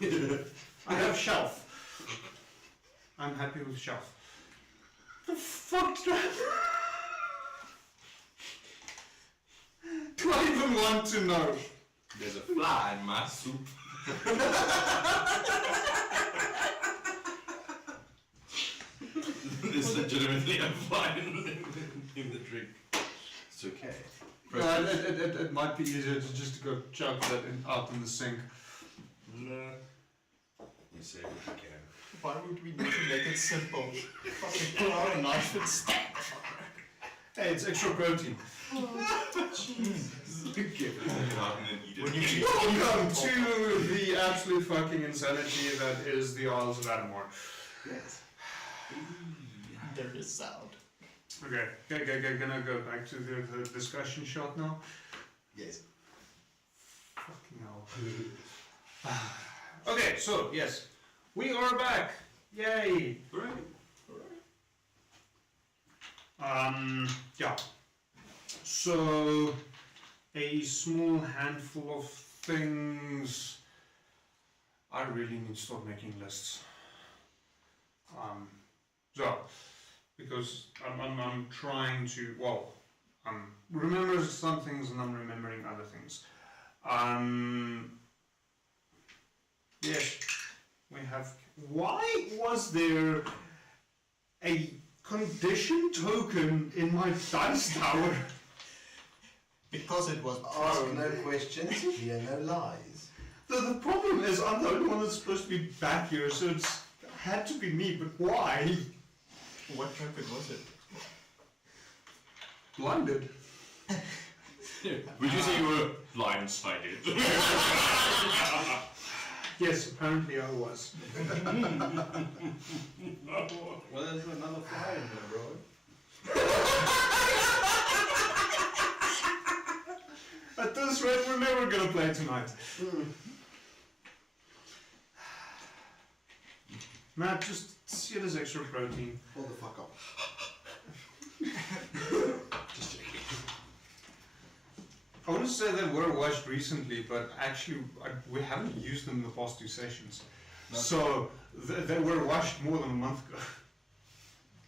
I have shelf. I'm happy with shelf. The fuck do I even want to know? There's a fly in my soup. There's legitimately a fly in the drink. It's okay. It might be easier to just go chuck that out in the sink. No. You say what you can. Why would we need to make it simple? Fucking pull out a knife and stab the fucker. Hey, it's extra protein. Welcome to the absolute fucking insanity that is the Isles of Adomawyr. Yes. There is sound. Okay, gonna go back to the discussion shot now. Yes. Fucking hell. Okay, so yes, we are back. Yay! Right. Yeah. So a small handful of things. I really need to start making lists. Because I'm trying to, well, I'm remembering some things and I'm remembering other things. Yes, we have. Why was there a condition token in my dice tower? Because it was Ask no questions, hear no lies. The problem is I'm the only one that's supposed to be back here, so it had to be me, but why? What token was it? Blinded. Would you say you were blindsided? Yes, apparently I was. Well, there's another fly in there, bro. At this rate, we're never gonna play tonight. Matt, just see it as extra protein. Pull the fuck up. Just checking. I want to say they were washed recently, but actually we haven't used them in the past 2 sessions. No. So they were washed more than a month ago.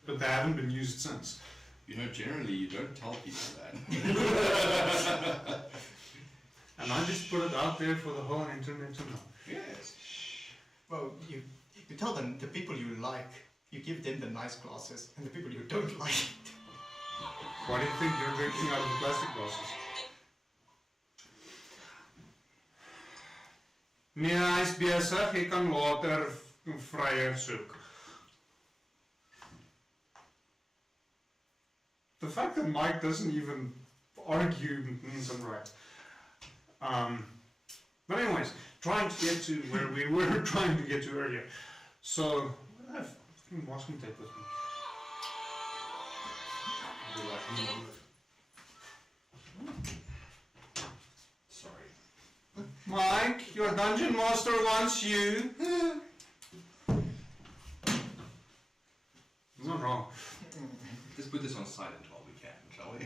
But they haven't been used since. You know, generally you don't tell people that. And I just put it out there for the whole internet to know. Yes. Well, you tell them the people you like, you give them the nice glasses, and the people you don't like. Why do you think you're drinking out of the plastic glasses? Nee, hy is besig, jy kan later vryer soek. The fact that Mike doesn't even argue means I'm right. But anyways, trying to get to where we were trying to get to earlier. So, I have masking tape with me. Sorry. Mike, your dungeon master wants you. I'm not wrong. Let's put this on silent while we can, shall we?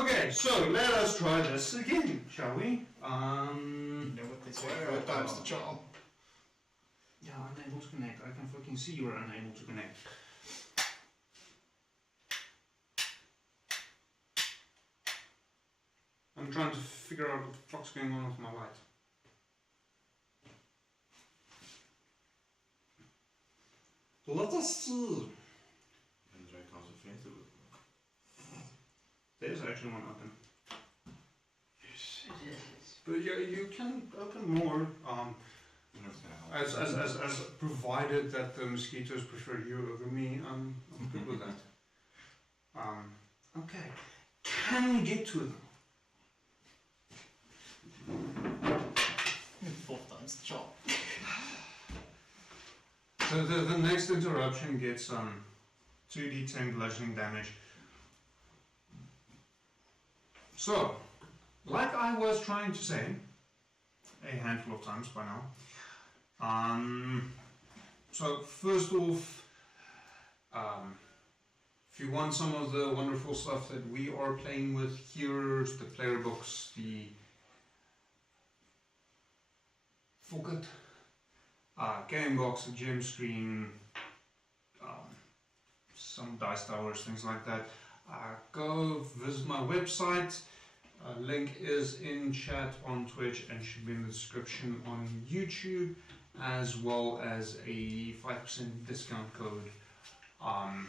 Okay, so let us try this again, shall we? You know what they say, third time's the charm. Yeah, unable to connect. I can fucking see you're unable to connect. I'm trying to figure out what the fuck's going on with my light. Let us see. There's actually one open. Yes, it is. But yeah, you can open more. As provided that the mosquitoes prefer you over me, I'm good with that. Okay. Can we get to them? Fourth time's the charm. So the next interruption gets 2d10 bludgeoning damage. So, like I was trying to say a handful of times by now. So first off, if you want some of the wonderful stuff that we are playing with, here's the player books, the forget. Game box, a gem screen, some dice towers, things like that. Go visit my website. Link is in chat on Twitch and should be in the description on YouTube, as well as a 5% discount code.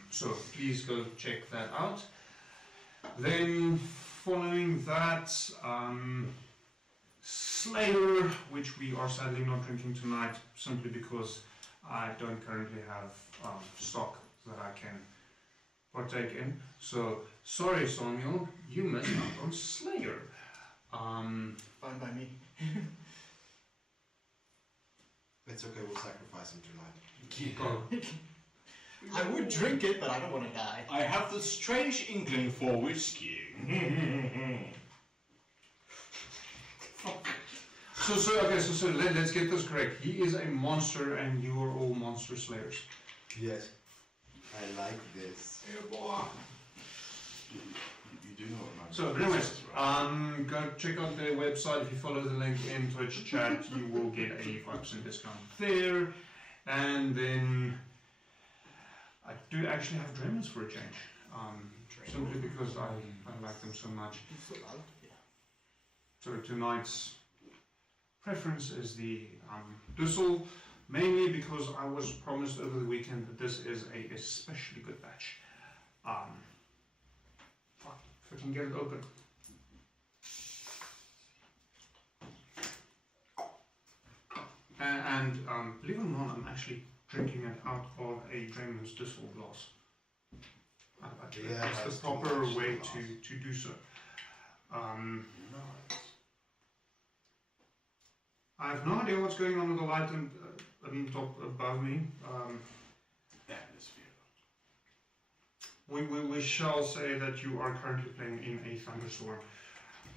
So please go check that out. Then following that, Slayer, which we are sadly not drinking tonight, simply because I don't currently have stock that I can partake in. So sorry, Samuel, you missed out on Slayer. Fine by me. It's okay, we'll sacrifice him tonight. Go. I would drink it, but I don't want to die. I have the strange inkling for whiskey. So let's get this correct. He is a monster, and you are all monster slayers. Yes. I like this. You do know what my So, anyways, go check out their website. If you follow the link in Twitch chat, you will get a 5% discount there. And then I do actually have Draymans for a change, simply because I like them so much. So tonight's preference is the Düssel, mainly because I was promised over the weekend that this is a especially good batch. Fuck, if I can get it open. And believe it or not, I'm actually drinking it out of a Draymans Düssel glass. Yeah, It's the proper way to do so. Nice. I have no idea what's going on with the light and top above me. atmosphere. We shall say that you are currently playing in a thunderstorm.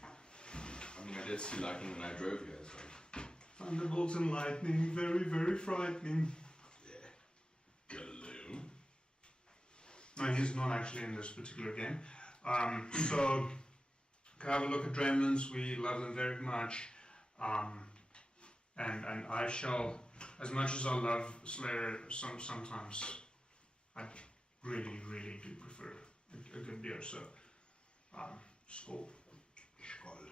I mean, I did see lightning when I drove here, so. Thunderbolts and lightning, very, very frightening. Yeah. Galoo. No, he's not actually in this particular game. So, have a look at Draymans. We love them very much. And I shall, as much as I love Slayer, sometimes I really, really do prefer a good beer. So, skål. Skål.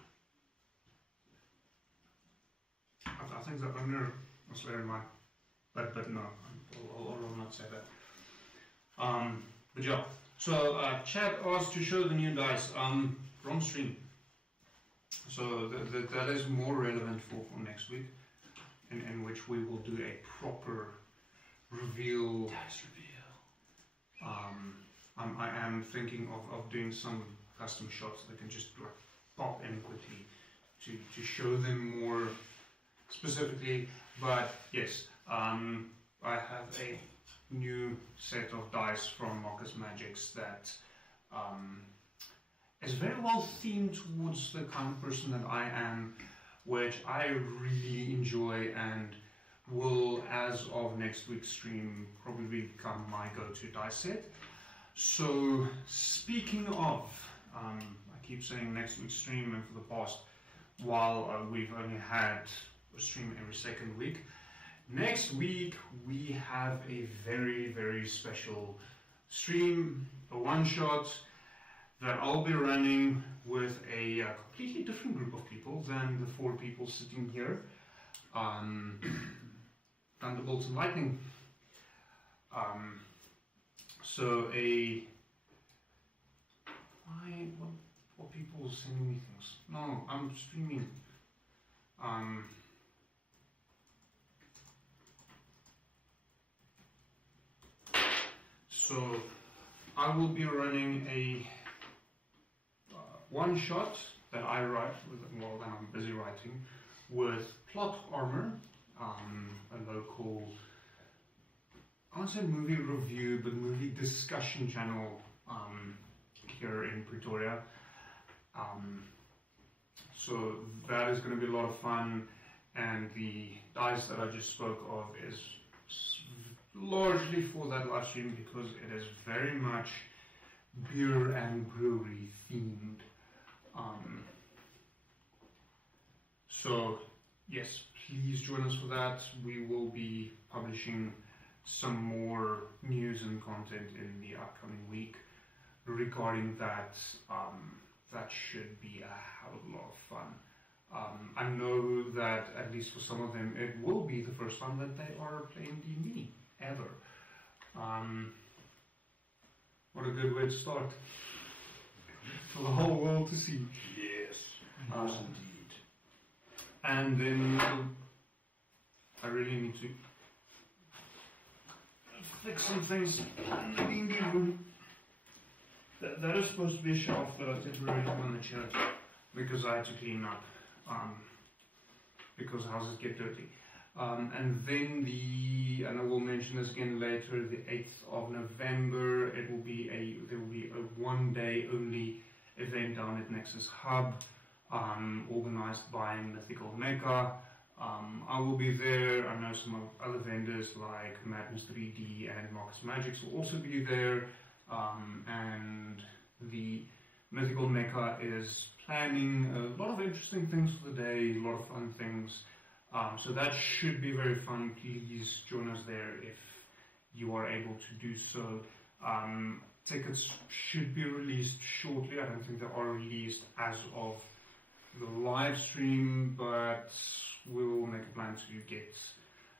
I think the owner of Slayer might, but no, I'll not say that. But yeah, so chat asked to show the new dice from stream. So that is more relevant for next week, in which we will do a proper reveal. Dice reveal. I am thinking of doing some custom shots that can just like pop in quickly to show them more specifically. But yes, I have a new set of dice from Marcus Magics that is very well themed towards the kind of person that I am, which I really enjoy and will, as of next week's stream, probably become my go-to dice set. So speaking of, I keep saying next week's stream, and for the past while we've only had a stream every second week, next week we have a very, very special stream, a one-shot that I'll be running with a completely different group of people than the 4 people sitting here. Thunderbolts and Lightning. So what people sending me things? No, I'm streaming. So I will be running a one shot that I write with, well, that I'm busy writing, with Plot Armor, a local, I won't say movie review, but movie discussion channel here in Pretoria. So that is going to be a lot of fun, and the dice that I just spoke of is largely for that live stream because it is very much beer and brewery themed. So yes, please join us for that. We will be publishing some more news and content in the upcoming week regarding that. That should be a hell of a lot of fun. I know that at least for some of them, it will be the first time that they are playing D&D ever. What a good way to start for the whole world to see. Yes. Yes, indeed. And then I really need to fix some things in the D&D room. That is supposed to be a shelf that I temporarily put on the chair because I had to clean up because houses get dirty. And then and I will mention this again later, the 8th of November, there will be a 1-day only event down at Nexus Hub, organized by Mythical Mecca. I will be there. I know some other vendors like Madness 3D and Marcus Magics will also be there. And the Mythical Mecca is planning a lot of interesting things for the day, a lot of fun things. So that should be very fun. Please join us there if you are able to do so. Tickets should be released shortly. I don't think they are released as of the live stream, but we will make a plan to get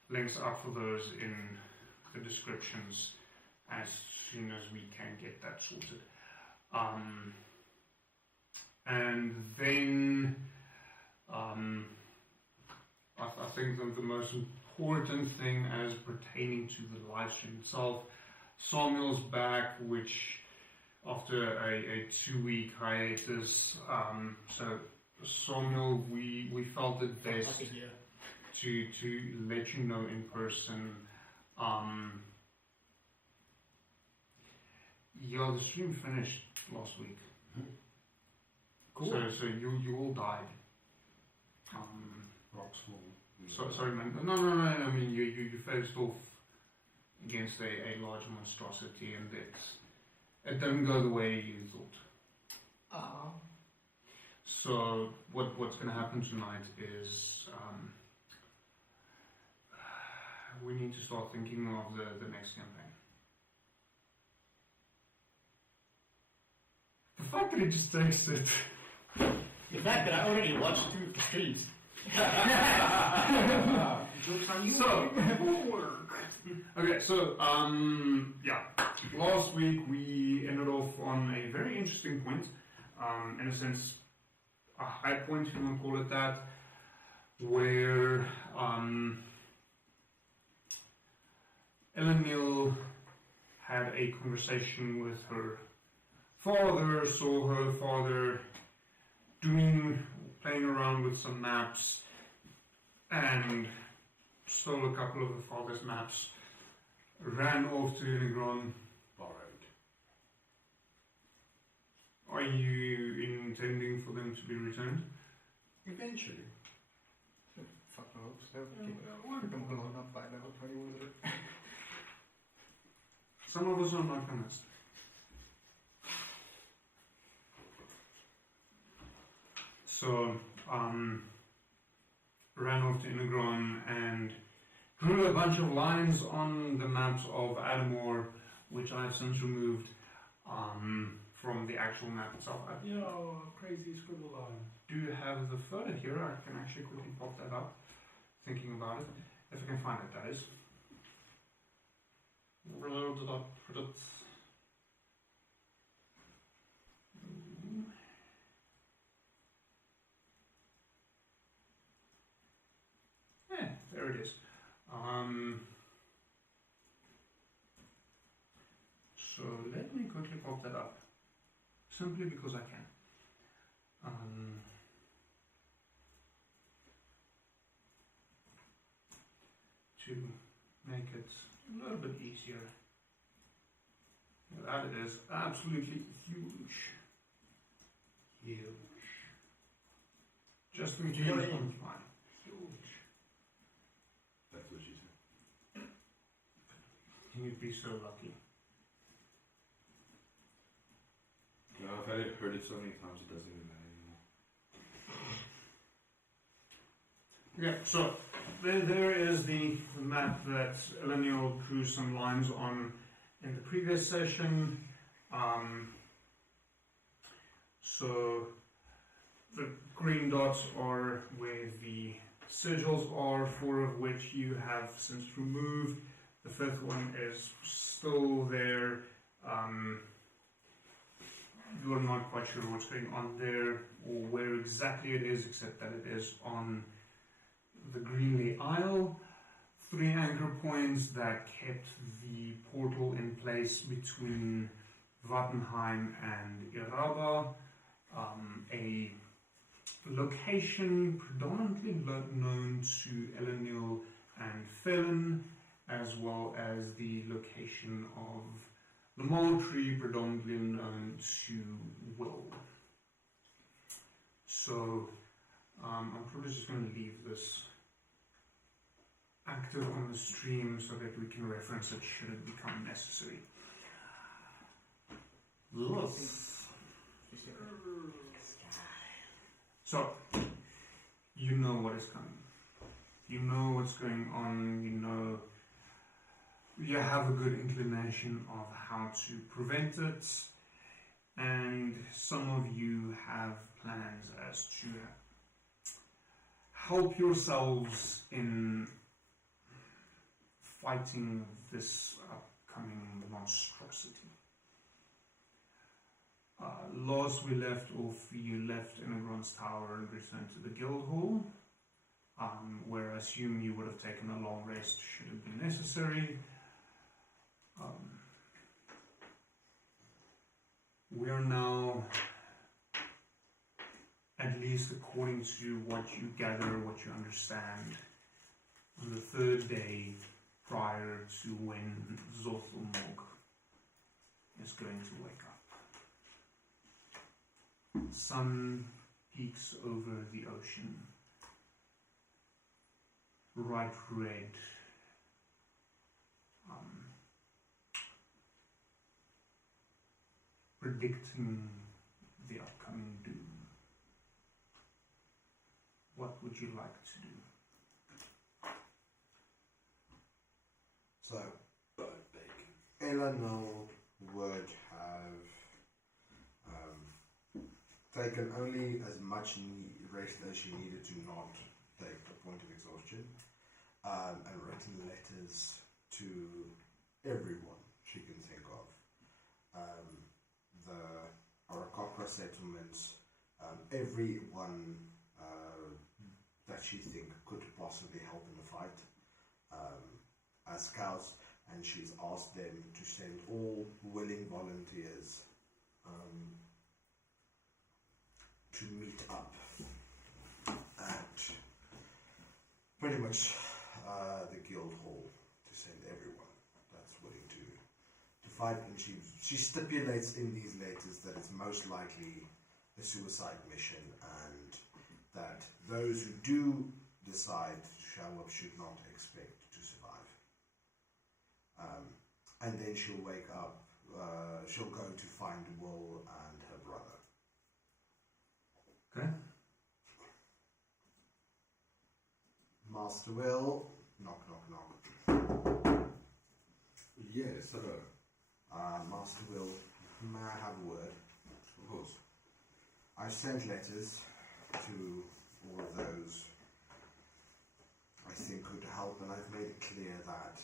links up for those in the descriptions as soon as we can get that sorted. And then I think that the most important thing as pertaining to the live stream itself, Samuel's back, which after a 2-week hiatus, so Samuel, we felt it best to let you know in person. Yeah, the stream finished last week. Cool. So you all died. Rocks fall. Sorry, man. No. I mean, you faced off against a large monstrosity, and it didn't go the way you thought. So what's going to happen tonight is we need to start thinking of the next campaign. The fact that it just takes it. The fact that I already watched 2 of the streams. Okay, so last week we ended off on a very interesting point, in a sense, a high point, if you want to call it that, where Ellen Neal had a conversation with her father, saw her father playing around with some maps, and stole a couple of the father's maps, ran off to Negron. Borrowed. Are you intending for them to be returned? Eventually. Fuck no, so keep them blown up by level 21. Some of us are not honest. So, ran off to Inagron and drew a bunch of lines on the maps of Adomawyr, which I've since removed from the actual map itself. I Crazy scribble line. do have the photo here. I can actually quickly pop that up, thinking about it. If I can find it, that is. Where did I put it? Yeah, there it is. So let me quickly pop that up, simply because I can. To make it a little bit easier. That is absolutely huge. Huge. Just in case I'm fine. Huge. That's what she said. Can you be so lucky? No, I've heard it so many times it doesn't even matter anymore. Yeah, so there is the map that Elenial drew some lines on in the previous session. So the green dots are where the sigils are, 4 of which you have since removed. The 5th one is still there. You're not quite sure what's going on there or where exactly it is, except that it is on the Greenley Isle. 3 anchor points that kept the portal in place between Vattenheim and Iraba. A location predominantly known to Elenial and Felin, as well as the location of the mole tree, predominantly known to Will. So I'm probably just going to leave this active on the stream so that we can reference it should it become necessary. So, you know what is coming. You know what's going on, you have a good inclination of how to prevent it, and some of you have plans as to help yourselves in fighting this upcoming monstrosity. Last we left off, you left Inagron's tower and returned to the guild hall, where I assume you would have taken a long rest should it be necessary. We are now, at least according to what you gather, what you understand, on the 3rd day prior to when Zothelmog is going to wake up. Sun peaks over the ocean, bright red, predicting the upcoming doom. What would you like to do? So, Eleanor would have taken only as much rest as she needed to not take the point of exhaustion, and written letters to everyone she can think of. The Arakokra settlements, everyone that she thinks could possibly help in the fight as scouts, and she's asked them to send all willing volunteers to meet up at pretty much the guild hall, to send everyone that's willing to fight. And she stipulates in these letters that it's most likely a suicide mission, and that those who do decide to show up should not expect to survive. And then she'll wake up, she'll go to find Will and her brother. Okay. Master Will, knock, knock, knock. Yes, hello. Master Will, may I have a word? Of course. I've sent letters to all of those I think could help, and I've made it clear that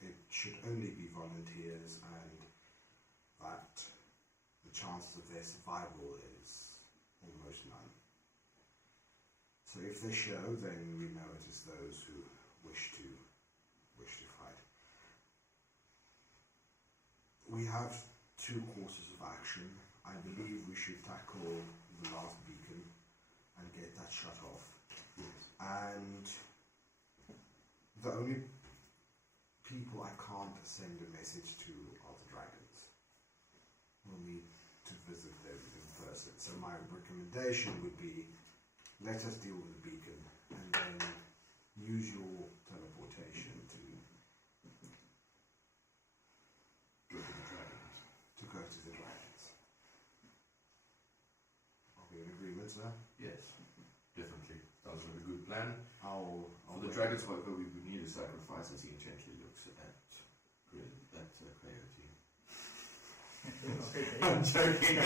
it should only be volunteers, and that the chances of their survival is almost none. So if they show, then we know it is those who wish to fight. We have 2 courses of action. I believe we should tackle the last beacon and get that shut off. Yes. And the only people I can't send a message to are the dragons. We'll need to visit them in person. So my recommendation would be, let us deal with the beacon and then use your teleportation to go to the dragons. Are we in agreement, sir? Yes, definitely. Sounds like a good plan. I'll For the dragon smoker, we would need a sacrifice as he intently looks at Coyote. I'm joking.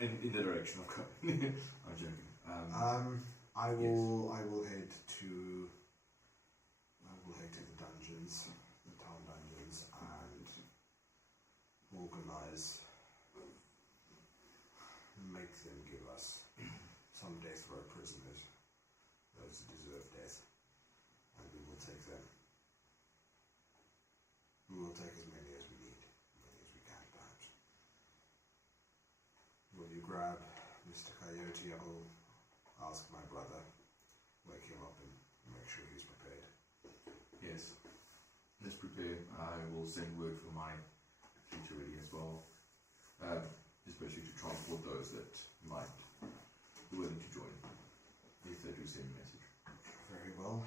In the direction of Coyote. I'm joking. I will head to the dungeons, the town dungeons, and organize, make them give us some death row prisoners, those who deserve death, and we will take them. We will take as many as we need, as many as we can, perhaps. Will you grab Mr. Coyote? I will ask my brother, wake him up and make sure he's prepared. Yes. Let's prepare. I will send word for my future ready as well. Especially to transport those that might be willing to join. If they do send a message. Very well.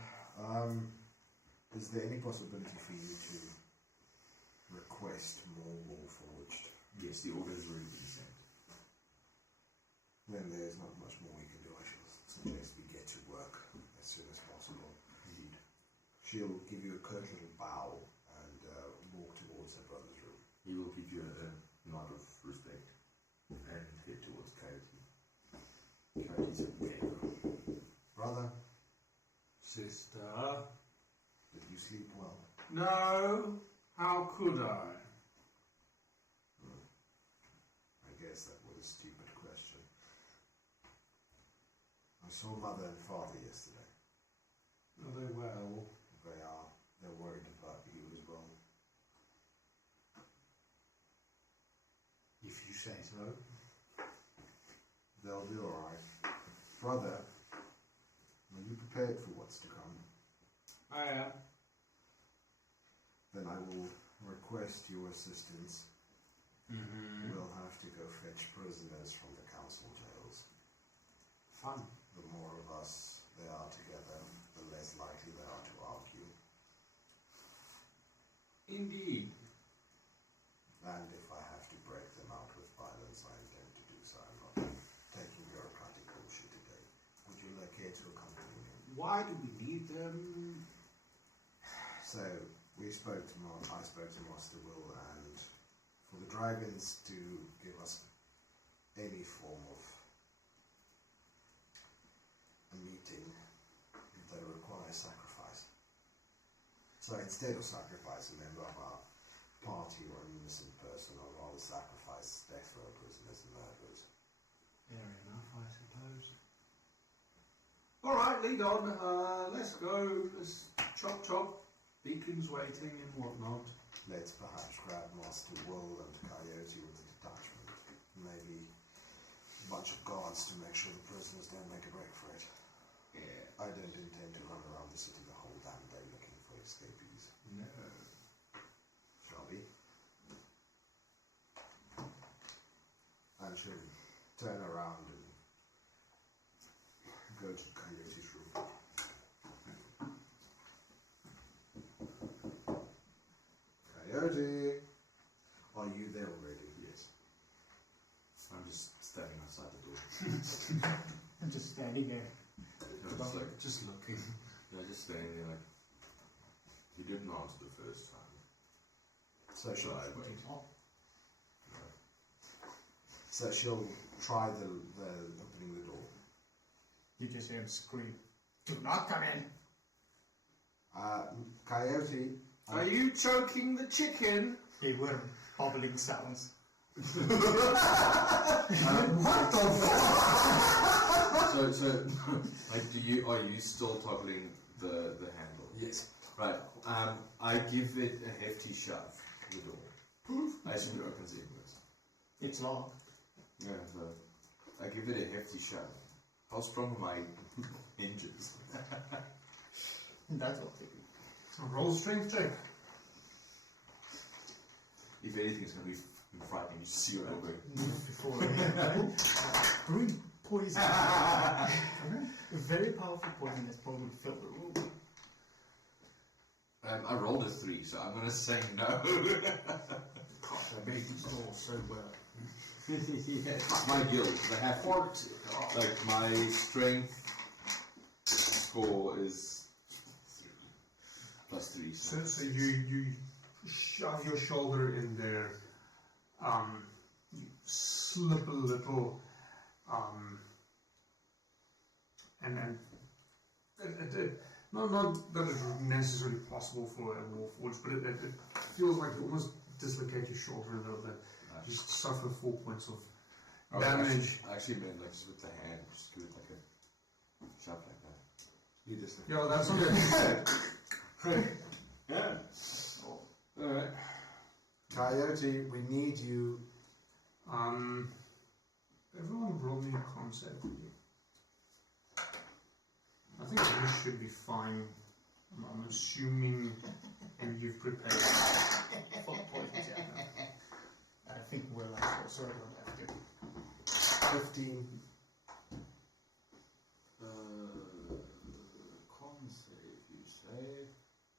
Is there any possibility for you to request more Warforged? Yes, the order has already been sent. Then there's not much more we can do. I shall suggest we get to work as soon as possible. Indeed. She'll give you a curt little bow and walk towards her brother's room. He will give you a nod of respect and head towards Coyote. Coyote's okay. Brother, Sister? did you sleep well? No, how could I? I guess that was a stupid question. I saw Mother and Father yesterday. Are they well? They are. They're worried about you as well. If you say so. They'll do alright. Brother, are you prepared for what's to come? I am. Then I will request your assistance. We'll have to go fetch prisoners from the council jails. Fun. The more of us there are together, the less likely they are to argue. Indeed. And if I have to break them out with violence, I intend to do so. I'm not taking bureaucratic bullshit today. Would you care to accompany me? Why do we need them? So, I spoke to Master Will, and for the dragons to give us any form of a meeting that requires sacrifice. So instead of sacrifice a member of our party or an innocent person, I'd rather sacrifice death row prisoners and murderers. Fair enough, I suppose. Alright, lead on. Let's go. Let's chop chop. Deacon's waiting and whatnot. Let's perhaps grab Master Will and Coyote with a detachment. Maybe a bunch of guards to make sure the prisoners don't make a break for it. Yeah. I don't intend to run around the city the whole damn day looking for escapees. No. Shall we? And she'll turn around and go to Coyote's room. Coyote! Are you there already? Yes. I'm just standing outside the door. I'm just standing there. Just looking. Just standing there like, he didn't answer the first time. So she'll, I wait. so she'll try the opening the door. You just hear him scream, "Do not come in!" Coyote. Are you choking the chicken? They were bubbling sounds. What the fuck? So, like, are you still toggling the handle? Yes. Right. I give it a hefty shove. The door. I assume it opens inwards. It's locked. Yeah. So I give it a hefty shove. How strong are my hinges? That's what they do. Roll strength check. If anything, it's going to be frightening to see what I'm going. Before green poison. A very powerful poison that's probably filled the room. I rolled a 3, so I'm going to say no. God, I made you score so well. My guild, they have to. 40. Oh. Like, my strength score is 3. +3. So you shove your shoulder in there, you slip a little, and it, not that it's necessarily possible for a warforged, but it feels like you almost dislocate your shoulder a little bit. You just suffer 4 points of damage. I actually meant like just with the hand, just give it like a shove like that. You just Yeah, that's okay. Yeah. Alright. Coyote, we need you. Everyone roll me a con save for you. I think this should be fine. I'm assuming, and you've prepared. Fuck poisons, yeah. No. I think we're like, so I don't have to. 15. Con save, you say?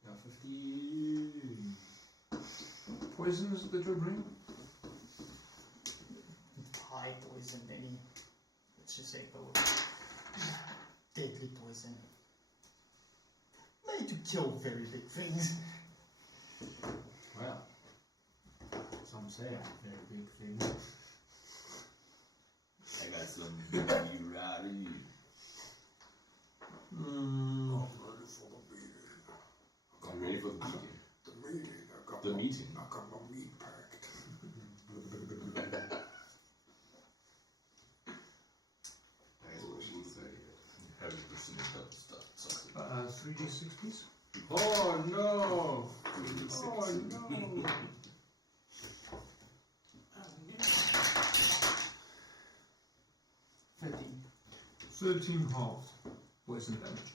Yeah, 15. Poison is it that you're bringing? High poison, any. Let's just say both. Deadly poison. Made to kill very big things. Well, some say I'm a very big thing. I got some booty right in you. I'm ready for the meeting. I'm ready for the meeting. The meeting. The meeting. I got my meat packed. That's what she said. Heavy percentage of stuff. 3d6, please. Oh no! Oh no! 13 halved poison damage.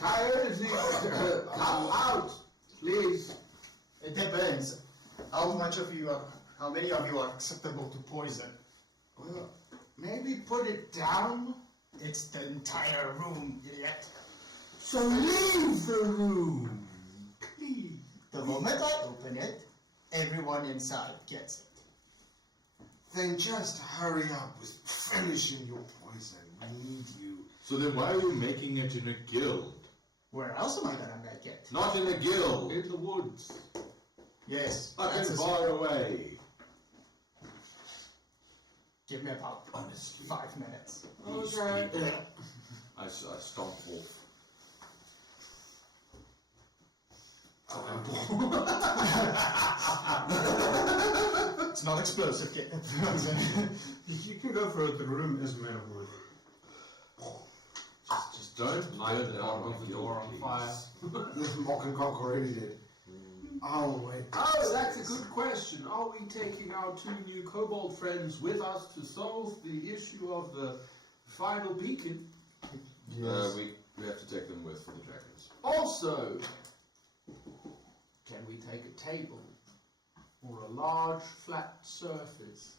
Coyotes need to come out, please. It depends. How many of you are acceptable to poison? Well, maybe put it down. It's the entire room, idiot. So leave the room, please. The moment I open it, everyone inside gets it. Then just hurry up with finishing your poison. We need you. So then why are you making it in a guild? Where else am I gonna make it? Not in a guild! In the woods. Yes, Fucking that's far away! Give me about Honestly. 5 minutes. Okay. I stomp off. It's not explosive, kid. You can go for it. The room is made of wood. Just don't light Light it the out bottom of the door on fire. This mock and conquer already did. Oh, wait. Oh, that's a good question. Are we taking our 2 new kobold friends with us to solve the issue of the final beacon? Yes. We have to take them with for the dragons. Also, can we take a table or a large flat surface?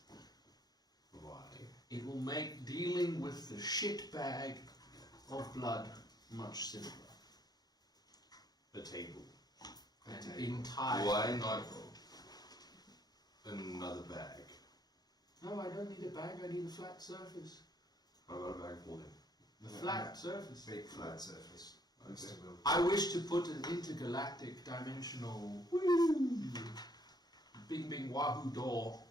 Why? It will make dealing with the shit bag of blood much simpler. A table. An entire Why not table. another bag? No, I don't need a bag, I need a flat surface. How about a bag holding? The flat surface. Big flat surface. Okay. I wish to put an intergalactic dimensional bing bing wahoo door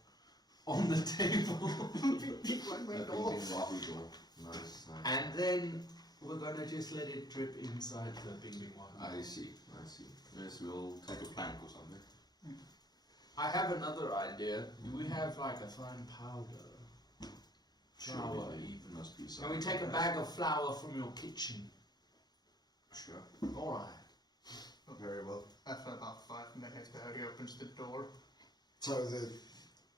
on the table. Bing bing like my That door. big Wahoo door. Nice. And then we're gonna just let it drip inside the bing bing wahoo. I see. Yes, we'll take a plank or something. I have another idea. Do we have like a fine powder? Flour even. Must be Can something. we take a bag of flour from your kitchen? Sure. Alright. Very well. After about 5 minutes, Harry opens the door. So the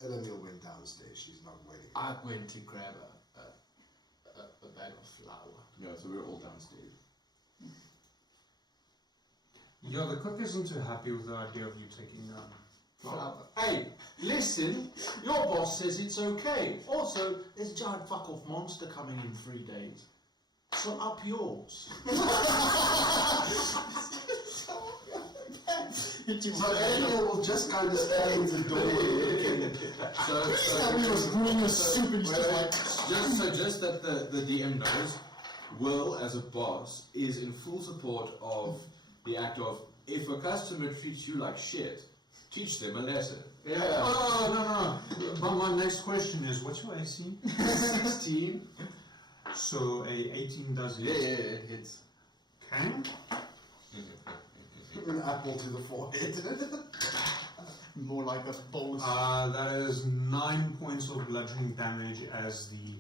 Elenial went downstairs. She's not waiting. I went to grab a bag of flour. Yeah, so we're all downstairs. Yeah, the cook isn't too happy with the idea of you taking Flour. Hey, listen, your boss says it's okay. Also, there's a giant fuck off monster coming in 3 days. So up yours. So Ariel will just kind of stand in the doorway. Just that the DM knows, Will, as a boss, is in full support of the act of, if a customer treats you like shit, teach them a lesson. Yeah. Oh, no. But my next question is, what's your AC? 16? So a 18 does Yeah, hit. it hits. Okay. An apple to the forehead. More like a bowl. That is 9 points of bludgeoning damage as the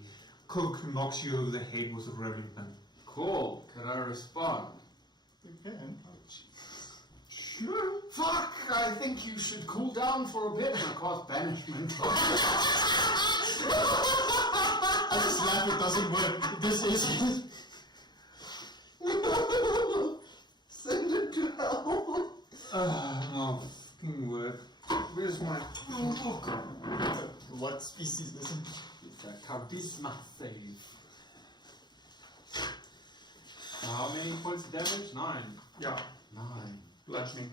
coke knocks you over the head with a rolling pin. Cool. Can I respond? You can. Sure. Fuck, I think you should cool down for a bit and cause banishment. I just laugh, it doesn't work. This is... Send it to hell. No, fucking work. Where's my book? What species is it? It's a charisma save. How many points of damage? 9. Yeah, 9. bludgeoning.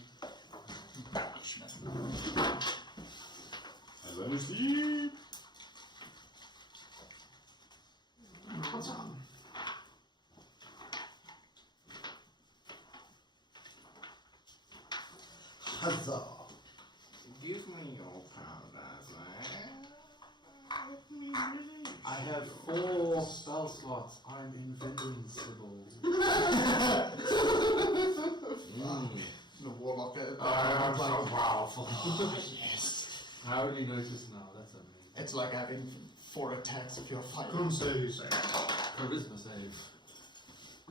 Let me see. What's on? Huzzah. Give me your powders, I have 4 spell slots. I'm invincible. The warlock. I'm so powerful. Yes. I already noticed now. That's amazing. It's like having 4 attacks if you're fighting. Couldn't say you say. Charisma save.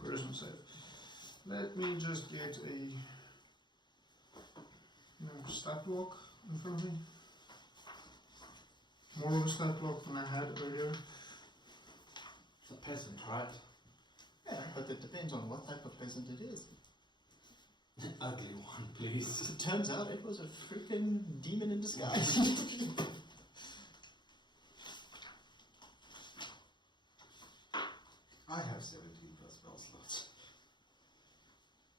Charisma save. Let me just get a stat block in front of me. More of a stat block than I had earlier. It's a peasant, right? Yeah, but it depends on what type of peasant it is. An ugly one, please. It turns out it was a freaking demon in disguise. I have 17 plus spell slots.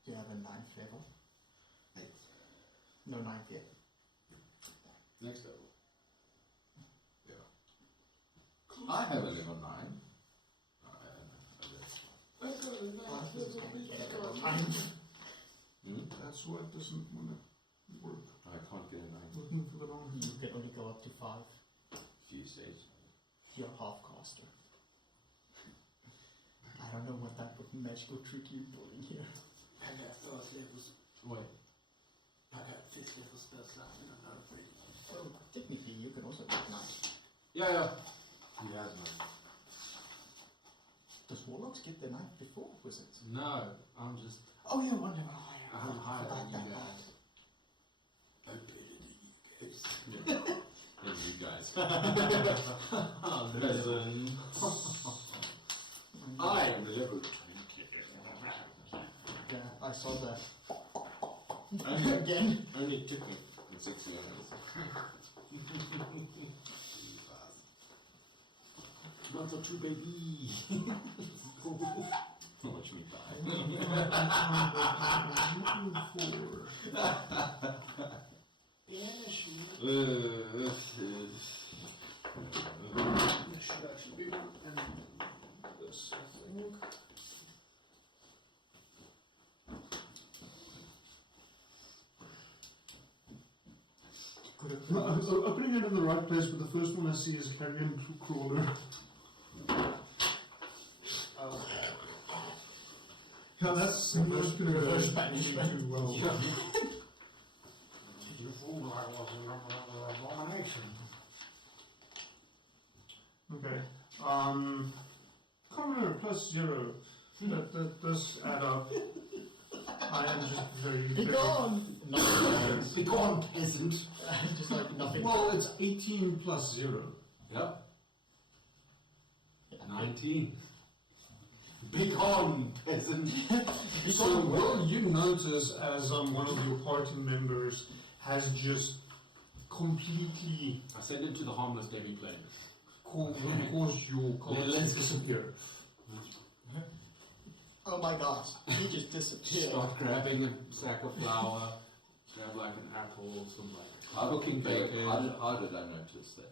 Do you have a 9th level? 8. No 9th yet. Next level. I have a level 9. That's what doesn't want to work. I can't get a 9. Looking for the wrong You can only go up to 5. Few stages. You're half caster. I don't know what type of magical trick you're pulling here. And that 3rd level. Wait. I got 5th level spell slot. I don't know. Well, technically, you can also get 9. Yeah. He has none. Does warlocks get the 9th before wizards? No, I'm just. Oh, you're 1 level higher. I'm higher Forgot than you that guys. I'm better than you guys. Than you guys. I am level 20. Yeah, I saw that. Only, Again. only took me 6 years. Month or 2, baby. Watch me die. should actually be one, and this, I think. No, I'm opening it in the right place, but the first one I see is Carrion Crawler. Yeah, that's not going to Reverse banishment. do well. You fool, I was an abomination. Okay. Commoner plus 0. That does add up. I am just very, Be very... gone! Nothing. Be gone, peasant. Just like nothing. Well, it's 18 plus 0. Yep. 19. Be gone, peasant. So, well, you notice as one of your party members has just completely I send it to the harmless demi-plane. caused your colors Let's to disappear. Oh my gosh, he just disappeared. Start grabbing a sack of flour, They have like an apple, some like Cooking bacon. How did I notice that?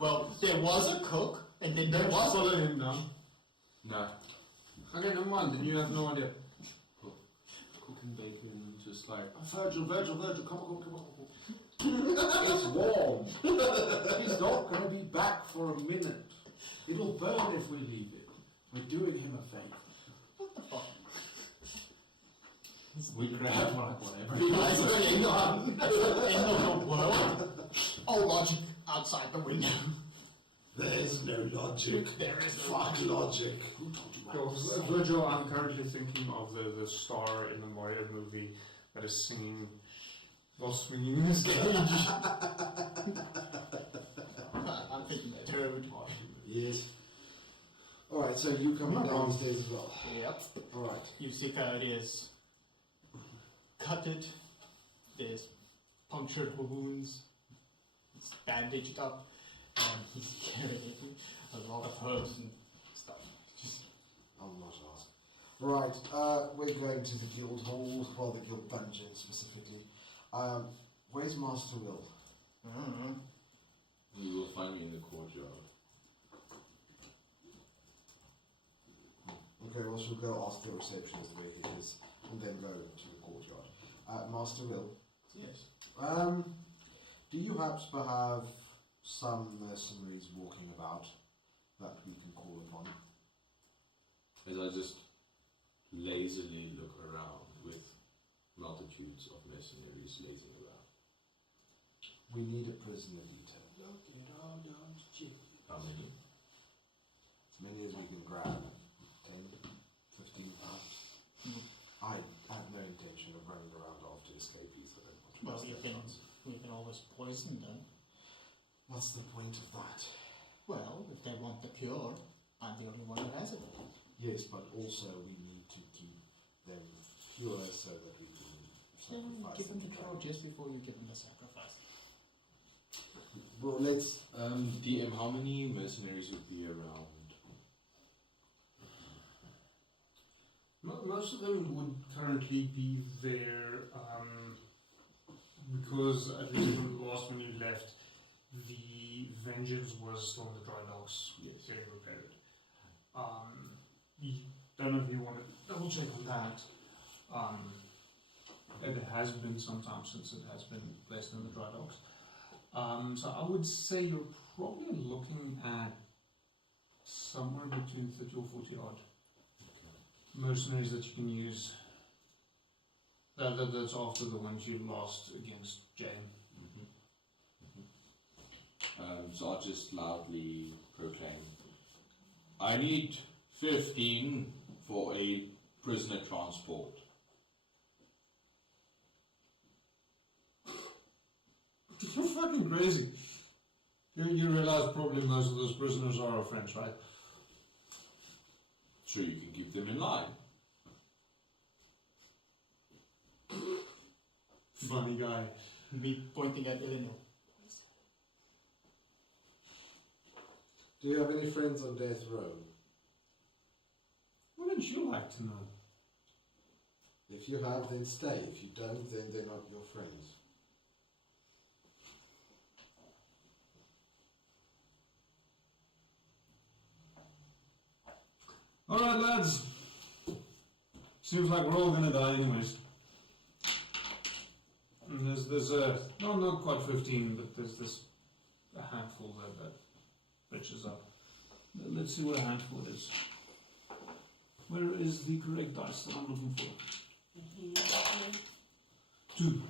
Well, there was a cook, and then there Don't was follow him now. No. Okay, never mind. Then you have no idea. Cooking bacon, just like Virgil, come on. It's warm. he's not going to be back for a minute. It'll burn if we leave it. We're doing him a favor. what the fuck? We grab whatever. You guys are in the world. All logic outside the window. There's no logic. There is no Fuck logic. Who told you about Virgil, I'm currently thinking of the star in the Mario movie that is singing while swinging his cage. I'm thinking that Toad. Yes. Alright, so you coming down the stairs as well. Yep. Alright. You see how it is cutted. There's punctured wounds. It's bandaged up. And he's carrying a lot of herbs and stuff. Just I'll not ask. Right, we're going to the guild hall, well, the guild dungeon specifically. Where's Master Will? I don't know. You will find me in the courtyard. Okay, well, she'll go ask the receptionist where he is, and then go to the courtyard. Master Will, Yes. do you perhaps have some mercenaries walking about that we can call upon? As I just lazily look around with multitudes of mercenaries lazing around. We need a prisoner detail. Look at all those chickens. How many? As many as we can grab. 10, 15 perhaps. I have no intention of running around after escapees that don't want to Well, waste their chance. we can always poison them. What's the point of that? Well, if they want the cure, I'm the only one who has it. Yes, but also we need to keep them pure so that we can sacrifice Give them them the to cure dragons. just before you give them the sacrifice. Well, let's... DM, how many mercenaries would be around? Most of them would currently be there because at least from the last when you left, the Vengeance was still on the dry docks getting repaired. Don't know if you want to double check on that. It has been some time since it has been placed in the dry docks. So I would say you're probably looking at somewhere between 30 or 40 odd mercenaries that you can use. That's after the ones you lost against Jane. So I'll just loudly proclaim, I need 15 for a prisoner transport. You're fucking crazy. You realize probably most of those prisoners are our friends, right? So you can keep them in line. Funny guy. Me pointing at Eleanor. Do you have any friends on death row? Wouldn't you like to know? If you have, then stay. If you don't, then they're not your friends. Alright lads. Seems like we're all gonna die anyways. And there's not quite 15, but there's a handful that bitches up. Let's see what a handful is. Where is the correct dice that I'm looking for? 2.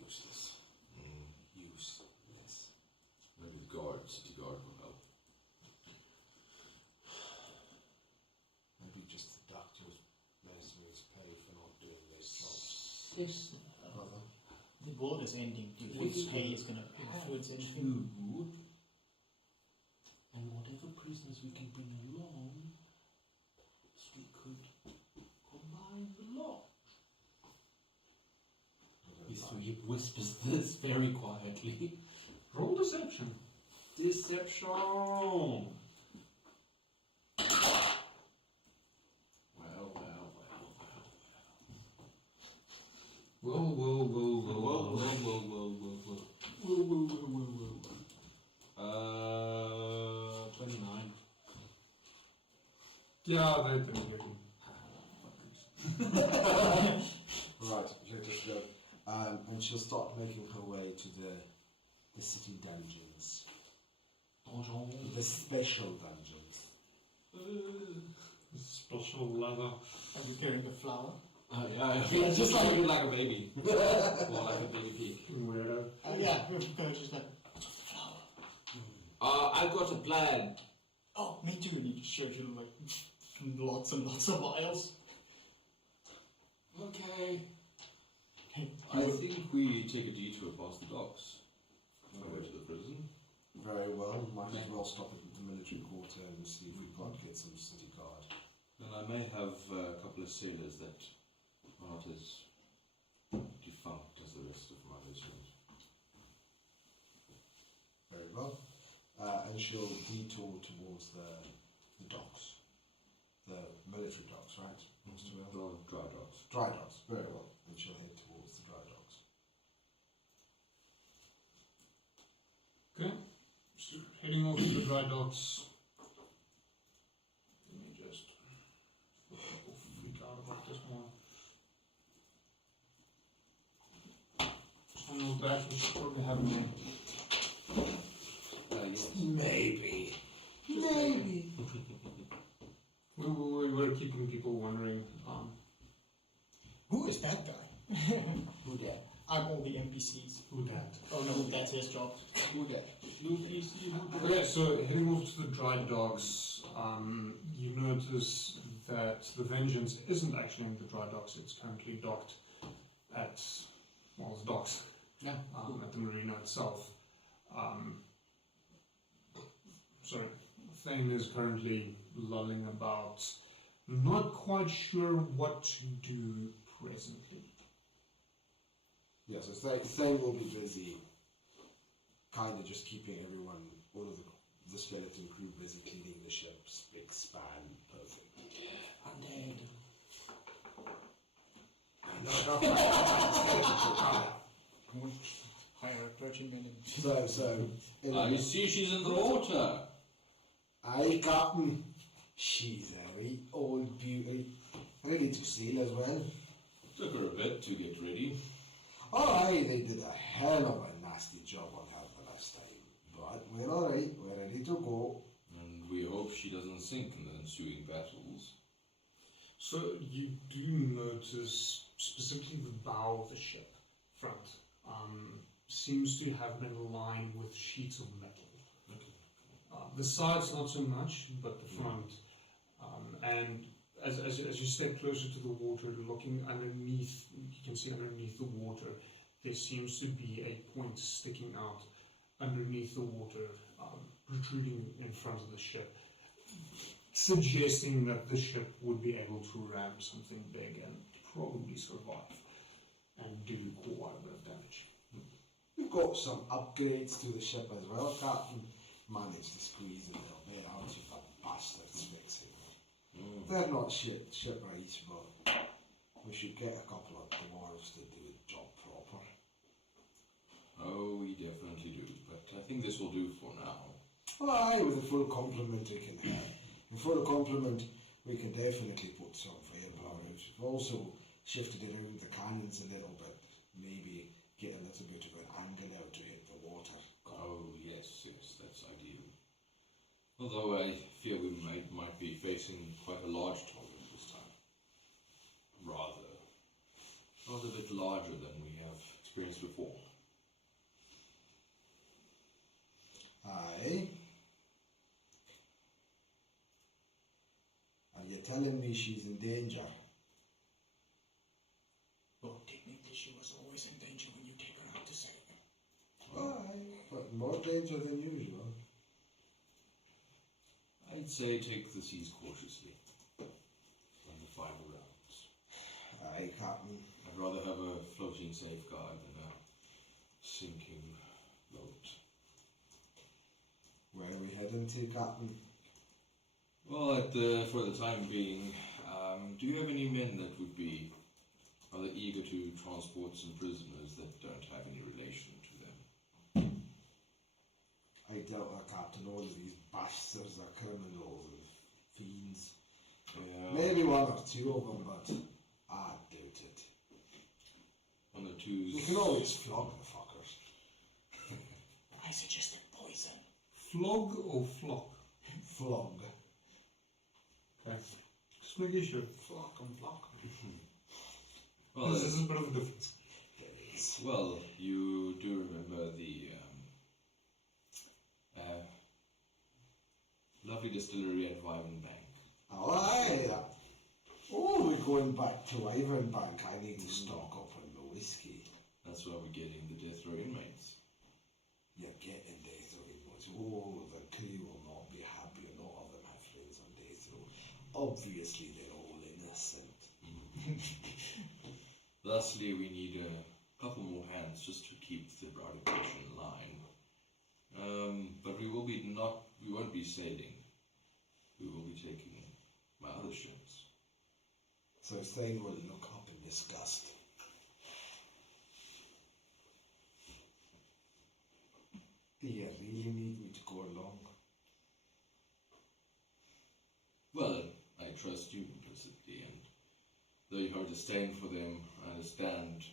Useless. Useless. Maybe the guard, city guard will help. Maybe just deduct your mercenaries' pay for not doing their jobs. Yes. Brother. The war is ending. Do you think pay is going to influence anything? Food, and whatever prisoners we can bring along, so we could combine the lot. He whispers this very quietly. Roll deception. Deception! Wow. Whoa. 29. Yeah, they're getting. Right, she'll just go. And she'll start making her way to the city dungeons. The special dungeons. Special leather. Are you carrying a flower? Yeah, just like a baby. Or like a baby pig. Weirdo. Yeah, we're going to just like, what's with the flower? I've got a plan. Oh, me too. And he just shows you like lots and lots of vials. Okay. Hey, I think we take a detour past the docks. Go to the prison. Very well. Might as well stop at the military quarter and see if we can't get some city guard. Then I may have a couple of sailors that are not as defunct as the rest of my regiment. Very well. And she'll detour towards the docks. The military docks, right? Mr. Will? Dry docks. Dry docks, very well. And she'll head towards the dry docks. Okay. So heading off to the dry docks. Let me just freak out about this more. Just know that we should probably have one. Yes. Maybe. We were keeping people wondering. who is that guy? Who that? I'm all the NPCs. Who that? Oh no, that's his job. Who that? Blue PC? Okay, so heading off to the dry docks, you notice that the Vengeance isn't actually in the dry docks. It's currently docked at, well, the docks, Yeah. at the marina itself. Sorry, Thane is currently lulling about, not quite sure what to do presently. Yeah, so Thane will be busy kind of just keeping everyone, all of the skeleton crew busy cleaning the ship's big span. Perfect. Undead. Hire a clergyman and So, I see she's in the water. aye, Captain. She's a wee old beauty. Ready to sail as well. Took her a bit to get ready. Oh, aye, they did a hell of a nasty job on her the last time. But we're alright, we're ready to go. And we hope she doesn't sink in the ensuing battles. So you do notice specifically the bow of the ship front seems to have been lined with sheets of metal. The sides not so much, but the front. And as you step closer to the water, looking underneath, you can see underneath the water, there seems to be a point sticking out underneath the water, protruding in front of the ship, suggesting that the ship would be able to ram something big and probably survive and do quite a bit of damage. We've got some upgrades to the ship as well, Captain. Managed to squeeze a little bit out of the bastards fixing it. They're not shipwrights, but we should get a couple of dwarves to do the job proper. Oh, we definitely do. But I think this will do for now. Well, aye, with a full complement we can have. In full complement, we can definitely put some firepower out. We've also shifted around the cannons a little bit. Maybe get a little bit of an angle out to hit the water. Oh, yes, that's ideal. Although I fear we might be facing quite a large target this time. Rather a bit larger than we have experienced before. Aye. Are you telling me she's in danger? well, technically she was always in danger when you take her out to save her. Aye, but more danger than usual. I'd say take the seas cautiously. And the final rounds. Aye, Captain. I'd rather have a floating safeguard than a sinking boat. Where are we heading to, Captain? Well, for the time being, do you have any men that would be rather eager to transport some prisoners that don't have any relation to them. I doubt that, Captain. All of these bastards are criminals and fiends. Yeah. Maybe one or two of them, but I doubt it. One or two. You can always flog the fuckers. I suggested poison. Flog or flock? Flog. Okay. Just making sure. Flock and flock. Well, This is a bit of a difference. well, you do remember the lovely distillery at Wyvernbank. Oh, aye. Oh, we're going back to Wyvernbank. I need to stock up on the whiskey. That's where we're getting the death row inmates. You're getting death row inmates. Oh, the crew will not be happy. A lot of them have friends on death row. Obviously, they're all innocent. Thusly, we need a couple more hands just to keep the occupation in line. But we won't be sailing. We will be taking my other ships. So Thane will look up in disgust. Do you really need me to go along? Well, I trust you implicitly, and though you have a disdain for them, I understand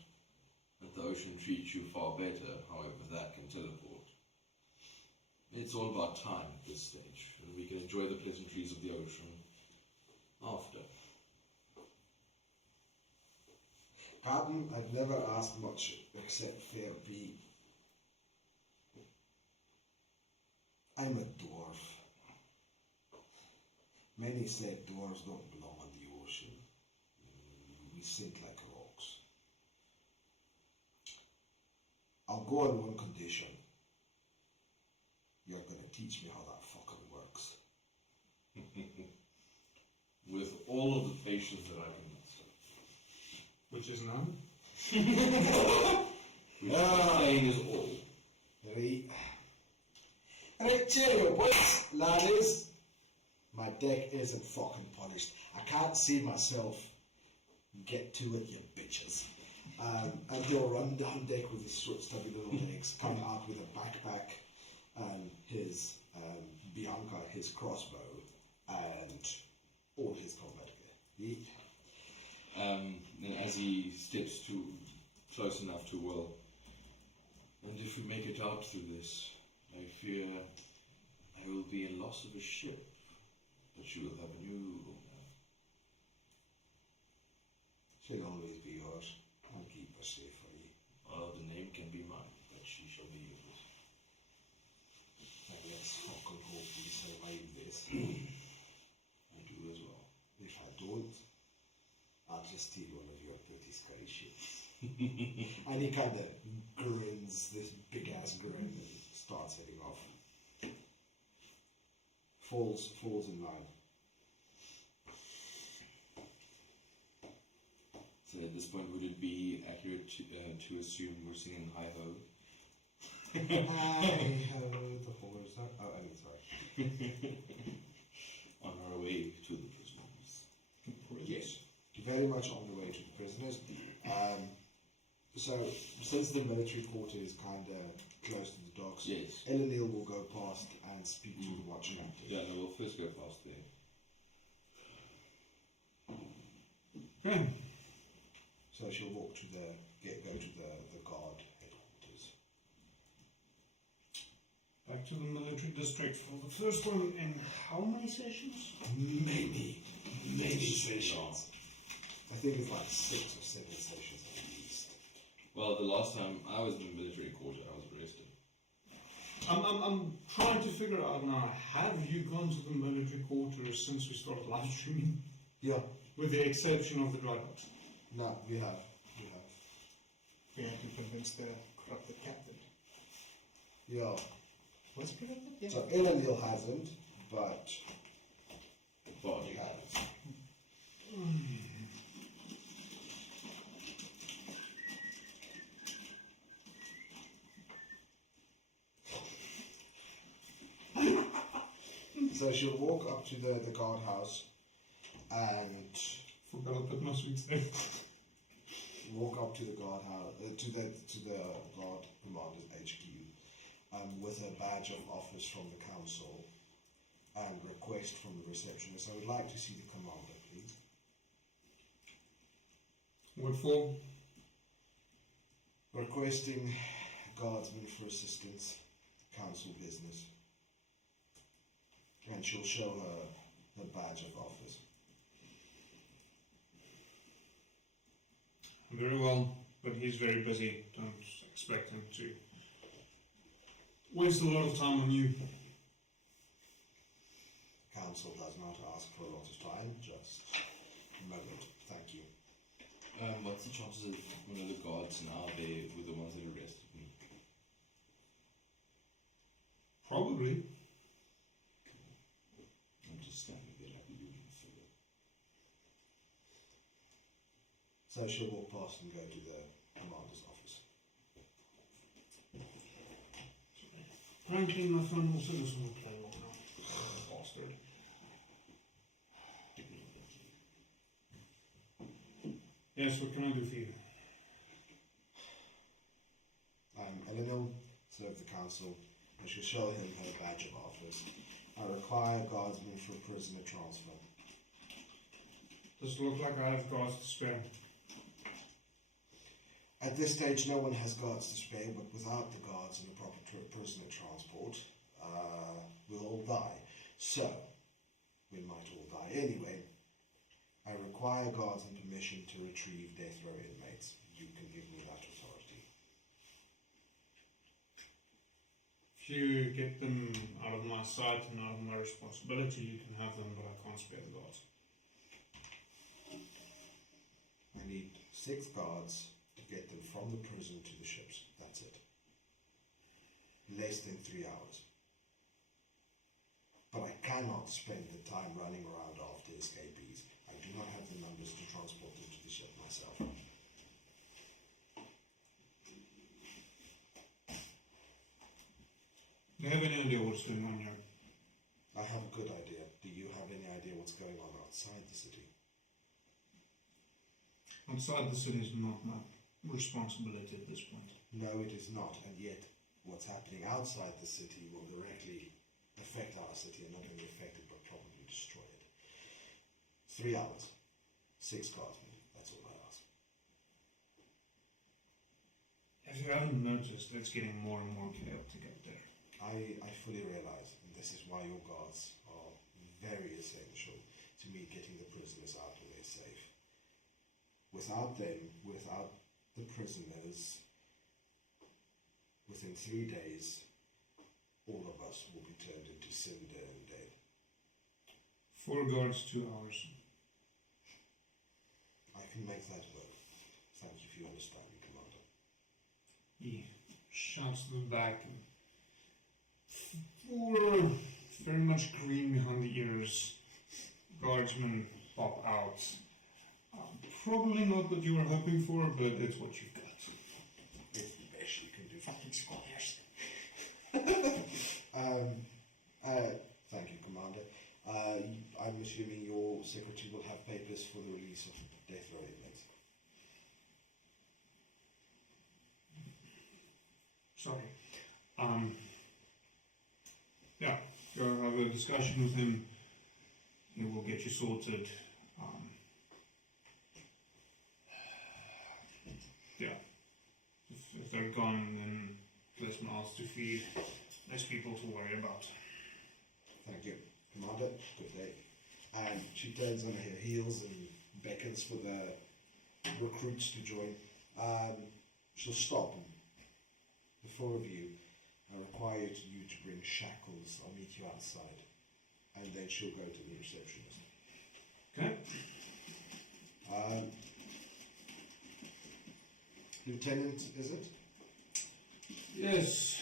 that the ocean treats you far better, however that can teleport. It's all about time at this stage, and we can enjoy the pleasantries of the ocean after. Captain, I've never asked much except fair beat. I'm a dwarf. Many said dwarves don't belong on the ocean. We sink like rocks. I'll go on one condition. You're gonna teach me how that fucking works. With all of the patience that I can muster. Which is none. Which I'm saying is all. Right. Right, cheerio, boys, laddies. My deck isn't fucking polished. I can't see myself. Get to it, you bitches. And he'll run down deck with his short, stubby little legs, come out with a backpack, his Bianca, his crossbow, and all his combat gear. And as he steps close enough to Will, and if we make it out through this, I fear I will be in loss of a ship, but she will have a new owner. She'll always be yours. I'll keep her safe for you. The name can be mine, but she shall be yours. And let's fucking hope we survive this. I do as well. If I don't, I'll just steal one of your pretty sky ships. And he kind of grins, this big ass grin, and starts heading off. Falls in line. So at this point, would it be accurate to assume we're singing hi-ho? Hi ho, the horse. Oh, I mean, sorry. On our way to the prisoners. Yes, very much on the way to the prisoners. So, since the military quarter is kind of close to the docks, Yes. Elenil will go past and speak to the watch captain. Yeah, no, we'll first go past there. Okay. So she'll walk to go to the guard headquarters. Back to the military district for the first one in how many sessions? Many sessions. I think it's like 6 or 7 sessions at least. Well, the last time I was in the military quarter, I was arrested. I'm trying to figure out now, have you gone to the military quarters since we started live streaming? Yeah. With the exception of the dry box. No, we have. We have to convince the corrupted captain. Yeah. Was corrupted? Yeah. So Elenil hasn't, but But we have. So she'll walk up to the guardhouse and Forgot to put my sweet name. walk up to the guard house, to the guard commander's HQ, with a badge of office from the council and request from the receptionist. I would like to see the commander, please. What for? Requesting guardsmen for assistance, council business. And she'll show her the badge of office. Very well, but he's very busy. Don't expect him to waste a lot of time on you. Council does not ask for a lot of time, just a moment. Thank you. What's the chances of one of the guards now they were the ones that arrested me? Probably. I'm just standing there like a loony figure. So she'll walk past and go to the commander's office. Frankly, my phone also doesn't want to play long now. Bastard. Yes, what can I do for you? Eleanor serve the council, and she'll show him her badge of office. I require guardsmen for prisoner transfer. Does it look like I have guards to spare? At this stage, no one has guards to spare, but without the guards and the proper prisoner transport, we'll all die. So, we might all die anyway. I require guards and permission to retrieve death row inmates. You can give me that authority. If you get them out of my sight and out of my responsibility, you can have them, but I can't spare the guards. I need 6 guards to get them from the prison to the ships. That's it. Less than 3 hours. But I cannot spend the time running around after escapees. I do not have the numbers to transport them to the ship myself. Do you have any idea what's going on here? I have a good idea. Do you have any idea what's going on outside the city? Outside the city is not my responsibility at this point. No, it is not. And yet, what's happening outside the city will directly affect our city, and not only affect it, but probably destroy it. 3 hours. 6 guardsmen. That's all I ask. If you haven't noticed, it's getting more and more chaotic out there. I fully realize, and this is why your guards are very essential to me getting the prisoners out when they're safe. Without them, without the prisoners, within 3 days, all of us will be turned into cinder and dead. 4 guards, 2 hours. I can make that work. Thank you for your understanding, Commander. He shouts to the back and 4 very much green behind the ears. Guardsmen pop out. Probably not what you were hoping for, but it's what you've got. It's the best you can do. Fucking squatters. Thank you, Commander. I'm assuming your secretary will have papers for the release of death row inmates. Sorry. Yeah, go have a discussion with him. He will get you sorted. Yeah. If they're gone, then less mouths to feed, less people to worry about. Thank you, Commander. Good day. And she turns on her heels and beckons for the recruits to join. She'll stop. The 4 of you, I require you to bring shackles. I'll meet you outside. And then she'll go to the receptionist. Okay. Lieutenant, is it? Yes.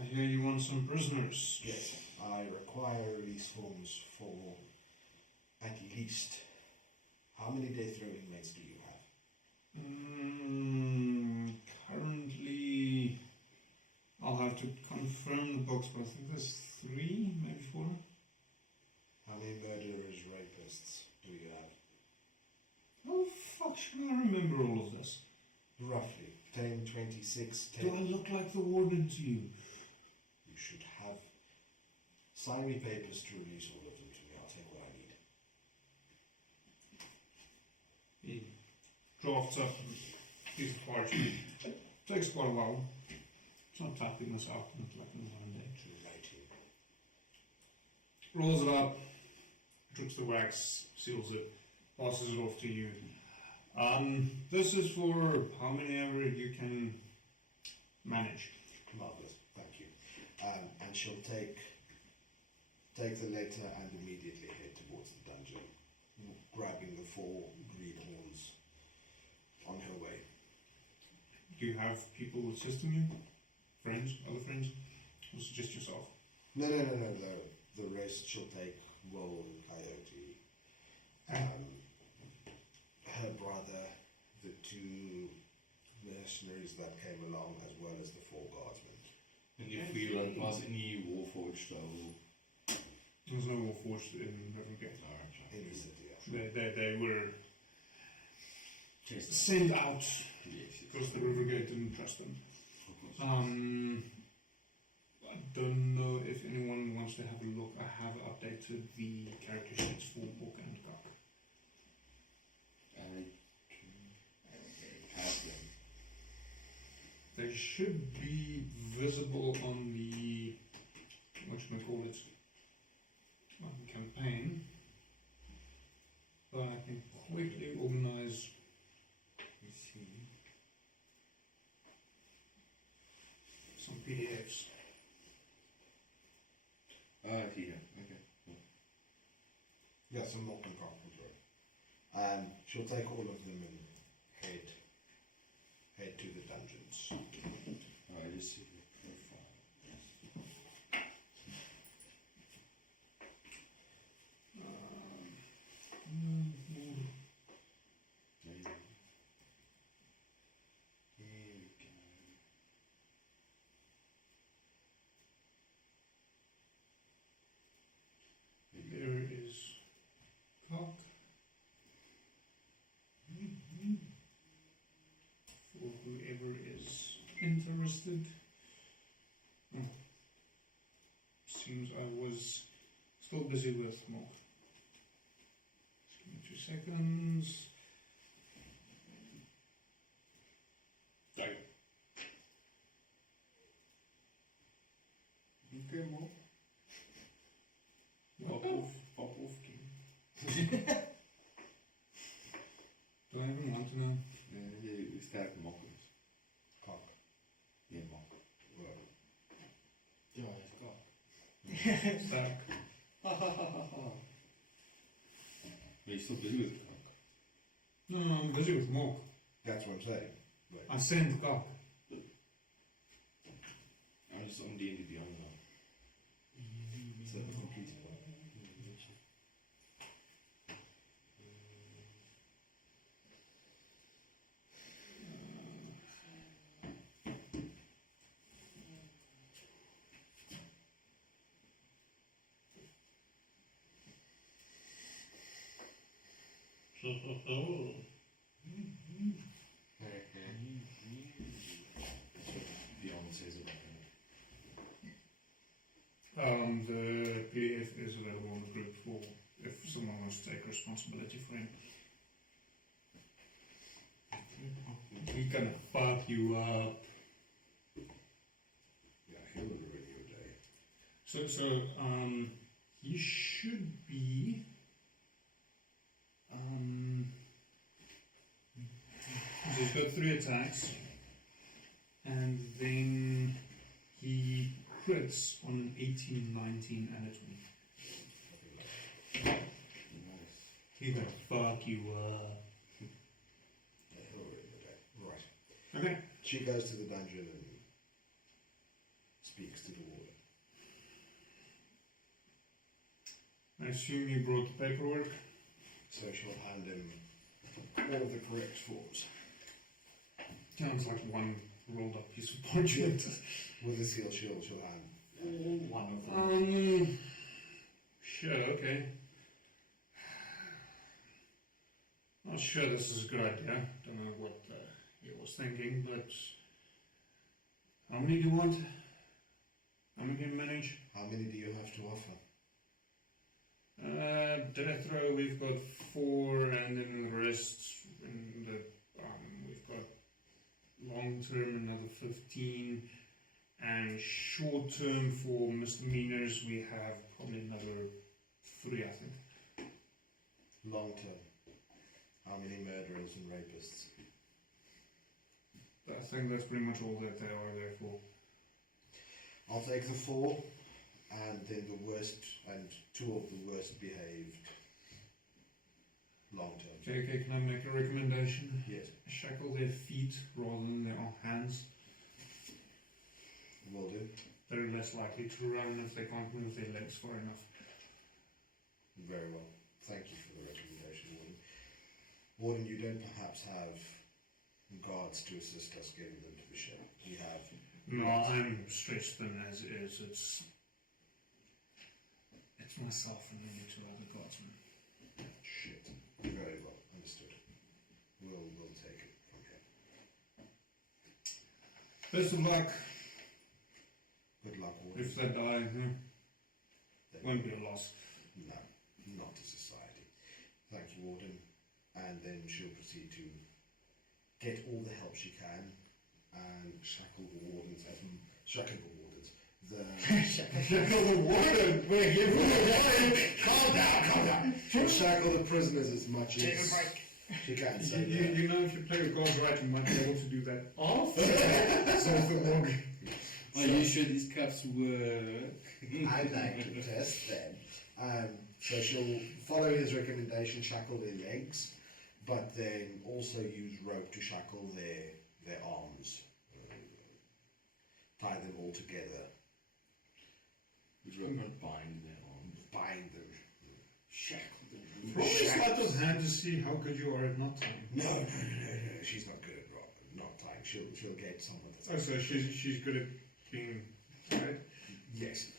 I hear you want some prisoners. Yes. I require release forms for at least... How many death row inmates do you have? Currently, I'll have to confirm the books, but I think there's 3, maybe 4. How many murderers, rapists do you have? Oh, fuck, should I remember all of this? Roughly 10, 26, 10. Do I look like the warden to you? You should have. Sign me papers to release all of them to me. I'll take what I need. He drafts up a piece of parchment. It takes quite a while. It's not typing this out like in one day. Writing. Rolls it up, drips the wax, seals it, passes it off to you. This is for how many ever you can manage. Marvelous. Thank you. And she'll take the letter and immediately head towards the dungeon, grabbing the 4 green horns on her way. Do you have people assisting you? Friends? Other friends? Or is it just yourself? No. The rest she'll take. Roll and Coyote. Her brother, the 2 mercenaries that came along, as well as the 4 guardsmen. And if we run past any Warforged or... There's no Warforged in Wyvernbank. In the city, yeah. They were sent out because the Rivergate didn't trust them. I don't know if anyone wants to have a look. I have updated the character sheets for Book and Cock. They should be visible on the whatchamacallit, on the campaign. But I can quickly organize. Let's see. Some PDFs. Here. Okay. Yeah, some mock and carpentry. She'll take all of them and head to the dungeons. Alright, just see the There is Cock. For whoever is interested. Oh. Seems I was still busy with Mock. Just give me 2 seconds. There. Okay, Mo. Pop off, King. Do I even want to know? Sterk mokkers. Cock. Yeah, mok. Well, Ja, it's got. Stack. You're still busy with the cock. No, I'm busy with Mock. that's what I'm saying. Right. I sent Cock. I'm just on D&D Beyond now. So I've completed one. Beyond says it. The PDF is available on the group for if someone wants to take responsibility for him. He gonna fuck you up. Yeah, he'll ruin your day. So he should be so he's got 3 attacks, and then he crits on an 18, 19, and a 20. Nice. He's gonna fuck you up. Yeah, he'll ruin your day. Right. Okay. She goes to the dungeon and speaks to the warden. I assume you brought the paperwork. So she'll hand him all of the correct forms. Sounds like one rolled up piece of parchment. With the seal, she'll hand One of them. Sure, okay. Not sure this is a good idea. Don't know what was thinking, but how many do you want? How many can you manage? How many do you have to offer? Death row, we've got 4, and then the rest, in the, we've got long term another 15, and short term for misdemeanors we have probably another 3, I think. Long term. How many murderers and rapists? I think that's pretty much all that they are there for. I'll take the 4, and then the worst, and 2 of the worst behaved. Long term. JK, can I make a recommendation? Yes. Shackle their feet rather than their hands. Will do. They're less likely to run if they can't move their legs far enough. Very well. Thank you for the recommendation, Warden. Warden, you don't perhaps have guards to assist us getting them to the ship. We have. No, I'm stretched thin as it is. It's myself and maybe 2 other guardsmen. Shit. Very well. Understood. We'll take it from here. Best of luck. Good luck, Warden. If they die, They won't be a loss. No, not to society. Thank you, Warden. And then she'll proceed to get all the help she can and shackle the wardens. Shackle the wardens. Shackle the warden! We're here for the Calm down! She'll shackle the prisoners as much as she can. You know, if you play your cards right, you might be able to do that. Off? Are you sure these cups work? I'd like to test them. So she'll follow his recommendation, shackle their legs, but then also use rope to shackle their arms. Tie them all together. Which will not bind their arms. Bind them. Shackle them. Probably sleight of hand to see how good you are at not tying. No. She's not good at not tying. She'll get someone that's. Oh, so she's good at being tied? Yes.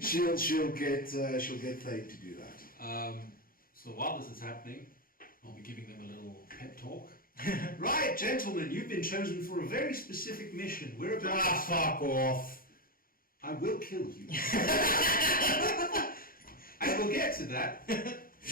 She'll get Thade to do that. So while this is happening, I'll be giving them a little pep talk. Right, gentlemen, you've been chosen for a very specific mission. We're about to... fuck off. I will kill you. I will get to that.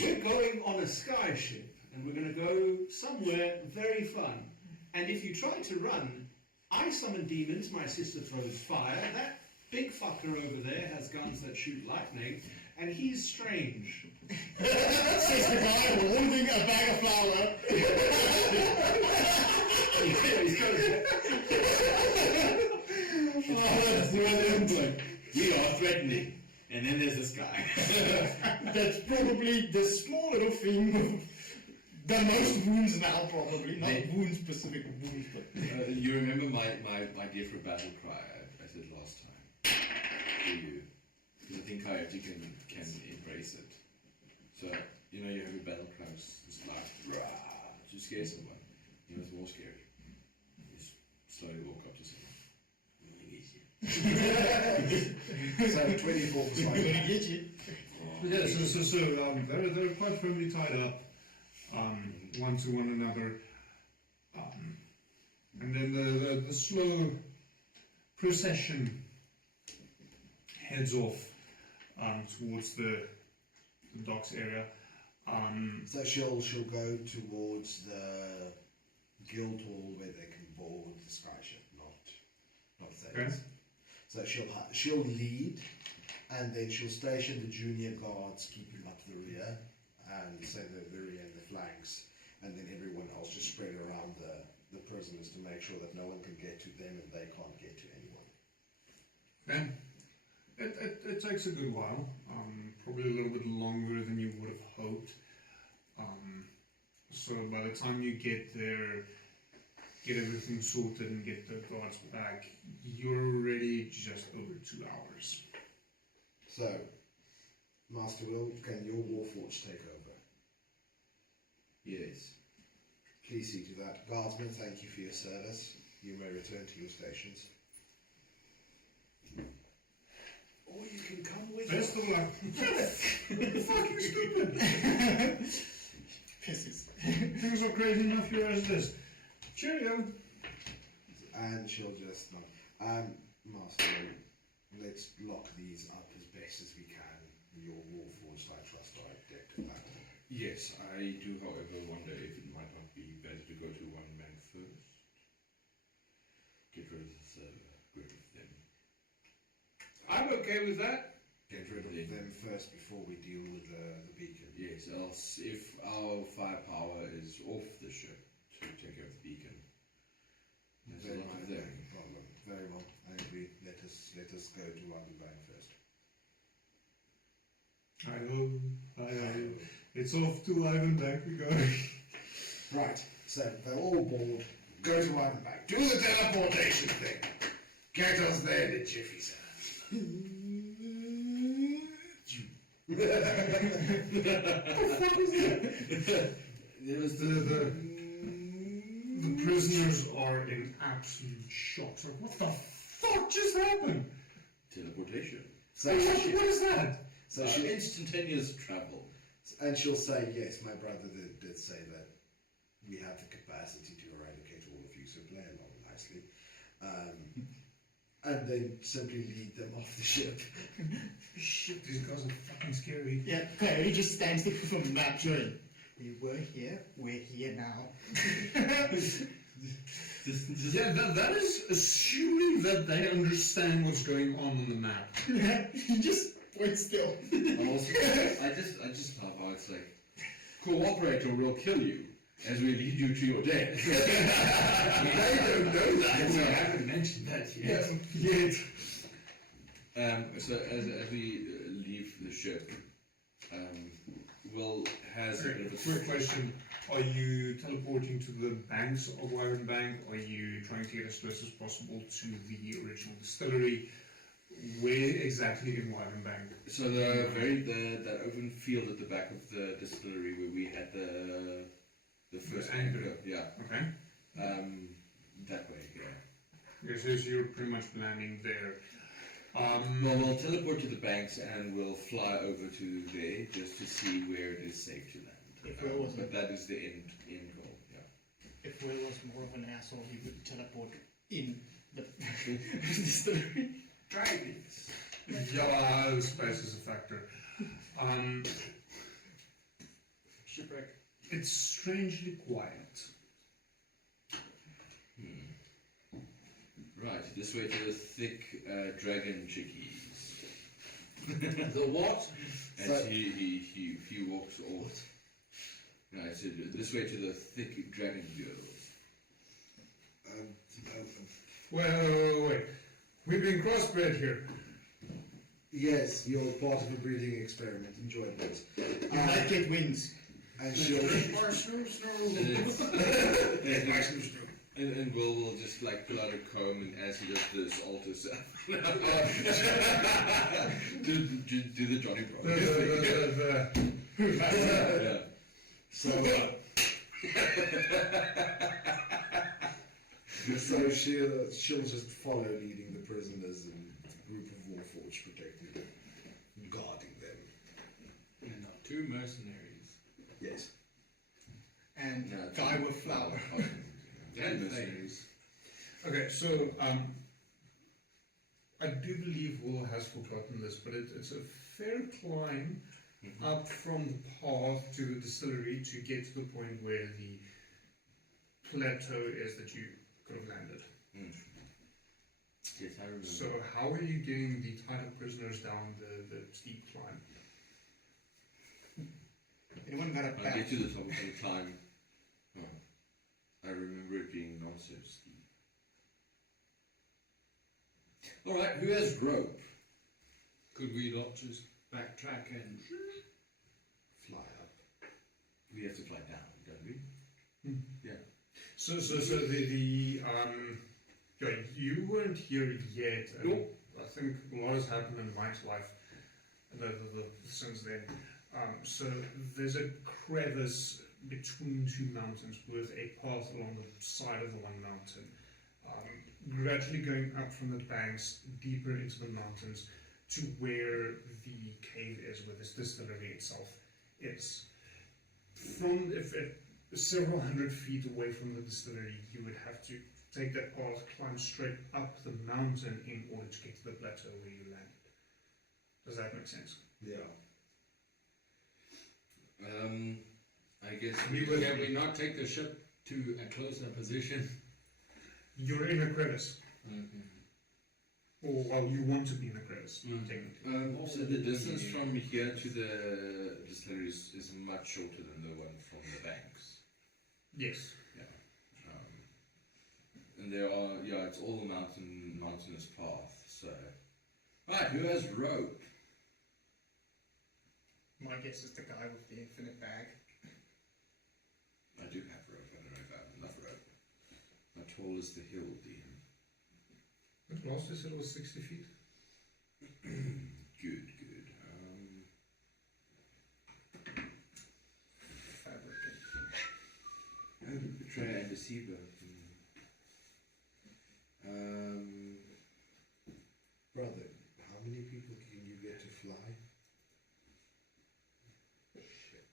We're going on a sky ship, and we're going to go somewhere very fun. And if you try to run, I summon demons, my sister throws fire, that big fucker over there has guns that shoot lightning, and he's strange. Says the guy holding a bag of flour. He's got We are threatening. And then there's this guy. That's probably the small little thing. The most wounds now, probably. Not wound-specific wounds, but... You remember my gift for battle cry I said last time? To you. Because I think Coyote can embrace it. So, you know, you have your battle cry, it's like, rah, to scare someone. You know, it's more scary. You just slowly walk up to someone. So 24 was like Yeah, so they're quite firmly tied up, one to one another, and then the slow procession heads off towards the docks area. So she'll go towards the guild hall where they can board the sky ship, not Thade's. Okay. So she'll lead, and then she'll station the junior guards keeping up the rear, and say the rear and the flanks, and then everyone else just spread around the prisoners to make sure that no one can get to them and they can't get to anyone. Okay. It takes a good while, probably a little bit longer than you would have hoped. So by the time you get there, get everything sorted and get the guards back, you're already just over 2 hours. So, Master Will, can your Warforged take over? Yes. Please see to that. Guardsmen, thank you for your service. You may return to your stations. Or you can come with Best of luck. Fucking stupid. Pisses. Things are crazy enough here as this. Cheerio. And she'll just nod. Master, let's lock these up as best as we can. Your Warforged, I trust, are adept at that. Yes, I do, however, wonder if it might not be better to go to Wyvernbank first. Get rid of them. I'm okay with that. Get rid of them first before we deal with the beacon. Yes, else if our firepower is off the ship to take care of the beacon, there's a lot of them. Problem. Very well. I agree. Let us go to Wyvernbank first. I it's off to Wyvernbank we go. Right. So they're all aboard. Go to Wyvernbank. Do the teleportation thing. Get us there in a jiffy, sir. There was The prisoners are in absolute shock. So what the fuck just happened? teleportation. So What is that? So she Instantaneous travel. and she'll say, yes, my brother did say that we have the capacity to eradicate all of you, so play along nicely. And then simply lead them off the ship. Shit, these guys are fucking scary. Yeah, Coyote just stands there from the map showing. We were here, we're here now. Yeah, that is assuming that they understand what's going on the map. He just points still. Also, I just love how it's like, cooperate or we'll kill you as we lead you to your death. They don't know that. I haven't mentioned that yet. So as we leave the ship, Will has a bit of a Quick question. Are you teleporting to the banks of Wyvernbank? Are you trying to get as close as possible to the original distillery? Where exactly in Wyvernbank? So that open field at the back of the distillery where we had the first anchor, yeah. Okay. That way, yeah. Yes, so you're pretty much landing there. Well, we'll teleport to the banks and we'll fly over to there just to see where it is safe to land. If Will wasn't- But that is the end goal, yeah. If Will was more of an asshole, he would teleport in the distillery. Dragons. Yeah, space is a factor. Shipwreck. It's strangely quiet. Right, this way to the thick dragon chickies. The what? As he walks off. Right, so this way to the thick dragon girls. Wait. We've been crossbred here. Yes, you're part of a breeding experiment. Enjoy it. You might get wings. And she'll... And Will just like pull out a comb and as he does this alter stuff. do the Johnny Bravo. Yeah. So she'll just follow, leading the prisoners and a group of Warforged protecting them, guarding them. And not two mercenaries. Yes. And Yeah, guy with flower. And mercenaries. Okay, so I do believe Will has forgotten this, but it's a fair climb up from the path to the distillery to get to the point where the plateau is that you could have landed. Yes, I remember. So how are you getting the tied up prisoners down the steep climb? Anyone got a I'll back? get to the top of the climb. Oh, I remember it being not so steep. Alright, who has rope? Could we not just backtrack and Fly up. We have to fly down, don't we? Yeah. So the yeah, you weren't here yet, and I think a lot has happened in Mike's life since then. So there's a crevice between two mountains with a path along the side of the one mountain, gradually going up from the banks deeper into the mountains to where the cave is, where this distillery itself is. several hundred feet away from the distillery. You would have to take that path, climb straight up the mountain in order to get to the plateau where you landed. Does that make sense? Yeah. I guess Can we not take the ship to a closer position? You're in a crevice. Okay. Or, well, you want to be in a crevice, technically. So the distance from here to the distillery is much shorter than the one from the banks. Yes. And there are, it's all mountainous path. So, right, who has rope? My guess is the guy with the infinite bag. I do have rope. I don't know if I have enough rope. How tall is the hill, DM? Last I said it was 60 feet. Good. Fabric. Betrayer and deceiver. Brother, how many people can you get to fly? Shit.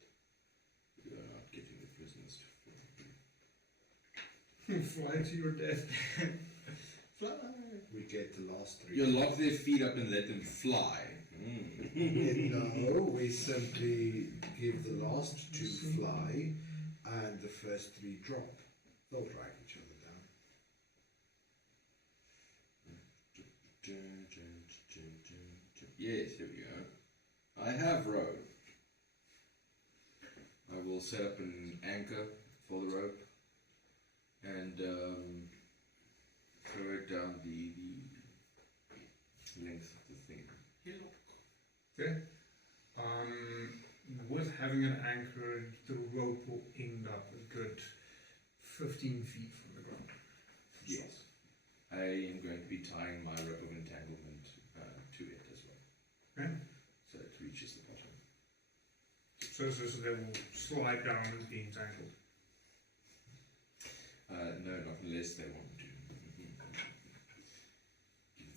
You are not getting the prisoners to fly. Fly to your death. Fly. We get the last 3. You lock their feet up and let them fly. No, we simply give the last 2 fly and the first 3 drop. They'll drag each other down. Yes, here we go. I have rope. I will set up an anchor for the rope and throw it down the length of the thing. Okay. With having an anchor, the rope will end up a good 15 feet from the ground. Yes. I am going to be tying my rope of entanglement to it as well. Okay. So it reaches the bottom. So they will slide down and be entangled. No, not unless they want to.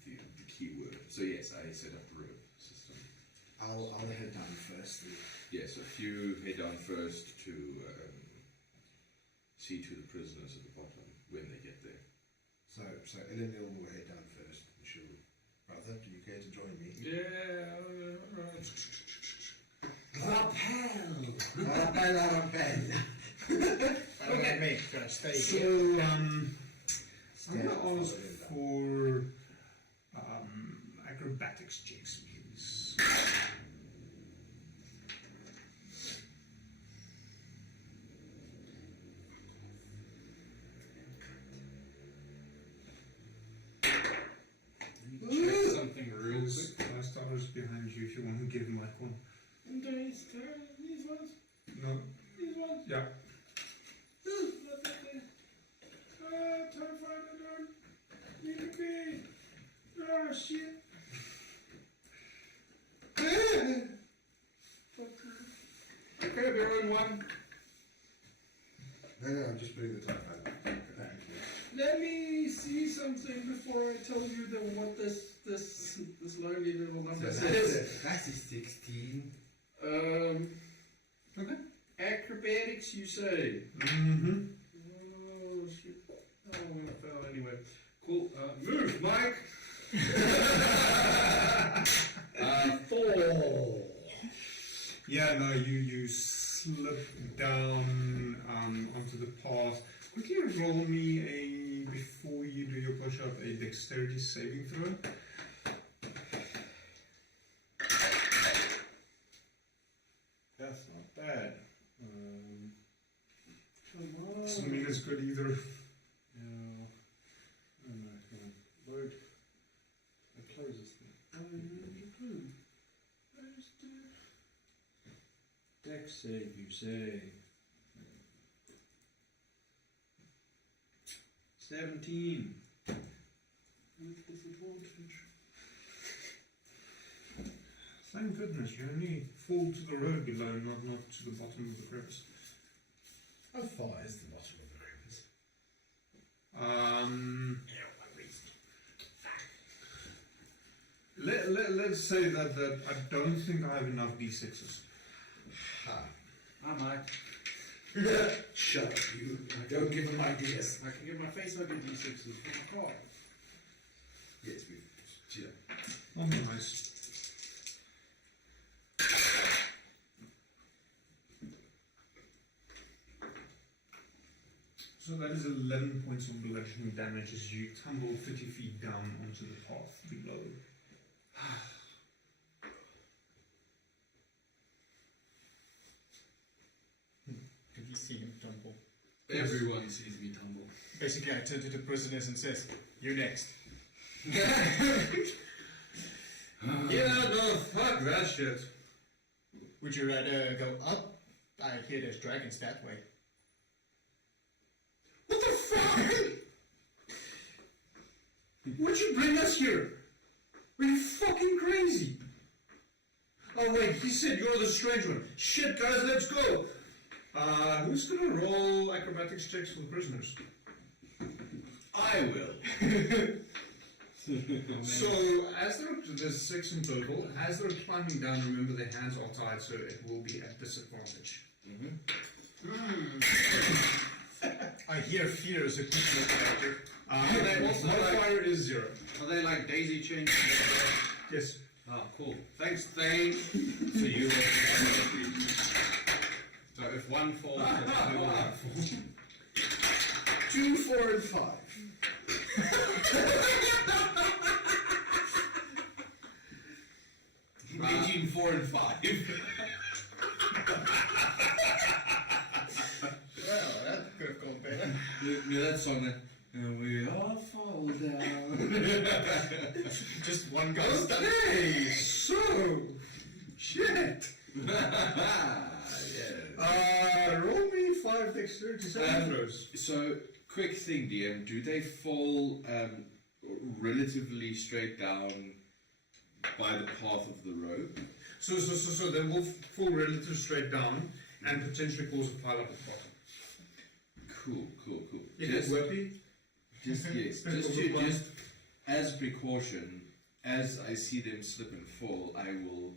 Give the key word. So yes, I set up the rope system. I'll head down first. Yes, a few head down first to see to the prisoners at the bottom when they get there. So Eleanor will head down first. And she'll, brother, do you care to join me? Yeah. Rappel. Okay, mate, gonna stay So, here. I'm gonna ask for acrobatics checks, please. Check something real quick. My starter's behind you if you want to give Mike one. These ones? No? These ones? Yeah. Need to be. Oh shit. Okay, bear in one. No, I'm just putting the top out. Thank you. Let me see something before I tell you what this lonely little number says. That is 16. Okay. Acrobatics, you say? Mm-hmm. Oh shit! Oh, I'm gonna fail anyway. Cool. Move, Mike. 4. Yeah, no, you slip down onto the path. Quickly roll me before you do your push-up, a dexterity saving throw. That's not bad. Come on. Doesn't mean it's good either. No. I'm not gonna load. I close this thing. Dex save, you say. 17. With disadvantage. Thank goodness, you only fall to the road below, not to the bottom of the crevice. How far is the bottom of the crevice? Let's say that I don't think I have enough d6s. Ha. I might. Shut up, you. Don't give him ideas. I can get my face over D6s for my car. Yes, we. Yeah. Oh, nice. So that is 11 points of bludgeoning damage as you tumble 30 feet down onto the path below. Did you see him tumble? Everyone sees me tumble. Basically, I turn to the prisoners and says, "You next." Yeah, no, fuck that shit. Would you rather go up? I hear there's dragons that way. What the fuck? What'd you bring us here? Are you fucking crazy? Oh wait, he said you're the strange one. Shit, guys, let's go. Who's gonna roll acrobatics checks for the prisoners? I will. So, as there's 6 in total, as they're climbing down, remember their hands are tied, so it will be at disadvantage. I hear fear is a good character. Modifier is 0. Are they like daisy chains? Yes. Oh, cool. Thanks, Thane. So you. So if one falls, then two will fall. 2, 4, and 5. Between 4 and 5. Well, that could have gone better. You know that song that. And we all fall down. Just one guy. Okay, so shit. Yes. Roll me 5 dexterity saving throws. So, quick thing, DM. Do they fall relatively straight down by the path of the road? So they will fall relatively straight down and potentially cause a pile up at the bottom. Cool. It is whippy. Just as precaution, as I see them slip and fall, I will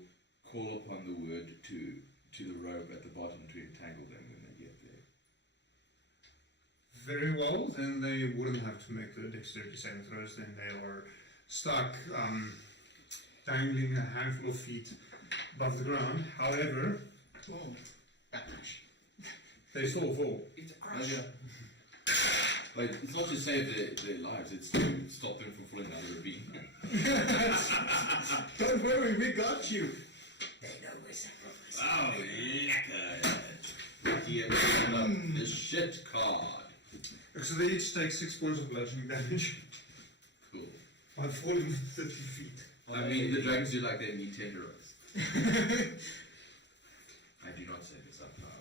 call upon the word to the rope at the bottom to entangle them when they get there. Very well, then they wouldn't have to make the dexterity saving throws, then they are stuck dangling a handful of feet above the ground. However, they still fall. It's a crash. But it's not to save their lives, it's to stop them from falling down the ravine. Don't worry, we got you. They know we're sacrificing. Oh, yeah. The shit card. So they each take 6 points of bludgeoning damage Cool. by falling 30 feet. I mean, the dragons do like their meat tenderos. I do not say this out loud.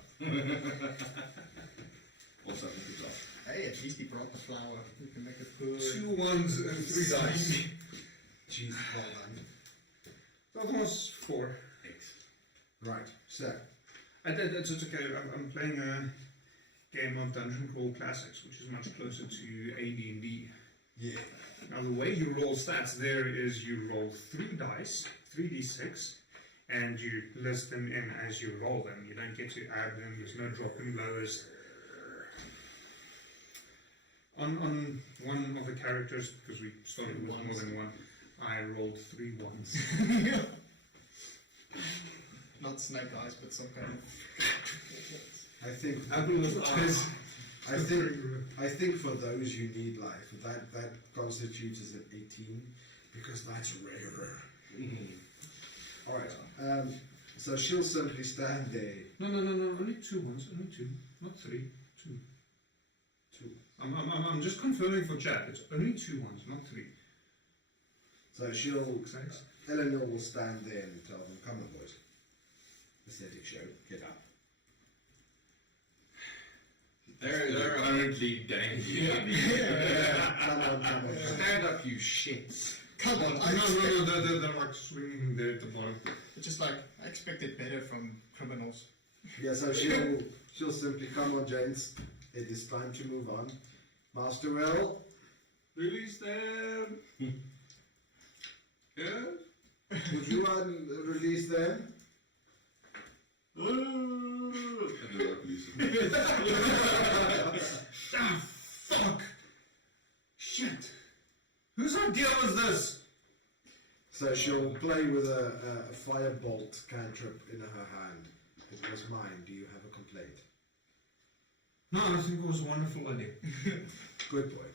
Also, I think it's up. Hey, at least he brought the flour. We can make it good. 2 1s and 3 dice. Jeez, well done. The other one's 4. Right, so. It's okay. I'm playing a game of Dungeon Crawl Classics, which is much closer to AD&D. Yeah. Now the way you roll stats there is you roll 3 dice, 3d6, and you list them in as you roll them. You don't get to add them. There's no dropping blows. On one of the characters, because we started with more than one, I rolled 3 1s. Not snake eyes, but some kind of. I think I think for those you need life. That constitutes as an 18 because that's rarer. Alright. So she'll simply stand there. No. Only 2 1s. Only 2, not 3. 2. I'm just confirming for chat. It's only 2 1s, not 3. So Eleanor will stand there and tell them, "Come on, boys. Aesthetic show. Get up." They're currently dangling. Come on. Stand up, you shits. Come on, No, they're like swinging there at the bottom. It's just like, I expected better from criminals. Yeah, so she'll simply, "Come on, gents. It is time to move on. Master Will, Release them! yeah? Would you release them?" And the rope loose. Ah, fuck! Shit! Whose idea was this? So she'll play with a firebolt cantrip in her hand. It was mine. Do you have a complaint? No, I think it was a wonderful idea. Good boy.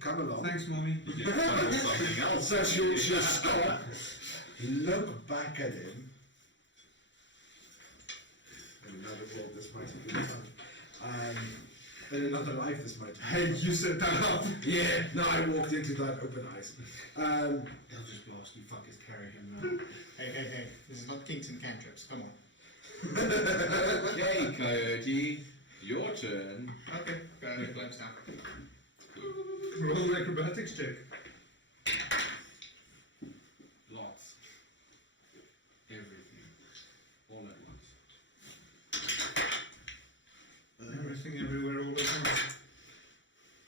Come along. Thanks, Mommy. Something else. So she'll stop, look back at him. In another world, this might have been fun. In another life, this might have been Hey, you set that up. Yeah, no, I walked into that open eyes. They'll just blast you fuckers, carry him now. Hey, this is not kings and cantrips, come on. Okay, Coyote, your turn. Okay, got it, climbs down. Roll an acrobatics check. Lots. Everything. All at once. Everything, everywhere, all at once.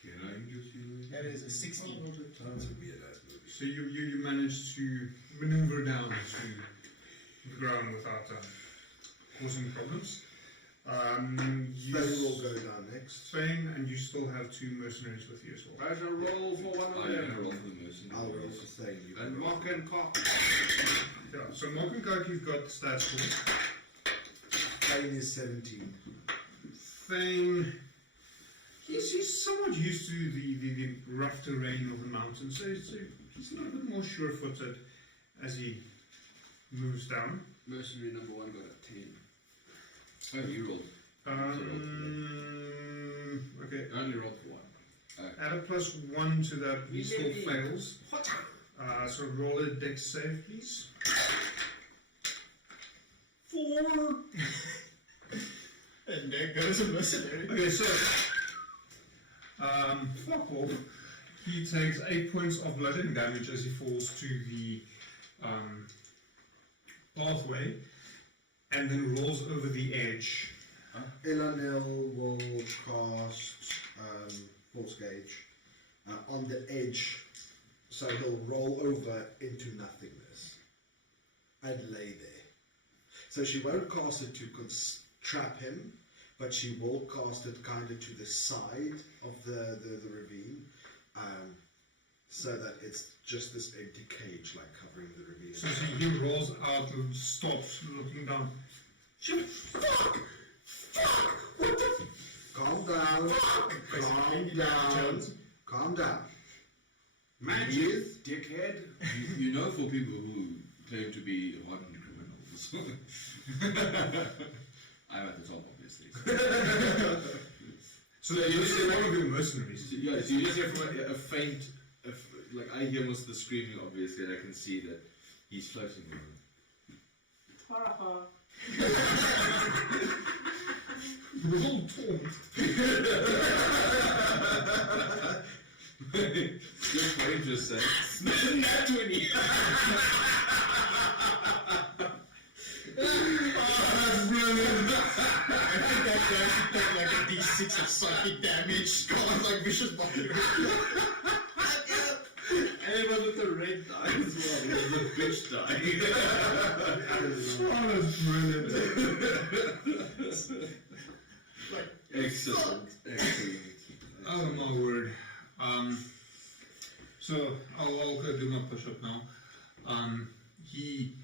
Can I just use That is a 16. That's a weird ass movie. So you managed to maneuver down to the ground without causing problems. You Spain will go down next. Spain, and you still have 2 mercenaries with you as well. There's a roll for one I'm of gonna them. roll for the mercenary. I'll roll for Thane. You And can roll. Mock and Cock. Yeah, so Mark and Kirk, you've got stats for. Thane is 17. Thane, he's somewhat used to the rough terrain of the mountains, so he's a little bit more sure-footed as he moves down. Mercenary number 1 got a 10. Oh, you rolled. Okay, I only rolled for 1. add a +1 to that. He still fails. So roll a dex save, please. 4. And there goes a mercenary. Okay, so fuck off. He takes 8 points of bludgeoning damage as he falls to the pathway, and then rolls over the edge. Ilanil will cast Force Gauge on the edge, so he'll roll over into nothingness and lay there. So she won't cast it to trap him, but she will cast it kind of to the side of the ravine, so that it's just this empty cage like covering the ravine. So he rolls out and stops looking down. Fuck! What the Calm down. Calm down. Calm down. Magic, dickhead. You know, for people who claim to be hardened criminals, I'm at the top, obviously. So you see one of your mercenaries. Yeah, so you just hear from a faint, like I hear most of the screaming, obviously, and I can see that he's floating over. He was all torn. Just for interest's sake. Not 20. That's brilliant. I think that guy should take like a d6 of psychic damage, going like vicious bugger. And it was with the red die as well. It was the bitch die. Oh, that's brilliant. Like, Excellent. Oh my word. So I'll go do my push-up now. He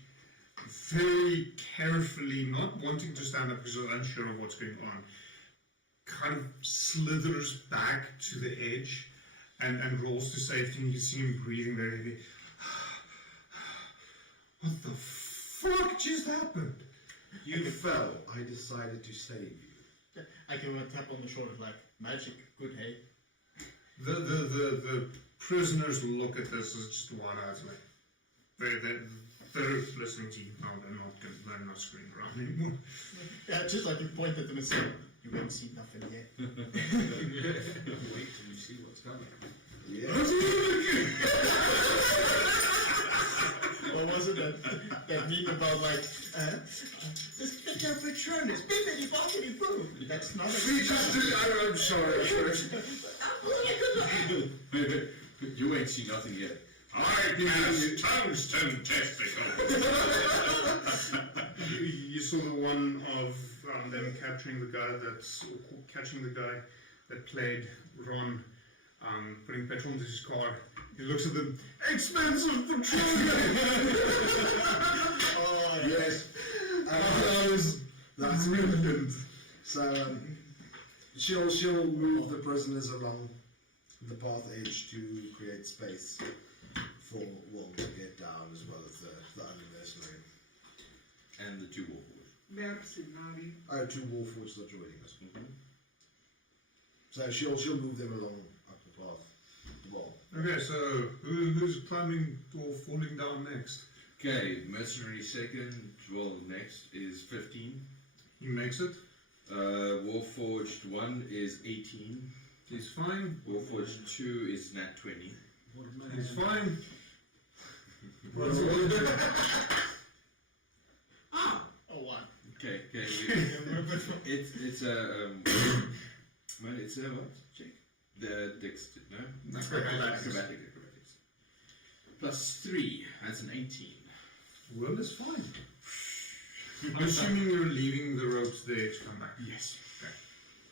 very carefully, not wanting to stand up because he's unsure of what's going on, kind of slithers back to the edge and rolls to safety, and you see him breathing very heavy. What the fuck just happened? You fell. I decided to save you. I give him a tap on the shoulder like, magic, good hey. The prisoners look at this as just one eyes like they're listening to you now. They're not screaming around anymore. Yeah, just like you point at them and say, you haven't seen nothing yet. Wait till you see what's coming. Yeah. What was it that meme about like, this picture of Patronus, bibbidi bobbidi boo. That's not a I'm sorry. You ain't seen nothing yet. I cast tungsten testicles. You saw the one of around them, capturing the guy catching the guy that played Ron, putting petrol into his car. He looks at them, expensive petroleum! Oh, yes. That's brilliant. So, she'll move the prisoners along the path edge to create space for Wong to get down, as well as the other mercenary. And the 2 Warforged. Mercenary. Oh, 2 Warforged are joining us. So she'll move them along up the path. The wall. Okay, so who's climbing or falling down next? Okay, mercenary second. Well, next is 15. He makes it. Warforged 1 is 18. He's fine. Warforged 2 is nat 20. He's fine. Oh, 1. Okay. It's a well, it's a what? Check. The dex. No. Acrobatics. Plus 3. That's an 18. Well, it's fine. I'm assuming you're leaving the ropes there to come back. Yes.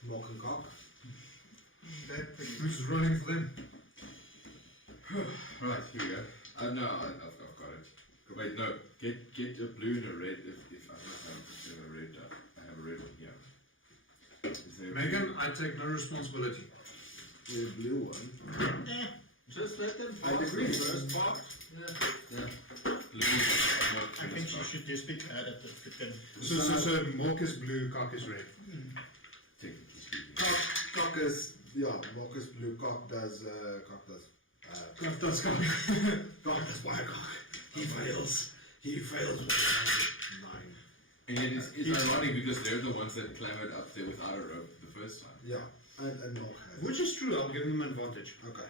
Mock and cock. Who's running for them? Right, here we go. No, I've got it. Wait, no. Get a blue and a red. If I don't have a red, I have a red one here. Is there Megan, I take no responsibility. The blue one. Just let them I agree. first part. Yeah. Blue. I think she should just be glad at the freaking. So Mork is blue, Cock is red. Technically speaking. Cock is, Mock is blue. Cock does Cock does Cock. Cock does wire cock. He fails with 9. And it's ironic because they're the ones that clambered up there without a rope the first time. Yeah, and Mock has. Which is true, I'll give him advantage. Okay.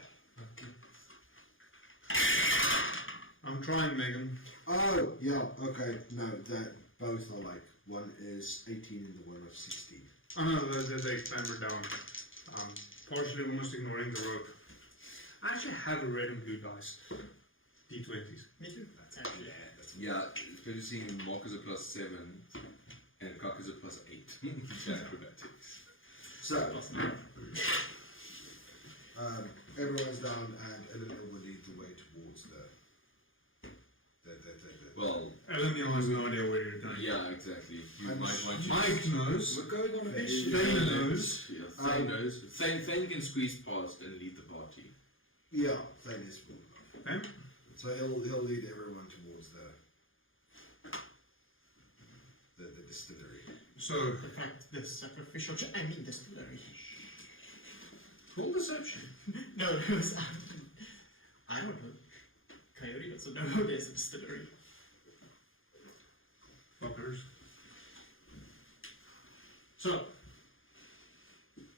I'm trying, Megan. Oh, yeah, okay. No, that both are like, one is 18 and the one of 16. Oh no, they clamber down. Partially almost ignoring the rope. I actually have a red and blue dice. D20s. Me too. That's actually. Yeah, especially seeing Mock is a plus 7 and Cock is a plus 8. Acrobatics. So, everyone's down and Eleanor will lead the way towards the Well, Eleanor has no idea where you're going. yeah, exactly. You I'm might want to. Mike knows. We're going on a mission. Thane knows. Yeah, Thane knows. Thane can squeeze past and lead the party. Yeah, that is cool. Okay. So he'll lead everyone towards the distillery. So, In fact, the sacrificial. Distillery. roll deception. No, it was. I don't know. Coyote doesn't know there's a distillery. Fuckers. So,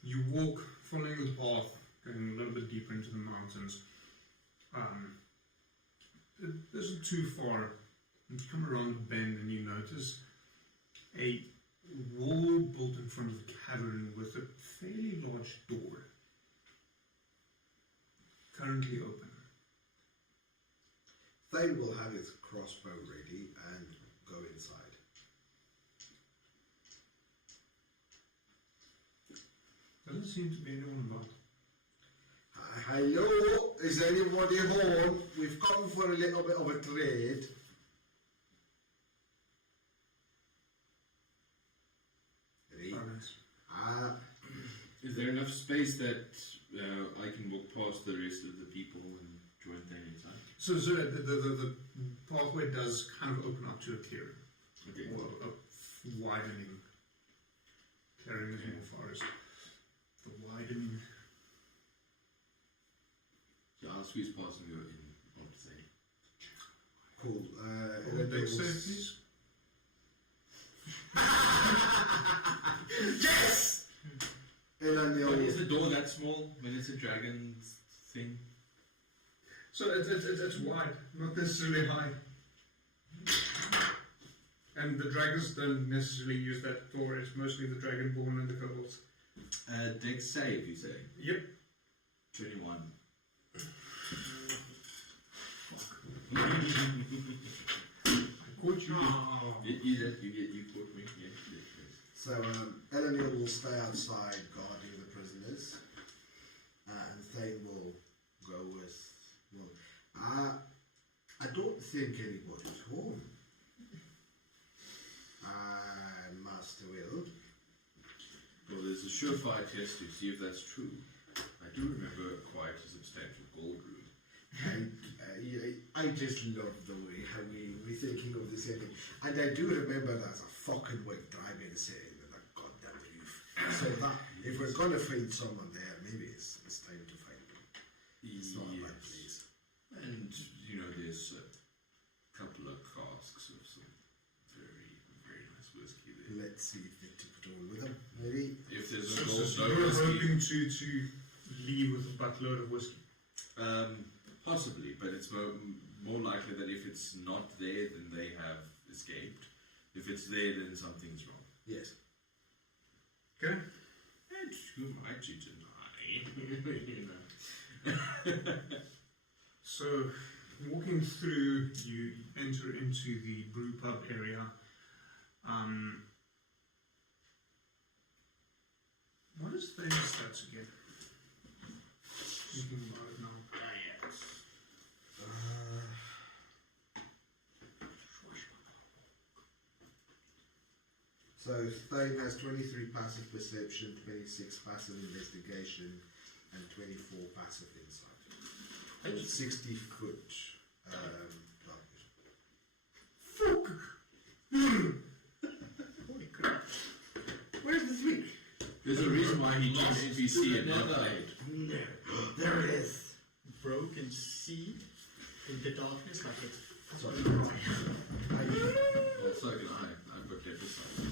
you walk, following the path, going a little bit deeper into the mountains. It isn't too far. You come around the bend and you notice a wall built in front of the cavern with a fairly large door. Currently open. Thane will have his crossbow ready and go inside. Doesn't seem to be anyone about. Hello, is anybody home? We've come for a little bit of a trade. Ready? Is there enough space that I can walk past the rest of the people and join Thane inside? So the pathway does kind of open up to a clearing. Okay. Or a widening. Clearing is more forest. The widening. So I'll squeeze past and go in onto Thane. Cool. Roll dex save, please. Yes! But is the door that small when it's a dragon thing? So it's wide, not necessarily high. And the dragons don't necessarily use that door, it's mostly the dragonborn and the kobolds. Dex save, you say? Yep. 21. I caught you. You caught me. Yeah, yes. So Eleanor will stay outside guarding the prisoners, and Thane will go with. Well, I don't think anybody's home. Master Will. Well, there's a surefire test to see if that's true. I do remember quite a substantial gold room. And I just love the way how we're thinking of the same thing. And I do remember there's a fucking white dragon sitting in the goddamn roof. So that if we're gonna find someone there, maybe it's time to find them. It's not a bad place. And, you know, there's a couple of casks of some very, very nice whiskey there. Let's see if they took it all with them, maybe. If there's a So gold you're whiskey, hoping to leave with a buttload of whiskey? possibly, but it's more likely that if it's not there, then they have escaped. If it's there, then something's wrong. Yes. Okay. And who am I to deny? You know. So, walking through, you enter into the brew pub area. What is their stats again? Thinking about it now. So Thane has 23 passive perception, 26 passive investigation, and 24 passive insight. And 60 foot Fuck! Holy crap. Where's the switch? There's a reason why he chose NPC and not played. There it is. Broke and see in the darkness like it's Sorry. Well, so can I. I booked episode.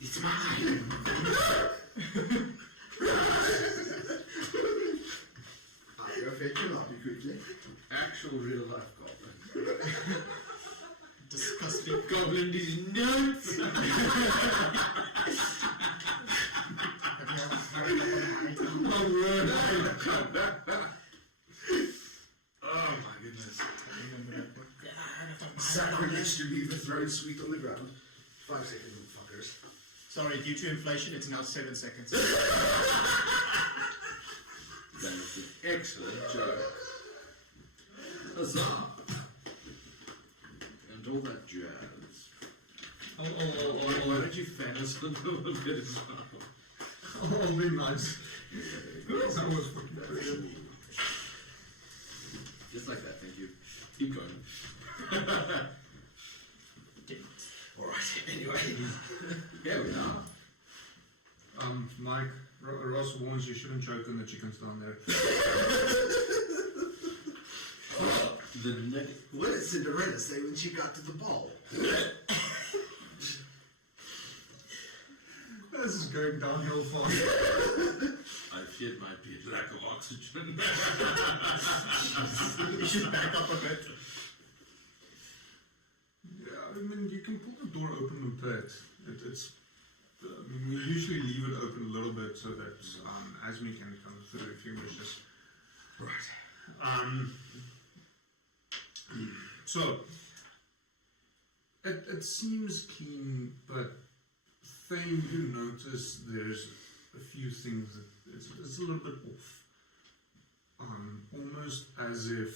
It's mine. You're faking lobby quickly. Actual real life goblin. disgusting. Goblin is nuts! Oh my goodness. Sacrilege to leave the throne sweet on the ground. 5 seconds, fuckers. Sorry, due to inflation, it's now 7 seconds. That was an excellent joke. Huzzah! And all that jazz. Why don't you fan us a little bit as well? Oh, be nice. That was fucking brilliant. Just like that, thank you. Keep going. Alright, anyway. Here we are. Mike, Ross warns you shouldn't choke on the chickens down there. What did Cinderella say when she got to the ball? This is going downhill fast. I feared might be a lack of oxygen. You should back up a bit. Yeah, I mean, you can pull the door open a bit. I mean, we usually leave it open a little bit so that Asmi can come through if he wishes. Right. So, it seems clean, but Thane, you notice there's a few things that it's a little bit off. Almost as if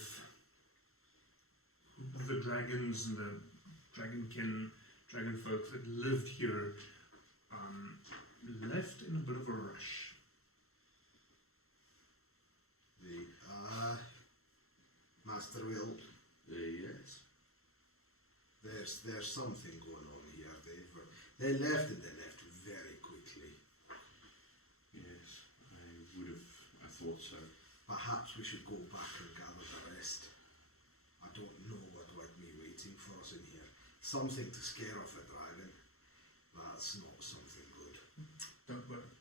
the dragons and the dragon folk that lived here left in a bit of a rush. Master Will, Yes. there's something going on here. They left and they left very quickly. Yes, I thought so. Perhaps we should go back and gather the rest. I don't know what might be waiting for us in here. Something to scare off a dragon. That's not something good. Don't worry.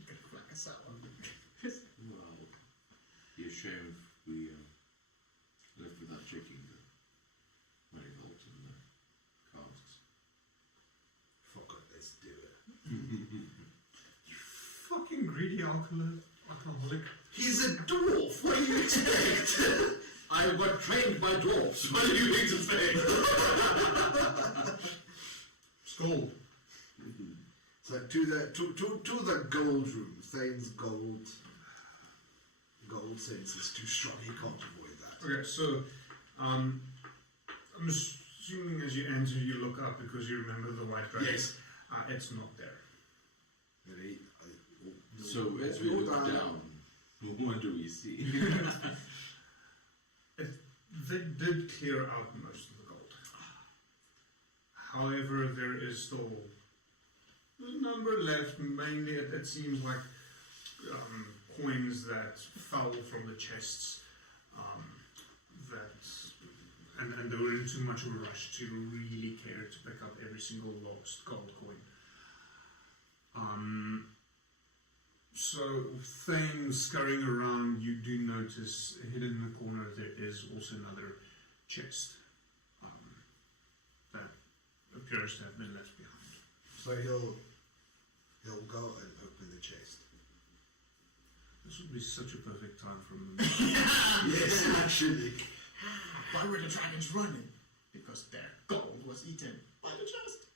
You can flack us out. Well, be a shame if we left without checking the money vault and the casks. Fuck it, let's do it. Fucking greedy alcoholic. He's a dwarf, what do you expect? I got trained by dwarves. What do you mean to say? Gold. So to the gold room. Thane's gold sense is too strong. He can't avoid that. Okay, so I'm assuming as you enter, you look up because you remember the white dragon. Yes. It's not there. Really, So as we look down, what do we see? They did clear out most of the gold. However, there is still a number left. Mainly, it seems like coins that fell from the chests. And they were in too much of a rush to really care to pick up every single lost gold coin. So, things scurrying around, you do notice hidden in the corner there is also another chest that appears to have been left behind. So he'll go and open the chest. This would be such a perfect time for him. Yes, actually. Why were the dragons running? Because their gold was eaten by the chest.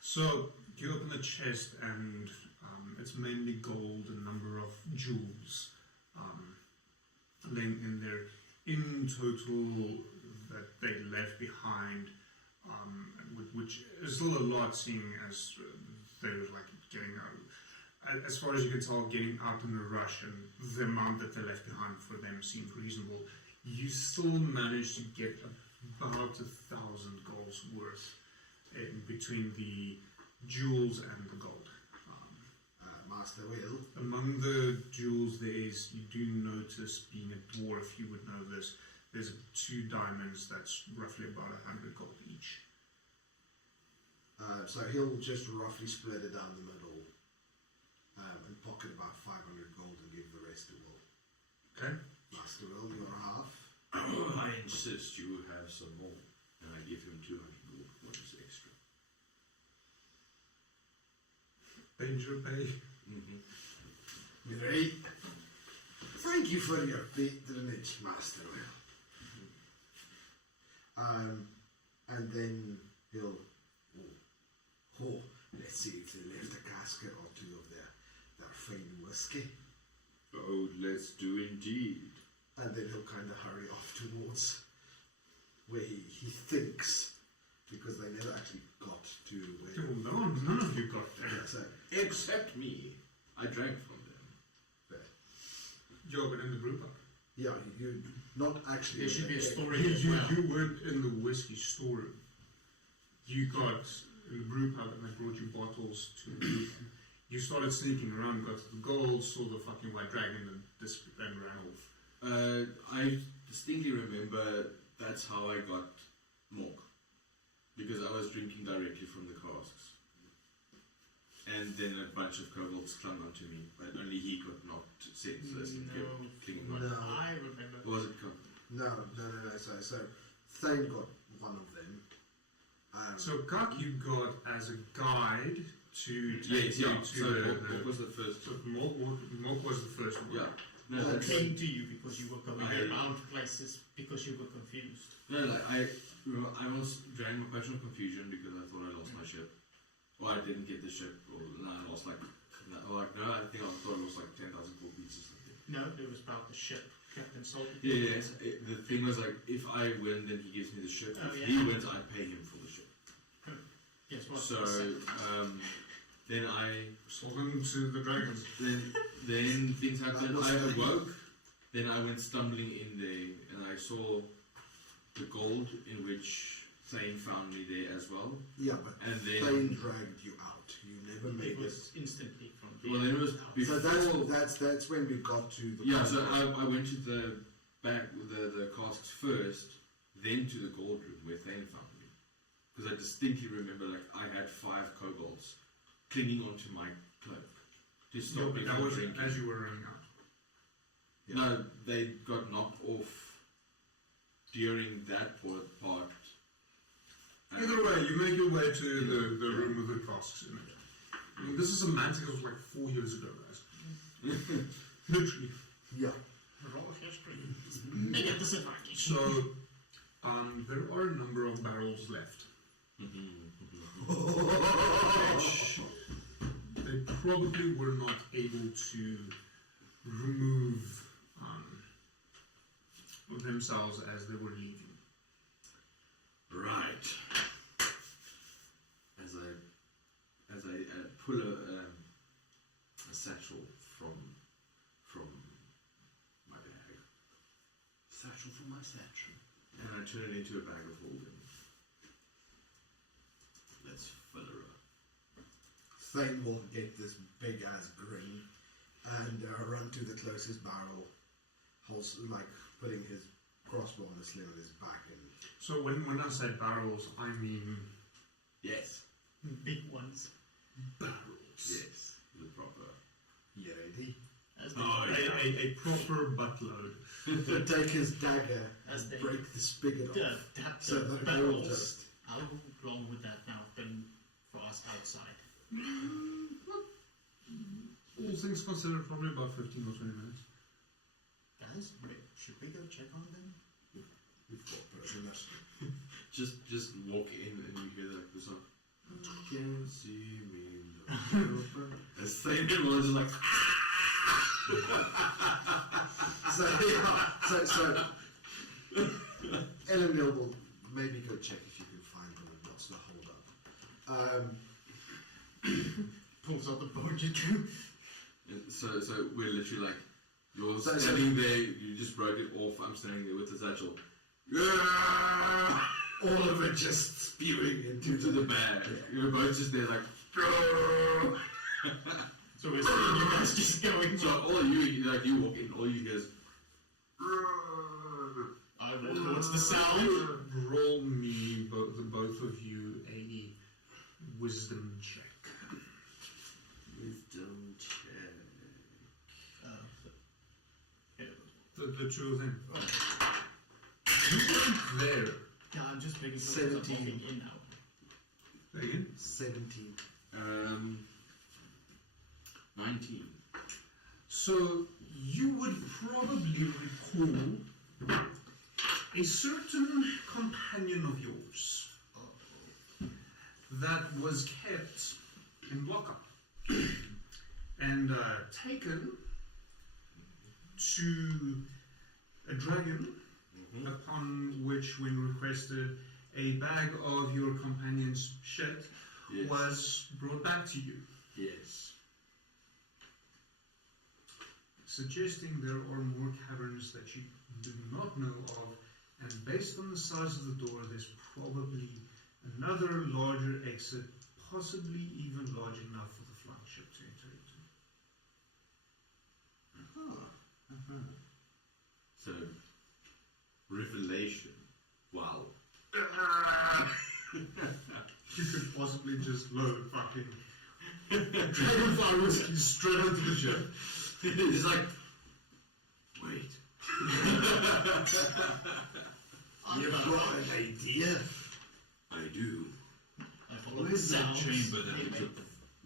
So you open the chest and it's mainly gold, a number of jewels laying in there. In total, that they left behind, which is still a lot, seeing as they were like getting out. As far as you can tell, getting out in a rush, and the amount that they left behind for them seemed reasonable. You still managed to get about 1,000 golds worth in between the jewels and the gold. Master Will. Among the jewels you do notice, being a dwarf, you would know this, there's 2 diamonds that's roughly about 100 gold each. So he'll just roughly split it down the middle and pocket about 500 gold and give the rest to Will. Okay. Master Will, your half. I insist you have some more, and I give him 200 gold. What is extra? Danger Bay. Great. Thank you for your patronage, Master Will. And then he'll. Let's see if they left a casket or 2 of their fine whiskey. Oh, let's do indeed. And then he'll kind of hurry off towards where he thinks, because they never actually got to where. None of you got there. Yeah, so, Except me. I drank from them. You're in the brew pub. yeah, you not actually. There should be a story You, as well. you weren't in the whiskey storeroom. You got in the brew pub and they brought you bottles to the brew pub. You started sneaking around, got to the gold, saw the fucking white dragon, and ran off. I distinctly remember that's how I got Mork. Because I was drinking directly from the casks. And then a bunch of kobolds clung onto me, but only he got knocked senseless and kept clinging on. No. I remember. Or was it No. So Thane got one of them. So Gak you got as a guide to Yes, yeah. to So Mork was the first. So Mork was the first one. Yeah. No, It that's, came to you because you were going I- around places because you were confused. no, like I almost drank my potion of confusion because I thought I lost my ship. Or I didn't get the ship, or I lost I thought I lost like 10,000 gold pieces or something. No, it was about the ship. Captain Salt. Yeah, yes. The thing was like, if I win, then he gives me the ship. Oh, If yeah. he wins, I pay him for the ship. Yes, what? So, then I Sold them to the dragons. then things happened. That was I the- awoke. Then I went stumbling in there, and I saw the gold in which Thane found me there as well. Yeah, but And then, Thane dragged you out. You never It made it. was instantly from well, then it was out. before. So that's when we got to the. Yeah, so I went to the back with the casks first, then to the gold room where Thane found me. Because I distinctly remember, like, I had 5 kobolds clinging onto my cloak to No, stop me but that from was drinking. as you were running out. No, they got knocked off during that part. Either way, you make your way to the room with the casks in it. I mean, this is a mantic of like 4 years ago, guys. Literally. Yeah. Roll history. Make a disadvantage. So, there are a number of barrels left. Which they probably were not able to remove themselves as they were leaving. Right. As I pull a satchel from my bag. Satchel from my satchel. And I turn it into a bag of holding. Let's fill her up. Thane will get this big ass grin and run to the closest barrel, like putting his crossbow on the sling of his back. And So when I say barrels, I mean Yes. Big ones. barrels. Yes. The proper. you ready? As they, A proper buttload. To take his dagger As and they- break the spigot off. tap So the the barrels. just How long would that now have been for us outside? All things considered, probably about 15 or 20 minutes. Guys, should we go check on them? we've got prisoners. Just walk in and you hear like the song. You can see me. As Thane was just like. So Eleanor will maybe go check if you can find them and what's the hold up. Pulls out the bow and just So we're literally like, you're So- standing there, you just broke it off, I'm standing there with the satchel. All of it just spewing Into the bag. Yeah. You're both just there like. So we're seeing you guys just going. So all of you, like you walk in, all you hear is. I roll towards the sound. Roll me, the both of you, a wisdom check. Wisdom check. The two of them. You weren't there. Yeah, I'm just making sure that I'm 17. walking in now. Again? 17. 19. So you would probably recall a certain companion of yours that was kept in lockup and taken to a dragon, upon which, when requested, a bag of your companion's shit Yes. was brought back to you, Yes. suggesting there are more caverns that you do not know of, and based on the size of the door, there's probably another larger exit, possibly even large enough for the flying ship to enter into. So, revelation. Wow. You could possibly just load fucking Dragonfly whiskey straight onto the ship. It's like, wait. You've got an idea? I do. I follow What the is that sounds chamber that they we make. took?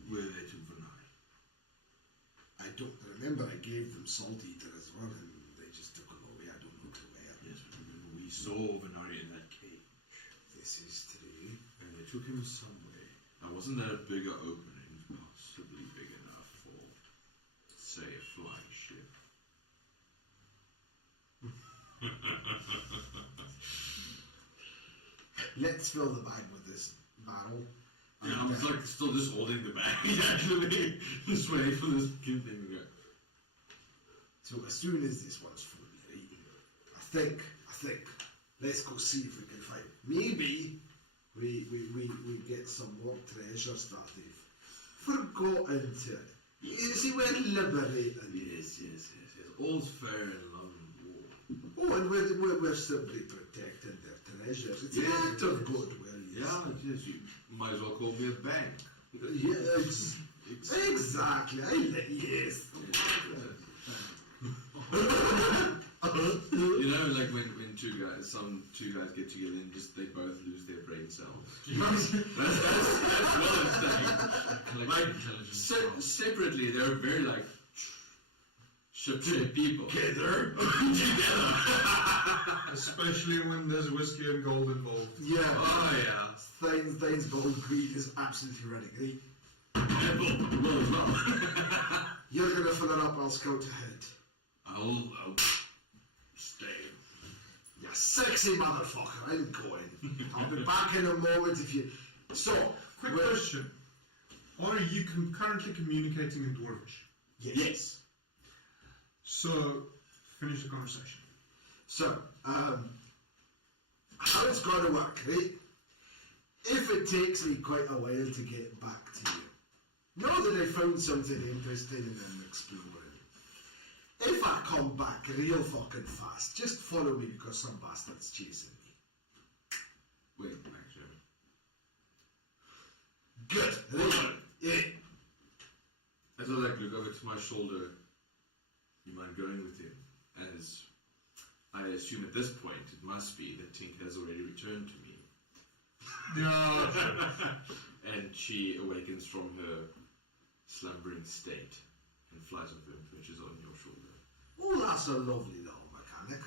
Where they took the night? I don't remember. I gave them Salt Eater as well, and they just took them away. I don't know to where. Yes, we saw Venari in that cave. This is true. And they took him somewhere. Now, wasn't there a bigger opening, possibly big enough for, say, a flying ship? Let's fill the bag with this barrel. Yeah, I was like still just holding the bag, actually. Just waiting for this fucking thing to go. So as soon as this one's full, right, I think, let's go see if we can find. Maybe we get some more treasures that they've forgotten to. You see, we're liberated. Yes. All's fair in love and war. Oh, and we're simply protecting their treasures. It's an act of goodwill. Yeah, yes, you might as well call me a bank. Yes, exactly. Yes. You know, like when some two guys get together and just they both lose their brain cells. that's what I'm saying. Like separately, they're very like Ship people. Together. Especially when there's whiskey and gold involved. Yeah. Oh yeah. Thane's gold greed is absolutely running. You're gonna fill it up, I'll scout ahead. I'll stay. You sexy motherfucker, I'm going. I'll be back in a moment if you... So, Quick question. Are you currently communicating in Dwarvish? Yes. So, finish the conversation. So, how it's going to work, right? If it takes me quite a while to get back to you, know that I found something interesting and exploring. If I come back real fucking fast, just follow me because some bastard's chasing me. Wait, actually. Good. Right. Yeah. As I look over to my shoulder, you mind going with him? As I assume at this point it must be that Tink has already returned to me. Yeah. And she awakens from her slumbering state and flies over and perches on your shoulder. Oh, that's a lovely little mechanic.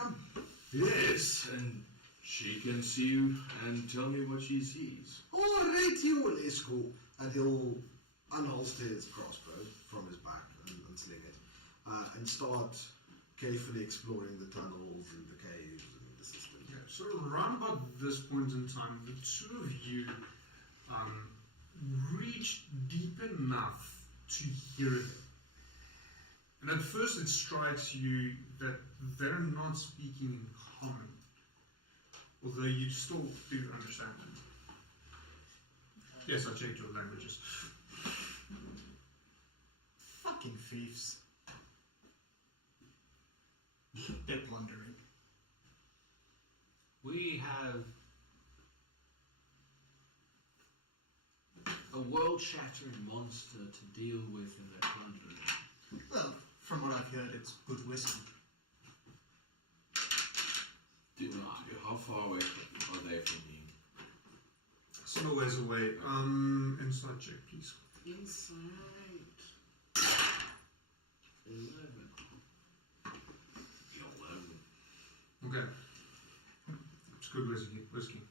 Yes, and she can see you and tell me what she sees. Oh, right, you let's go. And he'll unholster his crossbow from his back and sling it. And start carefully exploring the tunnels and the caves and the system. Yeah, so around about this point in time, the two of you reach deep enough to hear them. And at first it strikes you that they're not speaking in common, although you still do understand them. Yes, I checked your languages. Fucking thieves. They're plundering. We have a world-shattering monster to deal with in their plundering. Well, from what I've heard, it's good whiskey. How far away are they from me? Some a ways away. Inside check, please. Insight. 11. Okay. It's good whiskey.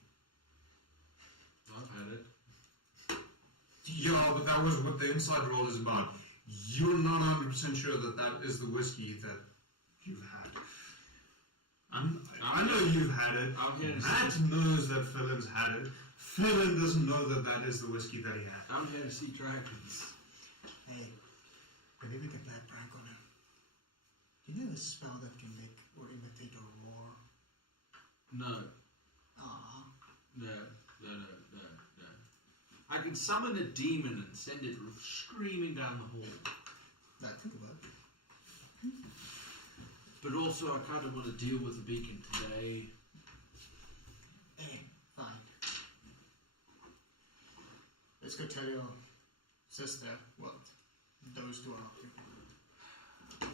I've had it. Yeah, but that was what the inside roll is about. You're not 100% sure that that is the whiskey that you've had. I know you've had it. Matt knows that Phelan's had it. Phelan doesn't know that that is the whiskey that he had. I'm here to see dragons. Hey, maybe we can play a prank on him. Do you know a spell that can make or imitate a roar? No. Ah. No. I can summon a demon and send it screaming down the hall. That think about it. But also I kind of want to deal with the beacon today. Hey, fine. Let's go tell your sister what those two are up to.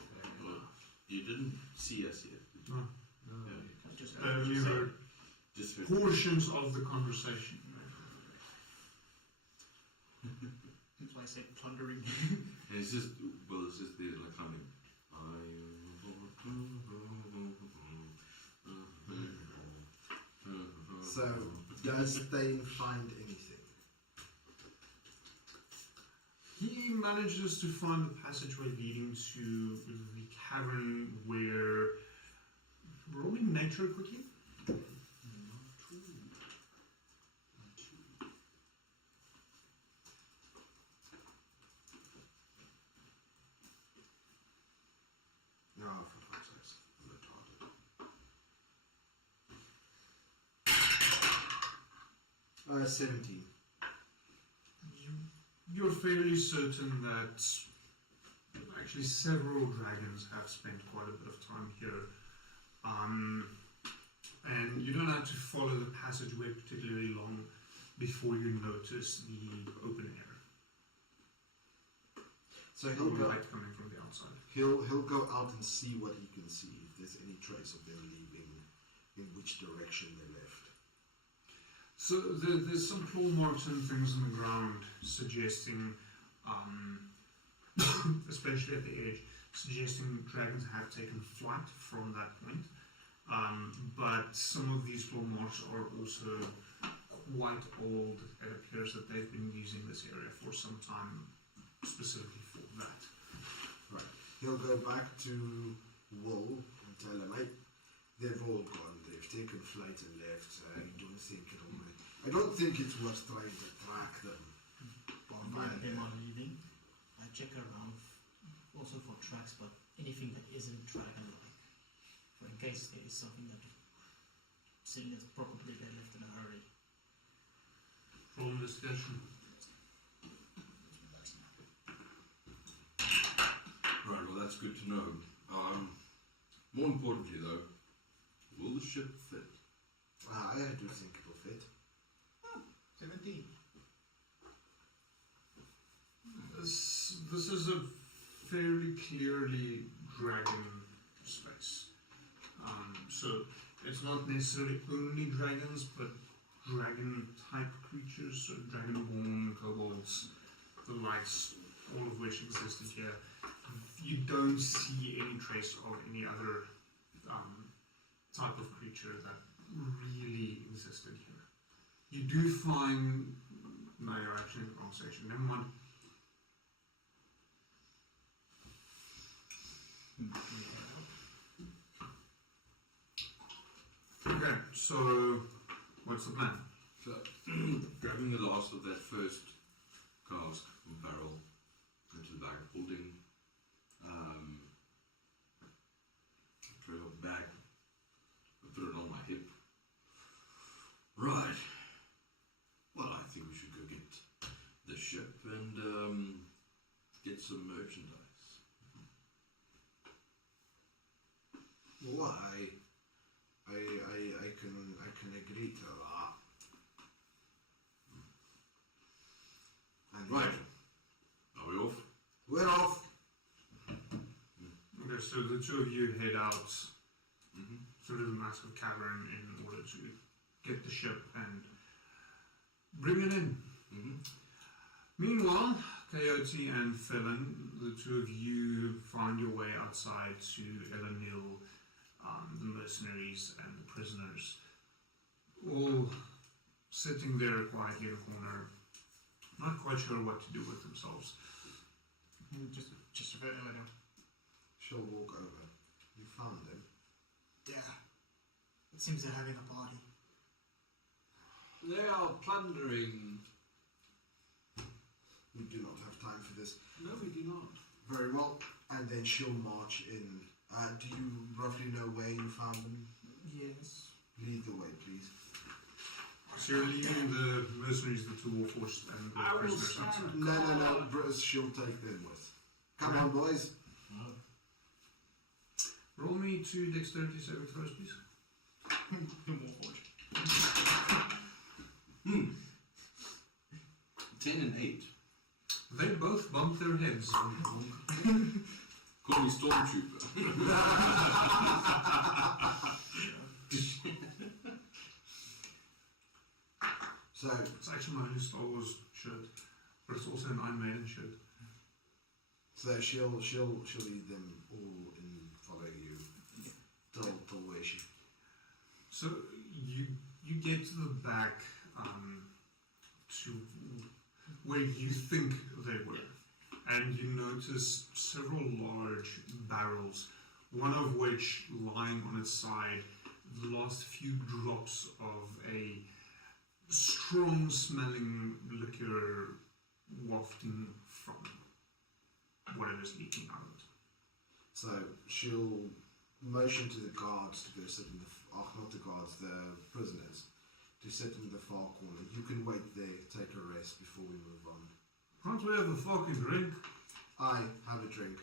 Well, you didn't see us yet. Did you? No. Yeah. You heard Just heard. portions of the conversation. That's why I said plundering. And it's just the like coming. So, does Thane find anything? He manages to find the passageway leading to the cavern where... Rolling nature quickly? No, for fuck's sake. I'm retarded. 17. You're fairly certain that actually several dragons have spent quite a bit of time here. And you don't have to follow the passageway particularly long before you notice the open air. So he'll go. Light coming from the outside. He'll go out and see what he can see. If there's any trace of them leaving, in which direction they left. So there's some claw marks and things on the ground suggesting, especially at the edge, suggesting dragons have taken flight from that point. But some of these floor marks are also quite old. It appears that they've been using this area for some time, specifically for that. Right. He'll go back to Wool and tell him, they've all gone. They've taken flight and left. I don't think it's worth trying to track them. While them are leaving, I check around also for tracks, but anything that isn't dragon-like. For in case there is something that seeing as probably they left in a hurry. Roll investigation. Right, well that's good to know. More importantly though, will the ship fit? I do think it will fit. 17. This is a fairly clearly dragon space. So it's not necessarily only dragons, but dragon-type creatures, so dragonborn, kobolds, the likes, all of which existed here. You don't see any trace of any other type of creature that really existed here. You do find... No, you're actually in the wrong section. Never mind. Okay, so what's the plan? So, grabbing the last of that first cask from barrel into the bag, holding throw it back, put it on my hip. Right. Well, I think we should go get the ship and get some merchandise. Well, I can agree to that. And Right. Are we off? We're off. Okay, so the two of you head out through the massive cavern in order to get the ship and bring it in. Meanwhile, Coyote and Felon, the two of you find your way outside to Elanil, the mercenaries and the prisoners, all sitting there quietly in a corner, not quite sure what to do with themselves. Just a bit later. She'll walk over. You found them? Yeah. It seems they're having a party. They are plundering. We do not have time for this. No, we do not. Very well. And then she'll march in. Do you roughly know where you found them? Yes. Lead the way, please. So you're leaving the mercenaries, the two Warforged, and the I will prisoners stand. outside. No. Bruce, she'll take them with. Come on, boys. Roll me 2 dexterity saving throws, please. The Warforged. 10 and 8. They both bump their heads. Call me Stormtrooper. So, It's actually my only Star Wars shirt, but it's also an Iron Maiden shirt. so she'll lead them all and follow you. Till where she. So you get to the back to where you think they were, and you notice several large barrels, one of which lying on its side, the last few drops of a strong smelling liquor wafting from whatever's leaking out of it. So she'll motion to the guards to go sit in the not the guards, the prisoners, to sit in the far corner. You can wait there, take a rest before we move on. Can't we have a fucking drink? I have a drink.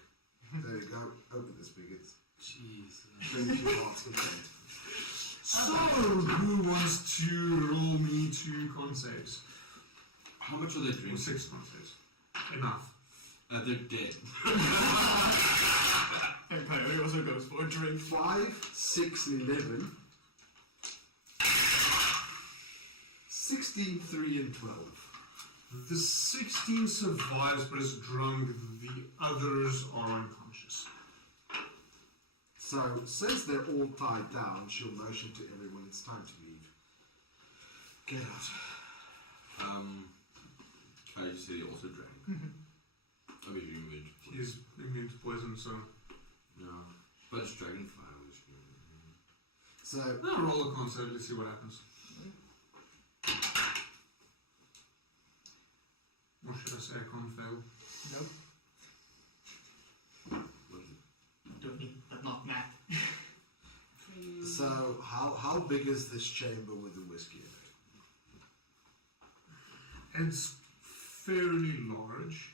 There you go. Open the spigots. Jesus. Drink your heart's content. So, who wants to roll me 2 con saves? How much are they Or drinking? 6 con saves? Enough. They're dead. And Coyote also goes for a drink. 5, 6, 11. 16, 3, and 12. The 16 survives but is drunk, the others are unconscious. So, since they're all tied down, she'll motion to everyone it's time to leave. Get out. Can you say he also drank? I mean, immune. He's immune to poison, so. Yeah. But it's dragonfire, which. So, No, roll a con save, let's see what happens. Or should I say a con fail? Nope. What is it? Don't need, but not math. so how big is this chamber with the whiskey in it? It's fairly large,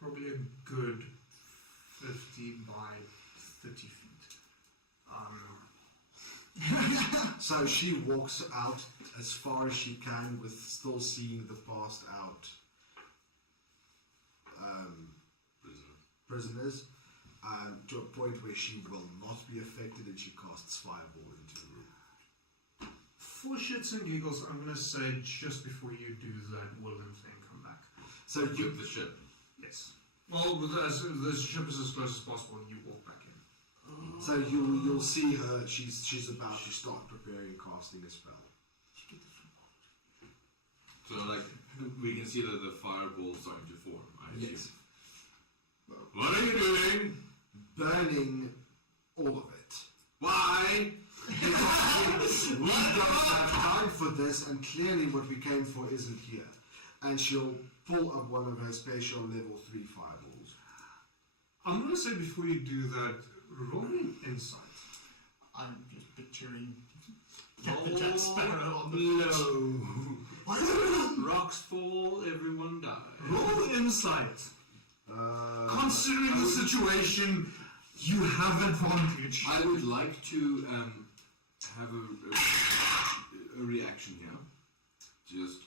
probably a good 50 by 30 feet. So she walks out as far as she can with still seeing the passed out prisoners to a point where she will not be affected and she casts fireball into the room. For shits and giggles, I'm going to say just before you do that, will and thing come back. So With the ship. Yes. Well, the ship is as close as possible and you walk back in. So you'll see her. She's about to start preparing casting a spell. So, like, we can see that the fireball is starting to form, I assume. Yes. What are you doing? Burning all of it. Why? We don't have time for this, and clearly what we came for isn't here. And she'll pull up one of her special level 3 fireballs. I'm going to say before you do that, roll an insight. I'm just picturing Captain Jack Sparrow on the Rocks fall, everyone dies. Roll insight. Considering the situation, you have advantage. I would like to have a reaction here. Just,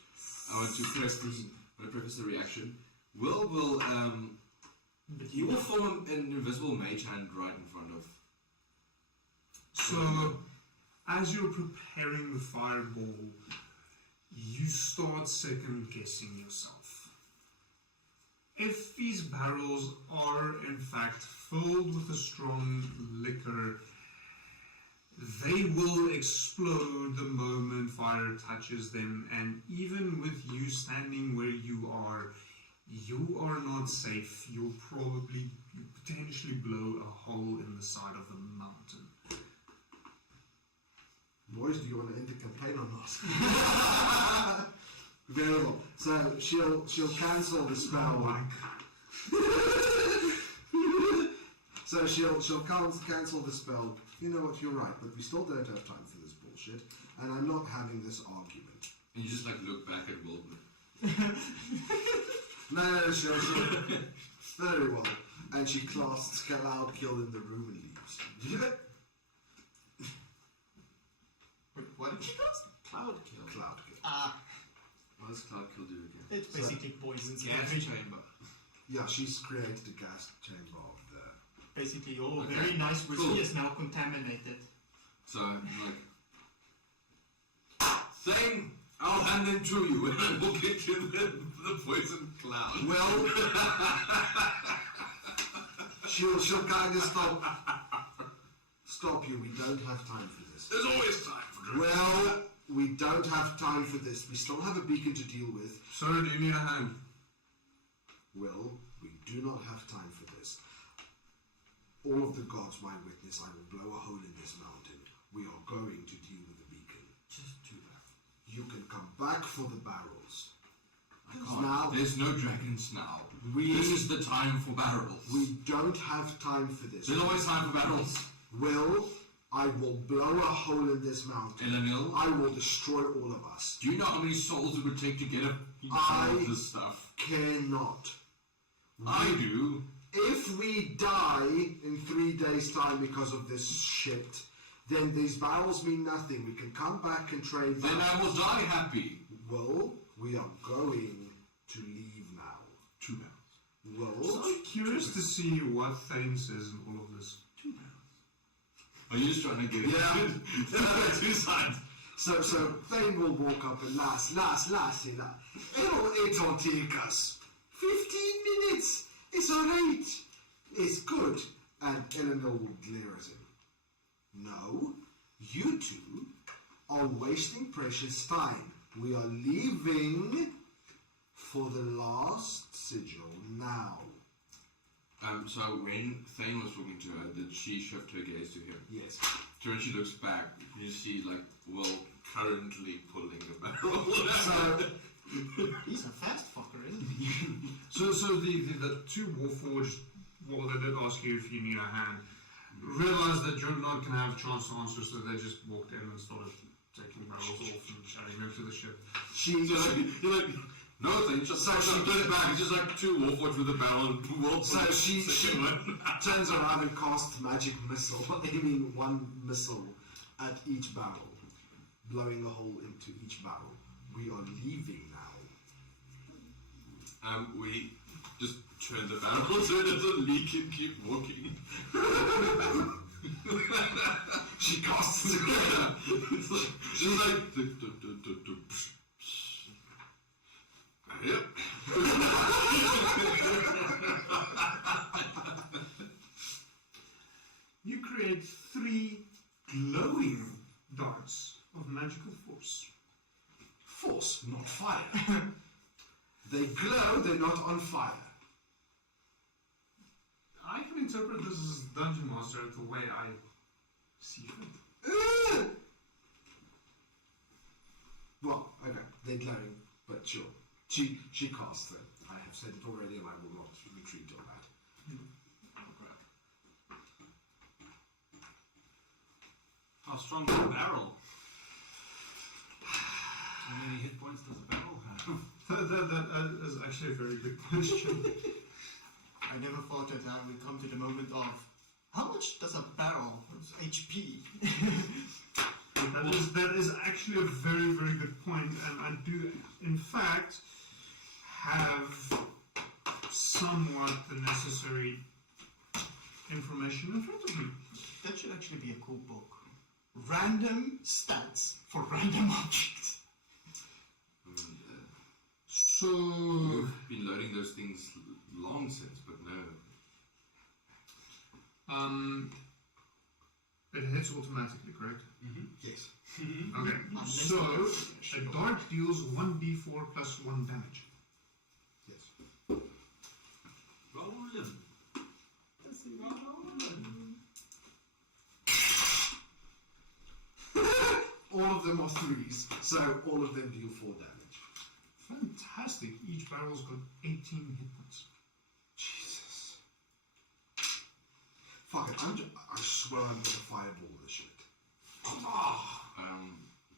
I want to preface the reaction. Will you will form an invisible mage hand right in front of. So, as you're preparing the fireball, you start second guessing yourself. If these barrels are in fact filled with a strong liquor, they will explode the moment fire touches them, and even with you standing where you are not safe. You'll potentially blow a hole in the side of the mountain. Boys, do you want to enter campaign or not? Very well. So she'll cancel the spell. So she'll cancel the spell. You know what? You're right, but we still don't have time for this bullshit, and I'm not having this argument. And you just like look back at Wilbur. No, she'll very well. And she casts Cloud Kill in the room and leaves. Wait, what did she cast? Cloud kill. Cloud Kill. What does Cloud kill do again? It's basically poisons. Gas chamber. Yeah, she's created a gas chamber of the... Basically, all Okay, very nice whiskey cool. is now contaminated. So, like, thing, I'll hand them to you and I will get you the poison cloud. Well, she'll kind of stop you. We don't have time for this. There's always time for drinks. Well, we don't have time for this. We still have a beacon to deal with. Sir, do you need a hand? Well, we do not have time for this. All of the gods, my witness, I will blow a hole in this mountain. We are going to deal with the beacon. Just do that. You can come back for the barrels. I can't. Now, There's no dragons now. We- This is the time for barrels. we don't have time for this. There's always time for barrels. Will, I will blow a hole in this mountain. Elenil, I will destroy all of us. do you know how many souls it would take to get all of this stuff? Cannot. I do. If we die in 3 days' time because of this shit, then these barrels mean nothing. We can come back and trade Then barrels. I will die happy. Well, we are going to leave now. 2 barrels. Well, I'm curious to see what Thane says in all of this. 2 barrels. Are you just trying to get it? Yeah. Two sides. so Thane will walk up and last, it'll take us 15 minutes. It's alright. It's good. And Eleanor will glare at him. No, you two are wasting precious time. We are leaving for the last sigil now. So when Thane was talking to her, did she shift her gaze to him? Yes. So when she looks back, you see, like, Will currently pulling a barrel. So, He's a fast fucker, isn't he? So the two Warforged, well, they did ask you if you need a hand, realised that you're not going to have a chance to answer, so they just walked in and started taking barrels off and shutting them to the ship. You're like, no thing, just so she goes back, it's just like two Warforged with a barrel and Will. So she turns around and casts magic missile, aiming one missile at each barrel, blowing a hole into each barrel. We are leaving now. We just turn the barrel so it doesn't leak and keep walking. She casts it again. She's like, yep. You create 3 glowing darts of magical force. Force, not fire. They glow, they're not on fire. I can interpret this as Dungeon Master the way I see it. Well, okay, they're glowing, but sure. She casts them. I have said it already and I will not retreat on that. How strong is a barrel? How many hit points does a barrel have? That is actually a very good question. I never thought that now we come to the moment of how much does a barrel HP? That is actually a very, very good point, and I do, in fact, have somewhat the necessary information in front of me. That should actually be a cool book. Random stats for random objects. So We've been loading those things long since, but no. It hits automatically, correct? Yes. Okay. So a dart deals 1d4 plus 1 damage. Yes. Roll them. All of them are 3s, so all of them deal 4 damage. Fantastic. Each barrel's got 18 hit points. Jesus. Fuck it, I swear I'm gonna fireball this shit.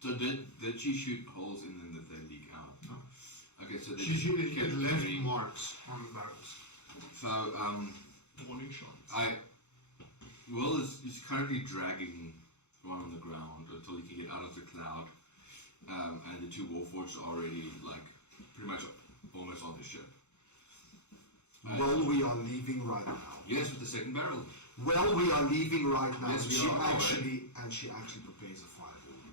So did she shoot holes in them that they leak out? No. Okay, so they She's usually get left very- marks on the barrels. So Warning shots. Will is currently dragging one on the ground until he can get out of the cloud, and the two Warforged are already like pretty much almost on the ship. Well, we are leaving right now. Yes, with the second barrel. Well, we are leaving right now. Yes, we she are, actually prepares a fireball.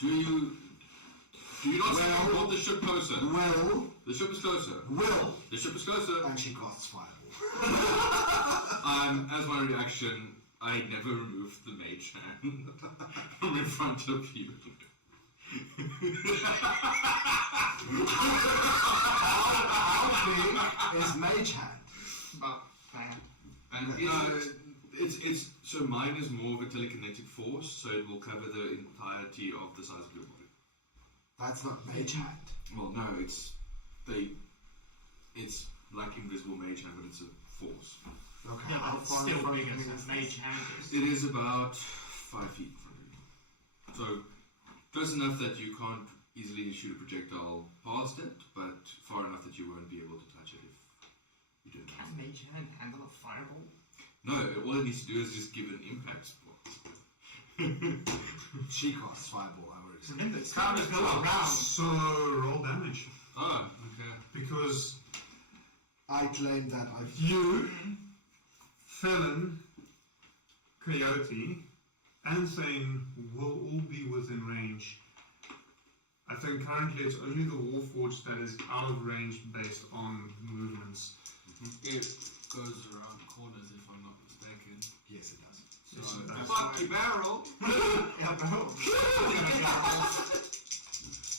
Do you not say you want the ship closer? Well, The ship is closer. The ship is closer. and she casts fireball. As my reaction, I never removed the mage hand from in front of you. How big is mage hand? But And it's so mine is more of a telekinetic force, so it will cover the entirety of the size of your body. That's not mage hand. Well, no, it's like invisible mage hand, but it's a force. Okay, Yeah, how but it's far in still front big of me as is a this? mage hand is. It is about 5 feet in front of you. So close enough that you can't easily shoot a projectile past it, but far enough that you won't be able to touch it if you didn't. Can mage hand handle a fireball? No, all it needs to do is just give an impact spot. She casts fireball. I already said. Remember, stars go around. so roll damage. Ah, okay. Because I claim that I've. you, Felon, Coyote, and Thane will all be within range. I think currently it's only the Warforged that is out of range based on movements. goes around corners, if I'm not mistaken. Yes, it does. So, That's fuck why- your barrel! Yeah, barrel.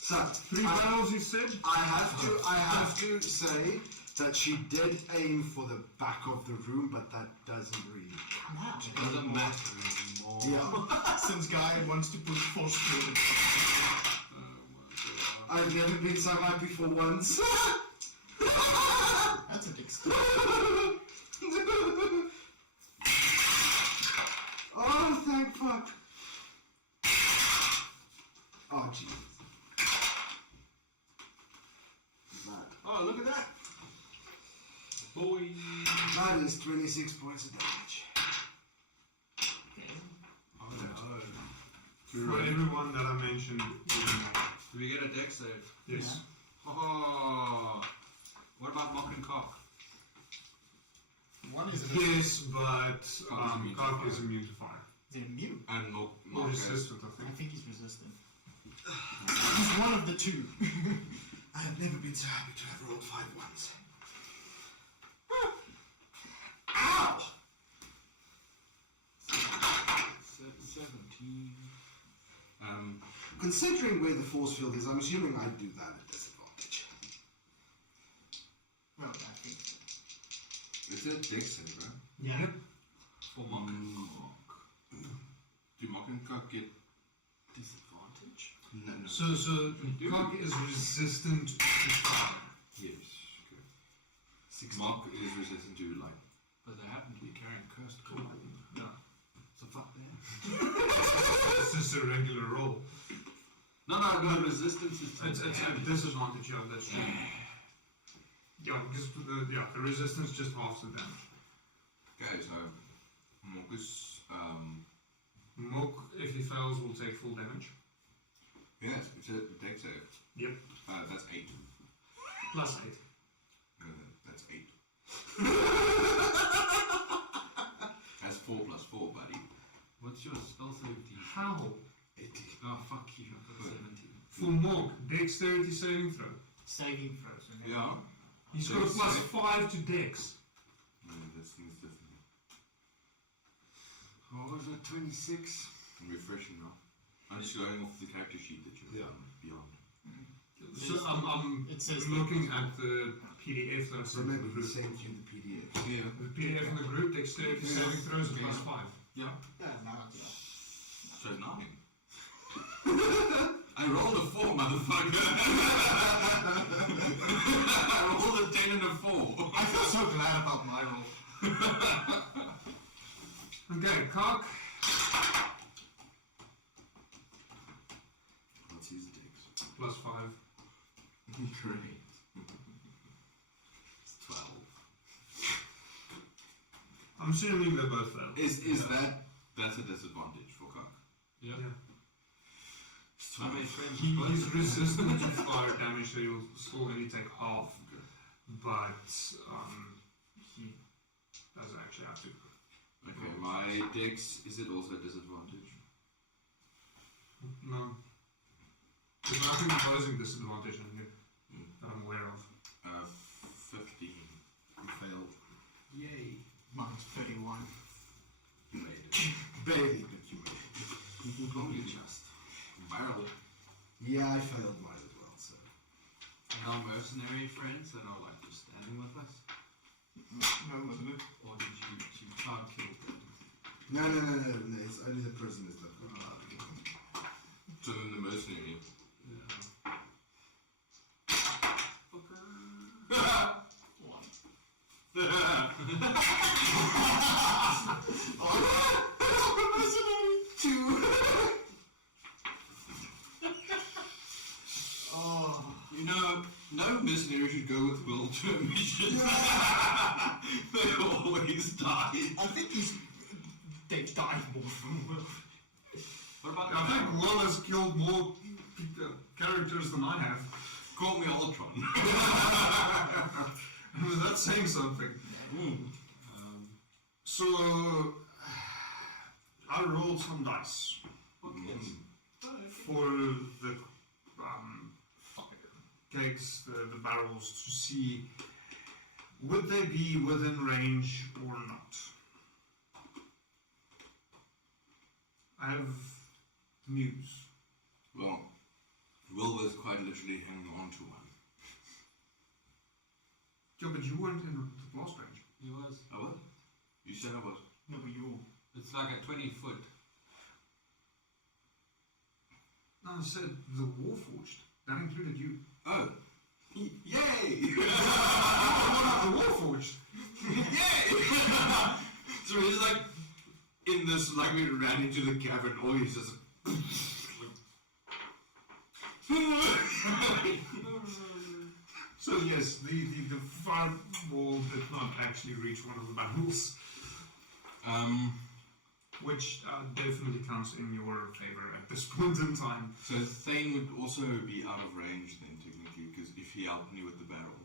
So, 3 barrels, you said? I have to say that she did aim for the back of the room, but that doesn't really count. It doesn't matter anymore. Yeah. Since Guy wants to put force field in I've never been so happy for once. That's a big step. Oh, thank fuck. Oh, Jesus. That. Oh, look at that! Boy! That is 26 points of damage. Oh no. For everyone that I mentioned. Do we get a deck save? Yes. Oh! What about Mock and Cock? One is Yes, but immune to Cock fire. is immune to fire. they're mute. And Or Mark is resistant, I I think. think he's resistant. He's one of the two. I've never been so happy to have rolled 5 ones. Ow! 17. Considering where the force field is, I'm assuming I do that at disadvantage. Well, I think so. Is that deck save, right? Yeah. For Mock and Cock. Do Mock and Cock get Disadvantage? no? So Cock is resistant to fire. Yes. Okay. Mark is resistant to light. But they happen to be carrying Cursed Cock. No. So fuck that. It's just a regular roll. No, the resistance is to It's a disadvantage, yeah, that's true. Yeah, because the resistance just halves the damage. Okay, so Marcus, Mook, if he fails, will take full damage. yes, it's a deck save. Yep. That's 8. Plus 8. That's 8. That's 4 plus 4, buddy. What's your spell save DC? How? 80. Oh, fuck you. I've got 17. For Mook, dexterity saving throw. Saving throws. Okay? Yeah. He's got a plus 5 to dex. That seems different. What was it? 26? I'm refreshing now. I'm just going off the character sheet that you have beyond. So I'm It says looking at the PDF that I sent to Remember, the we group. sent you the PDF. Yeah. The PDF in the group, dexterity saving throws are plus 5. Yeah. Yeah, now, yeah. So 9. I rolled a 4, motherfucker. I rolled a 10 and a 4. I feel so glad about my roll. Okay, Cock. Let's use the dex. Plus 5. Great. It's 12. I'm assuming they both fail. Is that's a disadvantage for Cock? Yeah. It's I 12. made friends. He's resistant to fire damage, so he'll still only take half. But he doesn't actually have to. Okay, my dex, is it also a disadvantage? No. There's nothing opposing disadvantage in here that I'm aware of. 15. You failed. Yay. Mine's 31. You made it. Barely, but you made it. Only just. Barrel. Yeah, I failed mine as well, so. And our mercenary friends that are like just standing with us? No, wasn't it? Or did you try and kill them? No, it's only the prisoners that were allowed to go. So then the mercenary. You know, no mercenary should go with Will to a mission. They always die. I think they died more from Will. What about I think Will has killed more characters than I have. Call me Ultron. That's saying something. So, I rolled some dice for the kegs, the barrels, to see Would they be within range or not? I have news. Well, Will was quite literally hanging on to one. Yeah, but you weren't in the blast range. He was. I was? You said I was. No, but you. It's like a 20-foot. No, I said the Warforged. That included you. Oh. Yay! The Warforged. Yay! So it's like, in this, like we ran into the cavern, all he's just... So yes, the fireball did not actually reach one of the barrels. Which definitely counts in your favor at this point in time. So Thane would also be out of range then, technically, because if he helped me with the barrel.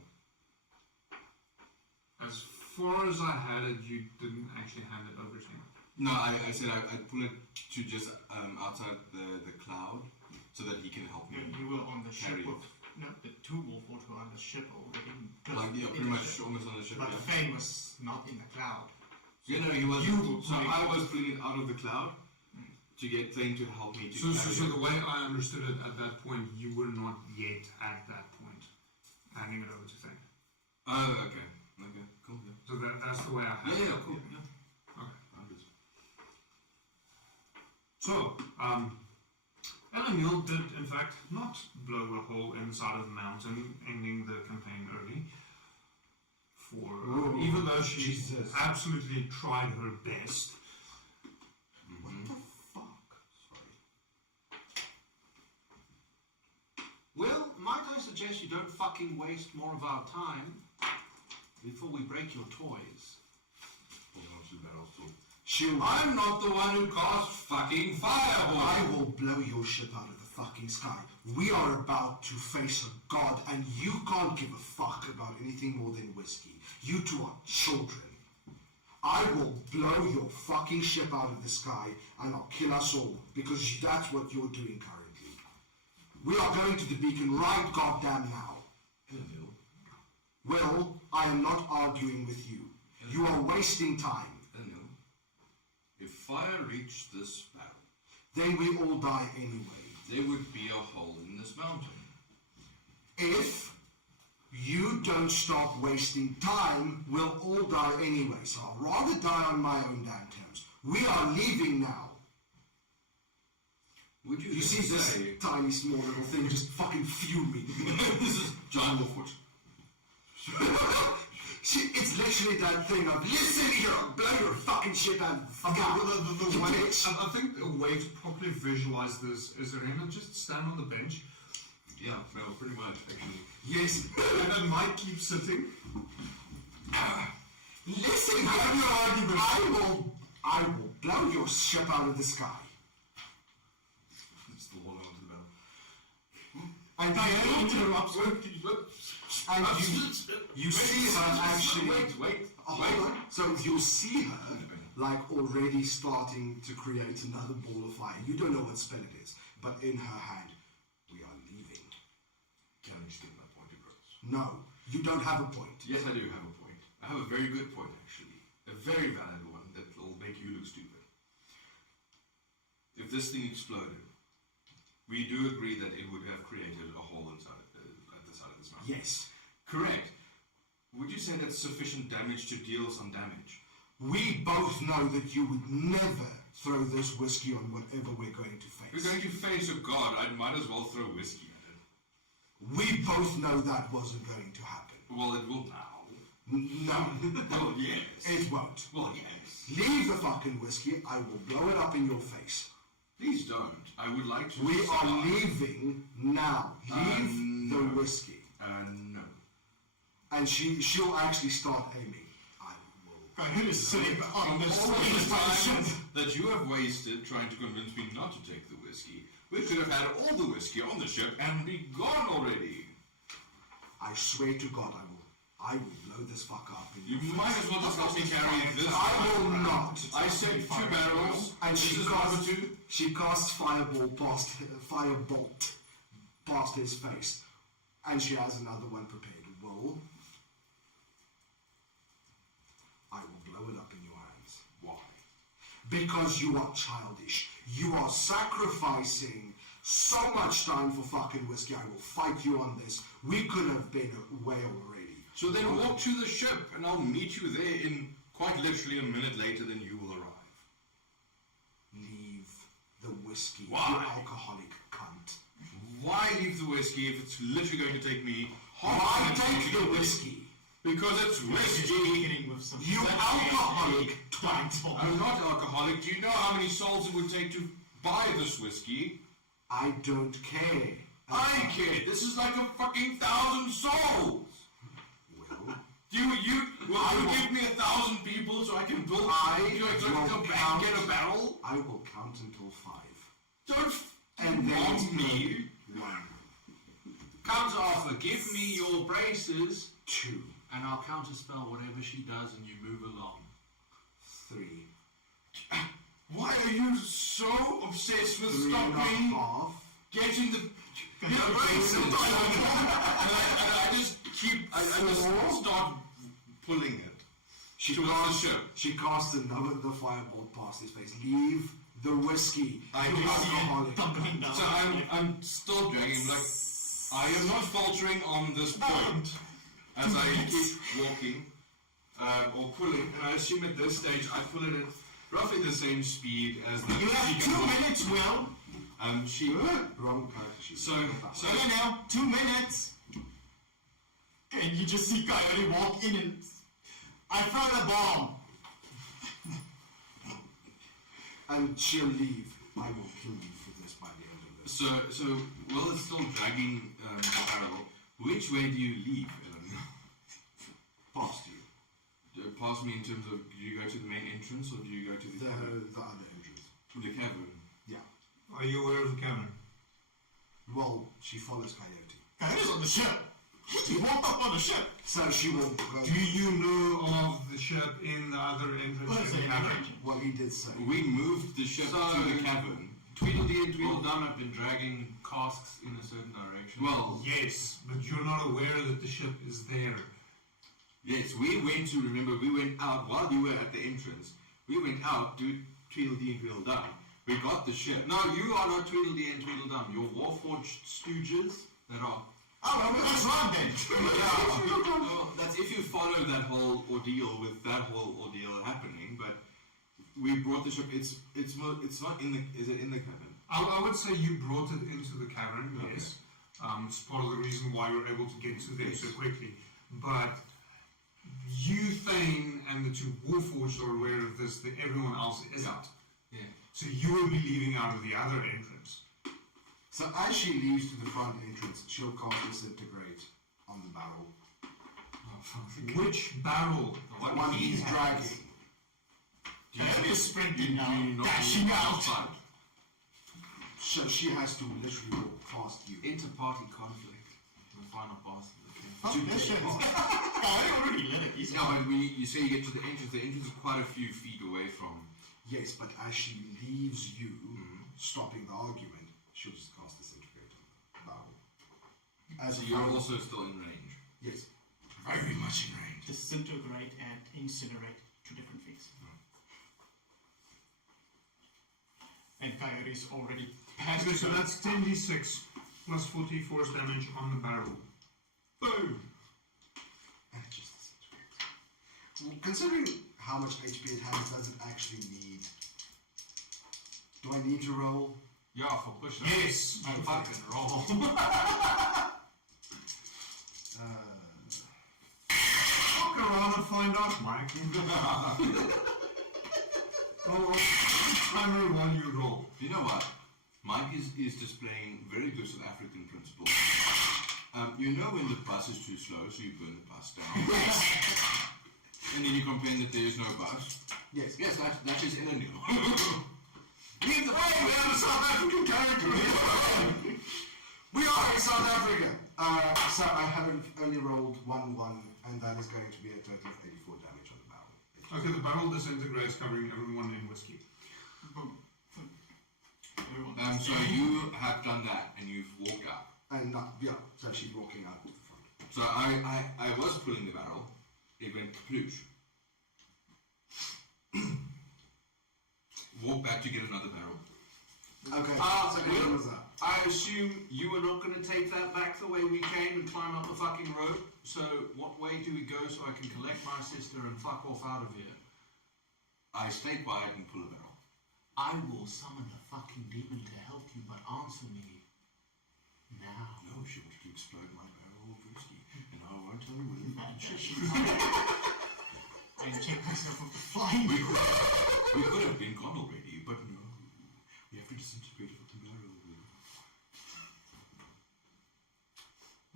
As far as I had it, you didn't actually hand it over to him. No, I said I'd pull it to just outside the cloud, so that he can help me. You were on the ship carry with the two Warforged were on the ship already. Like, yeah, pretty much almost on the ship. But Yeah. Thane was not in the cloud. Yeah, no, he was. So I was pulling it out of the cloud to get Thane to help me to So carry the way I understood it at that point, you were not yet at that point handing it over to Thane. Oh, okay. Okay, cool. Yeah. So that's the way I had it. Yeah, cool. Yeah. Okay. Understood. So, Eleniel did in fact not blow a hole in the side of the mountain, ending the campaign early. Even though she absolutely tried her best. What the fuck? Sorry. Well, might I suggest you don't fucking waste more of our time before we break your toys? I'm not the one who caused fucking fireball. I will blow your ship out of the fucking sky. We are about to face a god, and you can't give a fuck about anything more than whiskey. You two are children. I will blow your fucking ship out of the sky, and I'll kill us all, because that's what you're doing currently. We are going to the beacon right goddamn now. Well, I am not arguing with you. You are wasting time. If fire reached this barrel, Then we all die anyway. there would be a hole in this mountain. If you don't stop wasting time, we'll all die anyway, so I'll rather die on my own damn terms. We are leaving now. Would You see this tiny small little thing just fucking fuming. This is John Wolford. It's literally that thing of, listen here, I'll blow your fucking shit and fuck out. I think a way to properly visualize this is Arena just stand on the bench. Yeah, well, pretty much, actually. Yes. And then Mike keeps sitting. Listen here, I will blow your ship out of the sky. It's the wall onto the barrel. And you see her actually. Wait. Hold on. So you see her like already starting to create another ball of fire. You don't know what spell it is, but in her hand, we are leaving. Can I just get my point across? No, you don't have a point. Yes, I do have a point. I have a very good point, actually. A very valid one that will make you look stupid. If this thing exploded, we do agree that it would have created a hole inside at the side of this mountain. Yes. Correct. Would you say that's sufficient damage to deal some damage? We both know that you would never throw this whiskey on whatever we're going to face. We're going to face a god. I might as well throw whiskey at it. We both know that wasn't going to happen. Well, it will now. No. Well, yes. It won't. Well, yes. Leave the fucking whiskey. I will blow it up in your face. Please don't. I would like to. We are leaving now. Leave the whiskey. No. And she'll actually start aiming. Him is sitting on this All the time that you have wasted trying to convince me not to take the whiskey, we could have had all the whiskey on the ship and be gone already. I swear to God, I will blow this fuck up. You might as well just help me carry this. I will not. I said 2 barrels, and this is number 2. She casts firebolt past his face, and she has another one prepared. Well, Because you are childish. You are sacrificing so much time for fucking whiskey. I will fight you on this. We could have been away already. So then walk to the ship, and I'll meet you there in quite literally a minute later than you will arrive. Leave the whiskey, Why? you alcoholic cunt. Why leave the whiskey if it's literally going to take me Why take the whiskey? Because it's whiskey. You alcoholic twat. I'm not alcoholic. Do you know how many souls it would take to buy this whiskey? I don't care. I care. This is like a fucking 1,000 souls. Well, Will you give me 1,000 people so I can build? Get a barrel? I will count until 5. Don't And then want me. 1, Counter offer, give me your braces, 2, And I'll counterspell whatever she does and you move along. 3, Why are you so obsessed with 3 and a stopping half. getting the braces? and I just start pulling it. She towards casts, the ship. she casts another firebolt past his face. Leave the whiskey. I you do alcoholic. So I'm still dragging, like, I am not faltering on this point as I keep walking or pulling, and I assume at this stage I pull it at roughly the same speed as the. You have 2 minutes, Will. Wrong character sheet. So now, 2 minutes. And you just see Coyote walk in and I found a bomb. And she'll leave. I will kill you for this by the end of this. So Will is still dragging the barrel. Which way do you leave, Ellen? Past you. Past me in terms of, do you go to the main entrance or do you go to the cavern? The other entrance. The cavern. Yeah. Are you aware of the cavern? Well, she follows Coyote. Coyote's on the ship. He walked up on the ship. So she will go. Do you know of the ship in the other entrance to the cavern? Well, he did say. We moved the ship to the cavern. Tweedledee and Tweedledum have been dragging casks in a certain direction. Well, Yes, but you're not aware that the ship is there. yes, we went out while you were at the entrance. We went out to Tweedledee and Tweedledum. We got the ship. No, you are not Tweedledee and Tweedledum. You're Warforged stooges that are. Oh, well, that's right then. Well, that's if you follow that whole ordeal with that whole ordeal happening. But we brought the ship. It's not in the. Is it in the cavern? I would say you brought it into the cavern, Okay. yes. It's part of the reason why you're able to get to them so quickly. But you, Thane, and the 2 Warforged are aware of this, that everyone else isn't. Yeah. So you will be leaving out of the other entrance. So as she leaves to the front entrance, she'll cast Disintegrate on the barrel. Which barrel? The one he's dragging. Coyote is sprinting now, Do you not dashing move out. outside? So she has to literally walk past you. Inter-party conflict. The final boss of the game. Conditions. Coyote already let it. He's No, but you say you get to the entrance is quite a few feet away from. Yes, but as she leaves you, stopping the argument, she'll just cast Disintegrate on the barrel. As So a you're final- also still in range. Yes. Very much in range. Disintegrate and incinerate, 2 different things. And Coyote's already past. Okay, so that's 10d6 plus 40 force damage on the barrel. Boom! And it just disintegrates. Well, considering how much HP it has, does it actually need... Do I need to roll? Yeah, for push-ups. Yes! Fucking roll. Fuck around and find out, Mike. Oh, timer while you roll. You know what? Mike is displaying very good South African principles. You know when the bus is too slow, so you burn the bus down. And then you complain that there is no bus. Yes. Yes, that is Illinois. Lead the way, we have a South African character here! We are in South Africa! So I haven't only rolled 1-1, and that is going to be a total of 84 damage on the barrel. Okay, the barrel disintegrates, covering everyone in whiskey. So you have done that, and you've walked out. And yeah, so she's walking out to the front. So I was pulling the barrel. It went kaploosh. have to get another barrel. Okay, so what was that? I assume you are not going to take that back the way we came and climb up the fucking road. So what way do we go so I can collect my sister and fuck off out of here? I stay quiet and pull a barrel. I will summon a fucking demon to help you, but answer me now. No, she wants to explode my barrel of whiskey, and I won't tell her when. I check myself with the flying. We could have been gone already, but no. We have to disintegrate the barrel.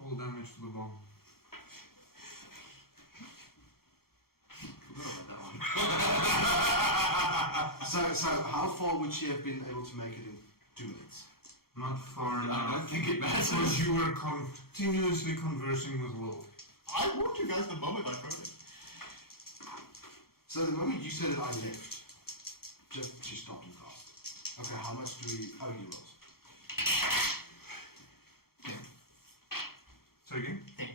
All damage to the bomb. Forgot about that one. So how far would she have been able to make it in 2 minutes? Not far I enough. don't think it matters. Because you were continuously conversing with Will. I walked you guys the moment I heard it. So the moment you said that I left, she stopped and cast. Okay, how much do we owe you rolls? Say again? 10.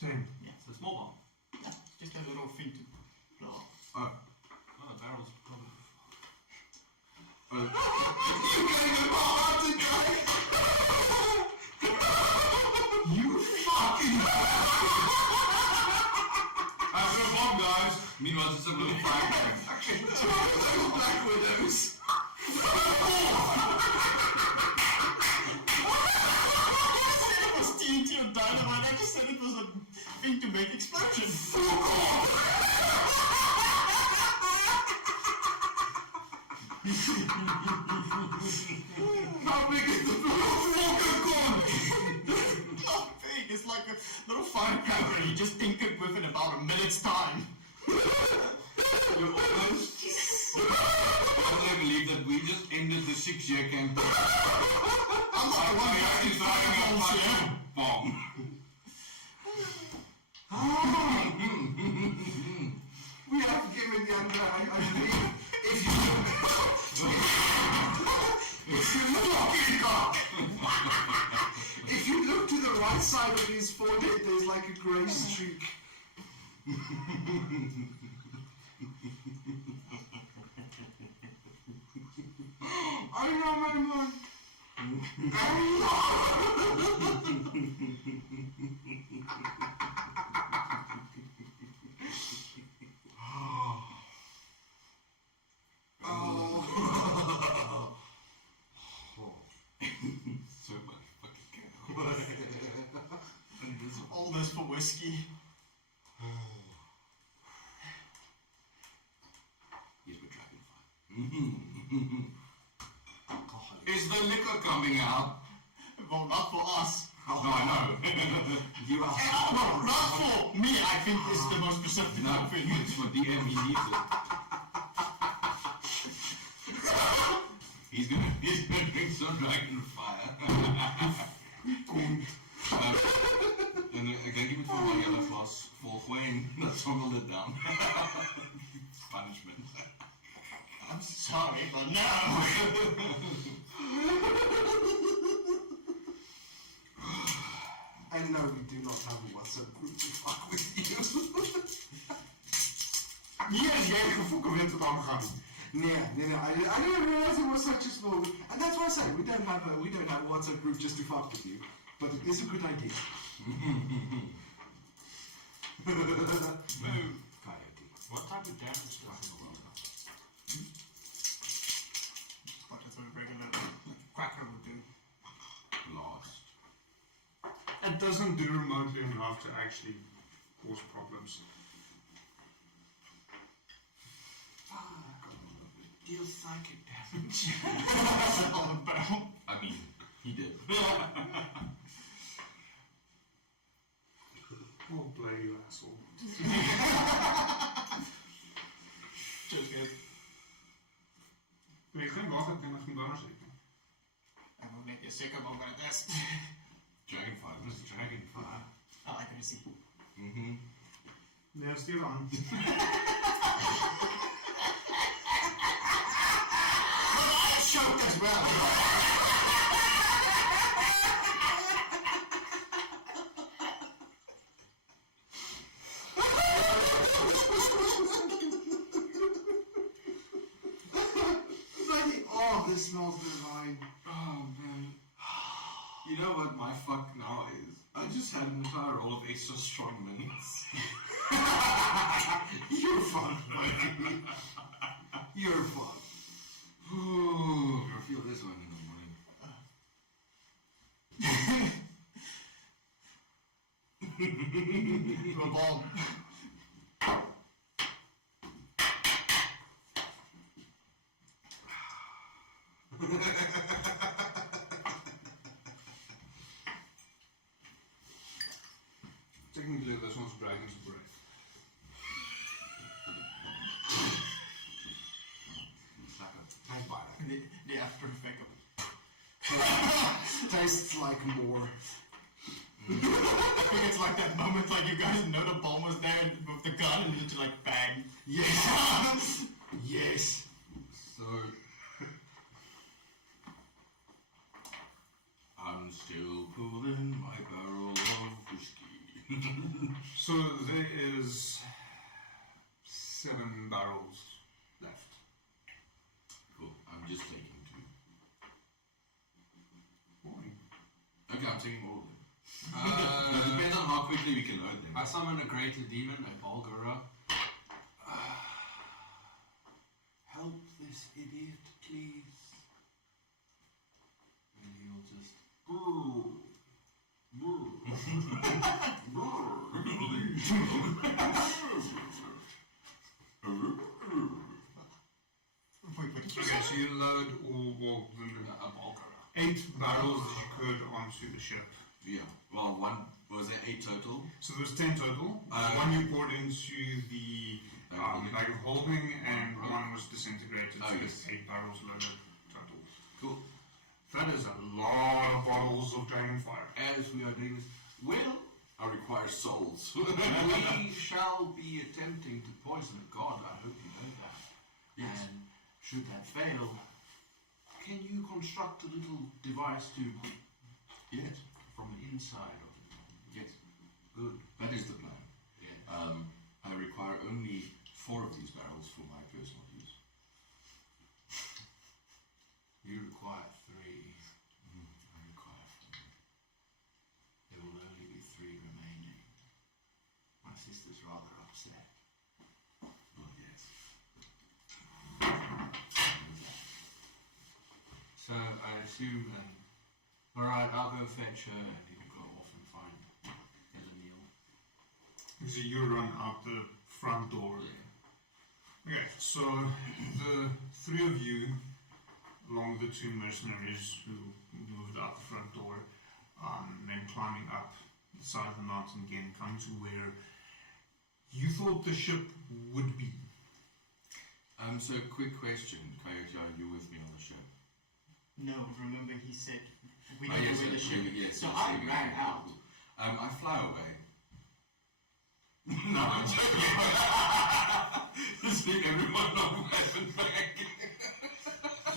10. Yeah, It's a small bomb. yeah, just a little thing to blow up. Oh, the barrel's probably... You fucking... After a bomb, guys. Meanwhile, it's a little fire bag. Little black widows. It was TNT or dynamite. I just said it was a thing to make explosion. How big is the fucking gun? Not big. It's like a little firecracker. He just tinkered with it about a minute's time. We're almost... I can't believe that we just ended the 6-year campaign. I'm not the one We who actually actually firing a fireballs here. fucking bomb. We have given the underhand, I believe, if you if you look to the right side of his forehead, there's like a grey streak. I know my man. So much fucking chaos. All this for whiskey. Yes, we're dragonfly. Is the liquor coming out? Well, not for us. No, I know. You are. Well, not for me. I think this is the most specific No, thing. it's for DM, he needs it. He's gonna drink some dragon fire. And again, give it for my other class for Wayne. That's on the lid down. Punishment. I'm sorry, but no. And no, we do not have a WhatsApp group to fuck with you. Yes, jij gefokken wint het allemaal gaan. No, I didn't realize it was such a small group. And that's why I say we don't have a WhatsApp group just to fuck with you. But it is a good idea. What type of damage does it roll? What does a regular cracker would do? Lost. It doesn't do remotely enough to actually cause problems. Deal psychic damage. That's all about. I mean, he did. Oh, play you asshole. Just good. Wil je geen wacht, ik kan nog geen bonus eten. I will make you sick of over this. Dragonfly. What is dragonfly? I like to see. Mm-hmm. Ja, stuur aan. Shocked as well. this smells divine. Oh, man. You know what my fuck now is? I just had an entire roll of extra strong mints. You're fucked, buddy. You're fucked. Ooh, I feel this one in the morning. To a bomb. Technically, this one's Dragon's Breath. It's like a tank bite. The after effect of it. Tastes like more. I think it's like that moment, like you guys know the bomb was there and with the gun and you need to like bang. Yes! Yes! So, I'm still pulling my barrel of whiskey. So there is 7 barrels left. Cool, I'm just taking 2. Boring. Okay, I'm taking all of them. It depends on how quickly we can load them. I summon a greater demon, a Bulgara. Help this idiot, please. And he'll just. Okay, so you load all, well, A Bulgara. 8 barrels that you could onto the ship. Yeah, well, one, was there 8 total? So there was 10 total. One you poured into the bag of holding, and one was disintegrated. So Yes. there's 8 barrels loaded total. Cool. That is a lot of bottles of dragon fire. As we are doing this, well, I require souls. We shall be attempting to poison a god, I hope you know that. Yes. And should that fail, can you construct a little device to Yes, from the inside of it? yes, Good. that is the plan. Yeah. I require only 4 of these barrels for my personal use. You require 3. I require 4. There will only be 3 remaining. My sister's rather upset. Oh, yes. So I assume, alright, I'll go fetch her and he'll go off and find Elamil. So you run out the front door. Okay, so the 3 of you, along with the 2 mercenaries who moved out the front door, then climbing up the side of the mountain again, come to where you thought the ship would be. So quick question, Coyote, are you with me on the ship? No, remember he said we Oh, don't yes, know where the yes, ship. yes, So yes, I yes, ran yes. out. I fly away. No, I'm joking. Just leave everyone on Wyvernbank.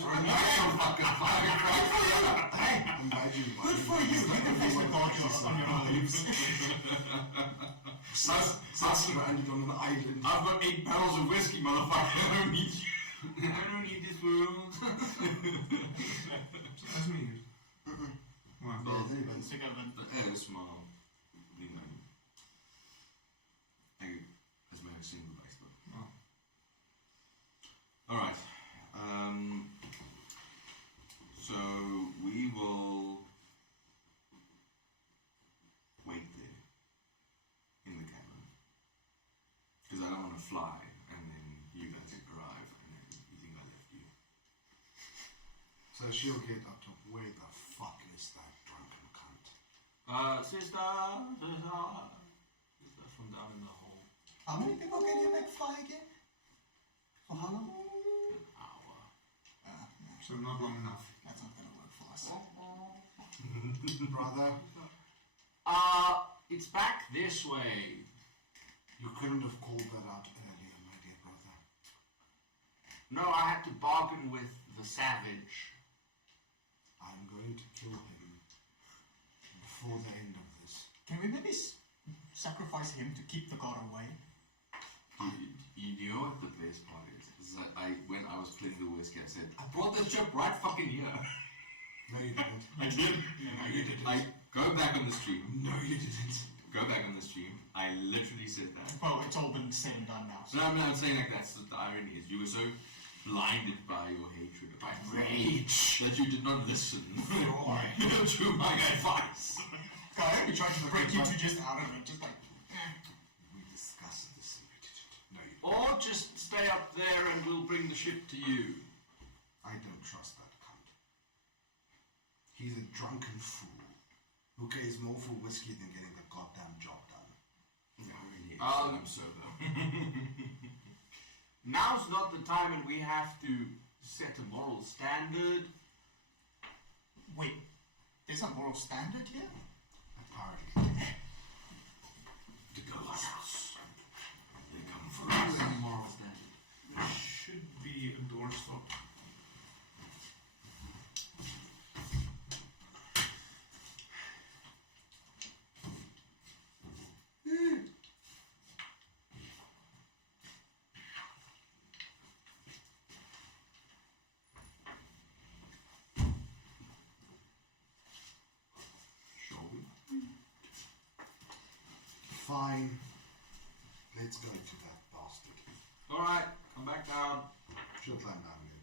We're not so fucking far. I'm glad you Good for you. You can face the gorgeous on your leaves. Sus stranded on an island. I've got 8 barrels of whiskey, motherfucker. I don't need you. I don't need this world. That's me. Well, But small. As my single dice though. Oh. Alright. So we will wait there in the cabin. Because I don't want to fly and then you guys arrive and then you think I left you. So she'll get up top. Where the fuck is that drunken cunt? Sister from down in the hole. How many people can you make fly again? For how long? An hour. so not long enough. That's not gonna work for us. Brother, It's back this way. you couldn't have called that out earlier, my dear brother. No, I had to bargain with the savage. I'm going to kill him before the end of this. Can we maybe sacrifice him to keep the god away? You know what the best part is? Is that when I was playing the whiskey. I said, I brought this ship right fucking here. No, you didn't. I did. No, you didn't. I go back on the stream. No, you didn't. Go back on the stream. I literally said that. Well, it's all been said and done now. So. No, I'm saying like that's the irony is you were so blinded by your hatred, by rage, that you did not listen to my advice. God, I be trying to break you two just out of it, just like. We discussed this and you didn't. No, you didn't. Or just stay up there and we'll bring the ship to you. I don't trust that cunt. He's a drunken fool who cares more for whiskey than getting the goddamn job done. No, really. I'm sober. Now's not the time when we have to set a moral standard. Wait, there's a moral standard here? Apparently. The ghosts. They come for us. Where's the moral standard? There should be a door stop. Shall we? Fine. Let's go to that bastard. Alright, come back down. She'll climb down again.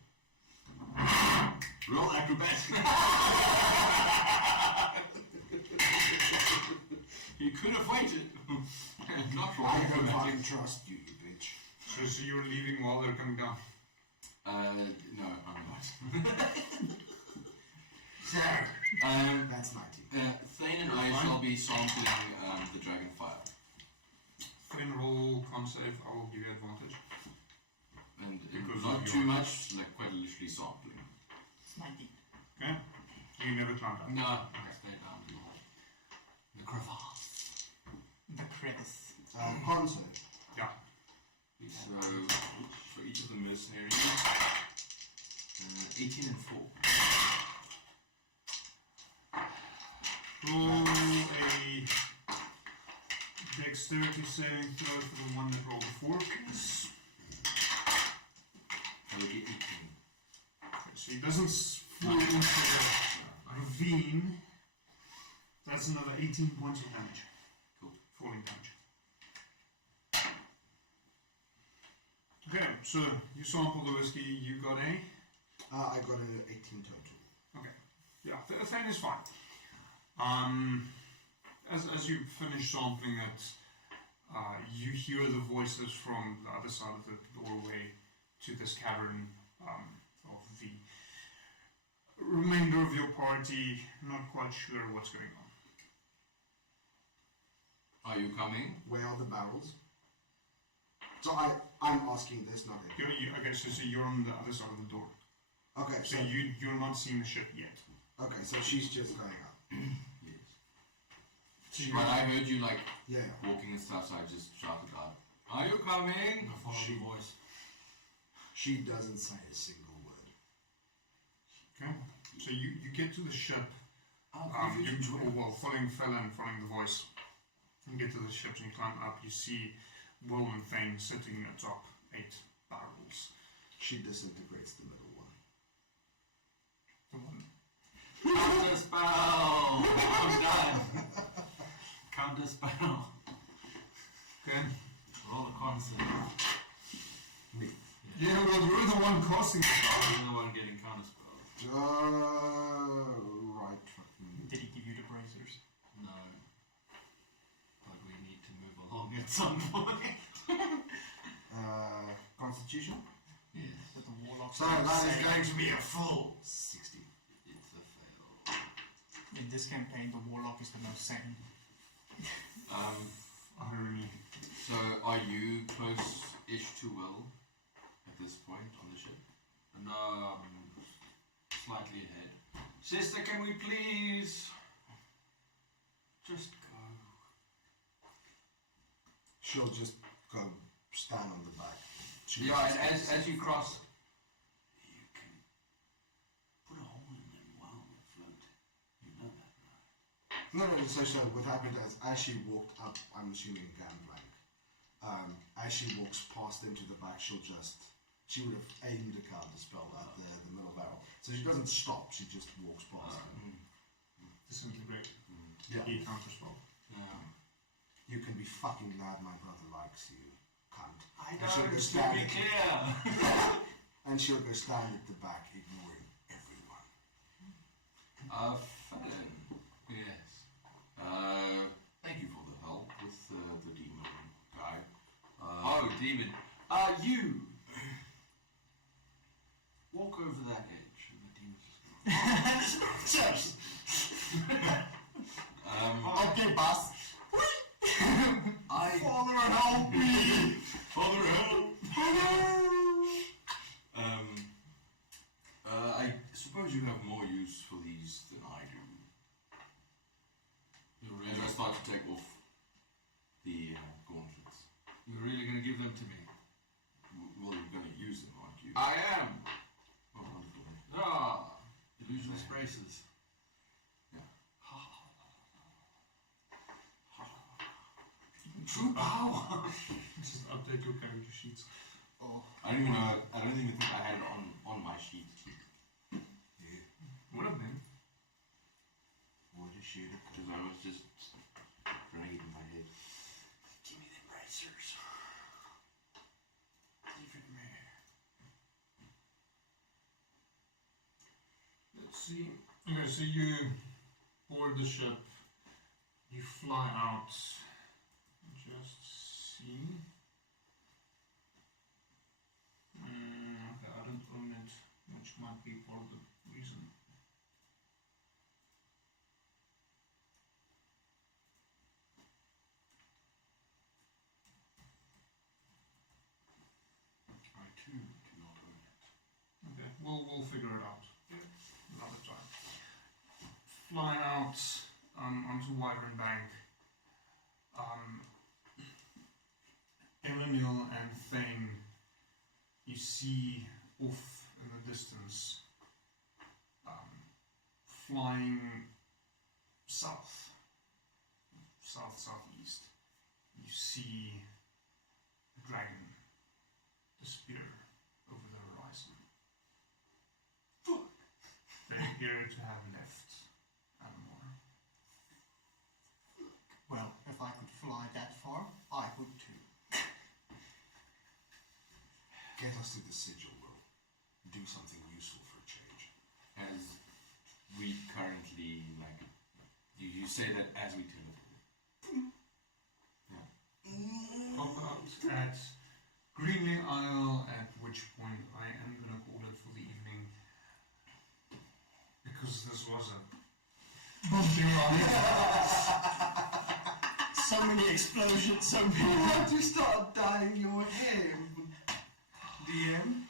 Roll acrobatics. You could have waited. Not roll I don't fucking acrobatics. trust you, you bitch. So you're leaving while they're coming down. No, I'm not. So, that's 19. Thane and I shall be sampling the dragon fire. Then roll con save, I will give you advantage. And Because not of too your- much, like quite literally sampling. It's 19. Okay? You never climb down. No, I stay down in the crevasse. The crevice. Con save. Yeah. So, for each of the mercenaries, 18 and 4. Roll a dexterity saving throw for the one that rolled before. I will get 18. Okay, so he doesn't fall into the ravine. That's another 18 points of damage. Cool. Falling damage. Okay, so you sample the whiskey, you got a... I got an 18 total. Okay. Yeah, the thing is fine. As you finish sampling it, you hear the voices from the other side of the doorway to this cavern of the remainder of your party, not quite sure what's going on. Are you coming? Where are the barrels? So I'm asking this, not him. Okay, so you're on the other side of the door. Okay, So so you're not seeing the ship yet. okay, so she's just going up. Yes. So But I heard you like Yeah. walking and stuff, so I just shouted out, "Are you coming?" I follow the voice. She doesn't say a single word. Okay. So you get to the ship. Oh, Following Fella and following the voice. You get to the ship and you climb up. You see Will and Thane sitting atop 8 barrels. She disintegrates the middle one. The one. Counter spell! I'm done. Counter spell. Okay. Roll the concept. Me. Yeah, well, you're the one casting the spell. I'm the one getting counter spells. Right. Fucking. Did he give you the bracers? No. But we need to move along at some point. Constitution? Yes. With the warlock. So that is going to be a full 60. It's a fail. In this campaign, the warlock is the most sane. Irony. So are you close-ish to Will at this point on the ship? No, slightly ahead. Sister, can we please just go? She'll just go stand on the back. She Yeah, just- and as you cross, you can put a hole in them while they float. You know that, right? No, so what happened is, as she walked up, I'm assuming gangplank, as she walks past into the back, she'll just She would have aimed a counter spell at the middle barrel. So she doesn't stop, she just walks past him. Disintegrate. Yeah. He counterspell. Yeah. You can be fucking mad, my brother likes you, cunt. I And she'll know, go to stand be at- clear. And she'll go stand at the back, ignoring everyone. Fallon. Yes. Thank you for the help with the demon guy. Oh, demon. You! Walk over that edge and the demon's just Okay, boss. Father, help me! Father, help! I suppose you have more use for these than I do. You're As I really, start to take off the gauntlets. you're really going to give them to me? Well, you're going to use them, aren't you? I am! Oh, wonderful. Illusionist braces. Yeah. True power! Just update your character sheets. Oh. I don't even know. I don't even think I had it on my sheet. Yeah. Would have been. What a shit. Because I was just running it in my head. Give me the bracers. Leave it me. Let's see. Okay, so you board the ship. You fly out. Just see. Okay, I don't own it, which might be part of the reason. I too do not own it. Okay, we'll figure it out another time. Fly out onto Wyvernbank. Elenil and Thane, you see off in the distance, flying south, southeast. You see a dragon disappear over the horizon. They appear to have left Adomawyr. Well, if I could fly that far, I would too. Get us to the sigil, Will. Do something useful for a change. As we currently, like, you say that as we teleport. Pop out at Greenley Isle, at which point I am going to call it for the evening. Because this was a bumpy ride. So many explosions, so You many. want to start dyeing your hair, DM?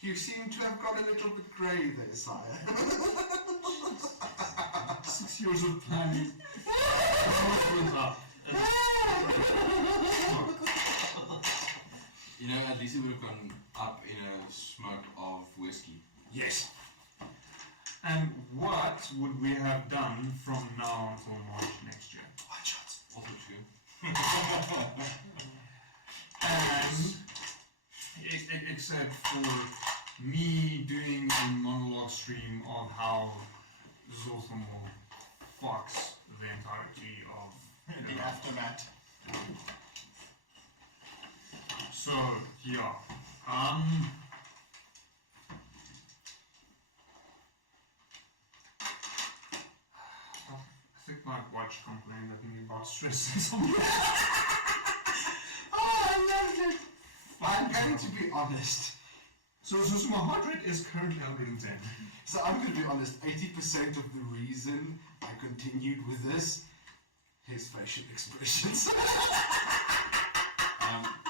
You seem to have got a little bit grey there, sire. 6 years of planning. What's up? You know, at least it would have gone up in a smoke of whiskey. Yes. And what would we have done from now until March next year? One shot. Also true. And except for me doing a monologue stream of how Zolthamel fucks the entirety of The aftermath. So yeah. I think my watch complained at me about stress or something. Oh, I loved it. I'm going to be honest. So my heart rate is currently 110. So I'm going to be honest. 80% of the reason I continued with this, his facial expressions.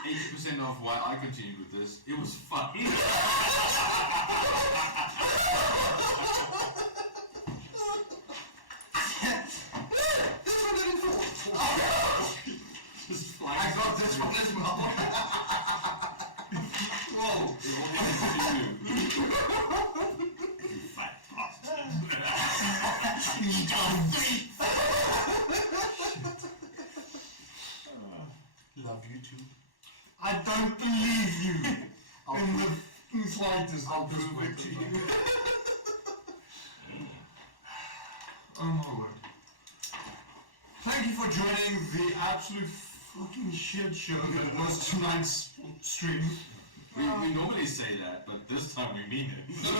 80% of why I continued with this, it was funny. Just flying. I got this one as well. Whoa! You fat Love you too. I don't believe you. I'll in the Slightest. I'll prove it to you. Oh my word. Thank you for joining the absolute fucking shit show that was tonight's stream. We normally say that, but this time we mean it. No,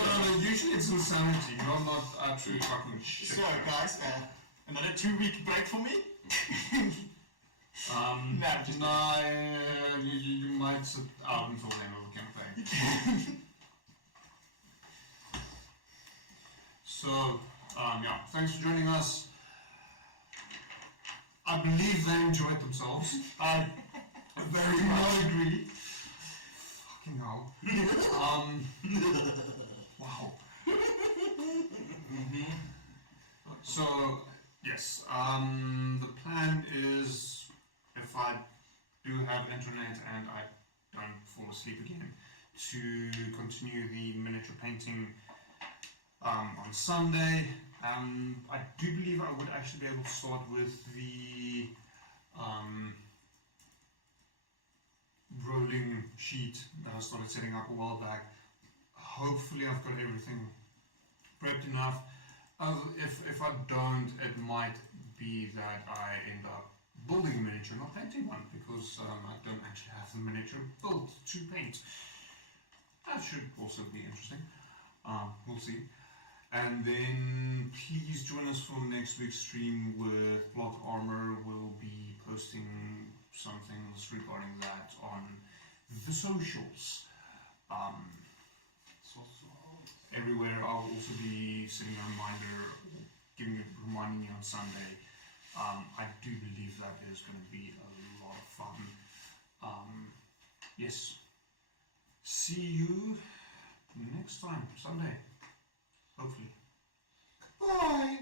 usually it's insanity, not absolute fucking shit. Sorry, guys. Another 2-week break for me? You might sit out until the end of the campaign. So, yeah, thanks for joining us. I believe they enjoyed themselves. I very much agree. Fucking hell. Wow. So, yes, the plan is, if I do have internet and I don't fall asleep again, to continue the miniature painting on Sunday. I do believe I would actually be able to start with the rolling sheet that I started setting up a while back. Hopefully I've got everything prepped enough. If I don't, it might be that I end up building a miniature, not painting one, because I don't actually have the miniature built to paint. That should also be interesting. We'll see. And then please join us for next week's stream with Block Armor. We'll be posting some things regarding that on the socials. Everywhere. I'll also be sending a reminder, reminding me on Sunday. I do believe that is going to be a lot of fun. Yes. See you next time, Sunday. Hopefully. Bye!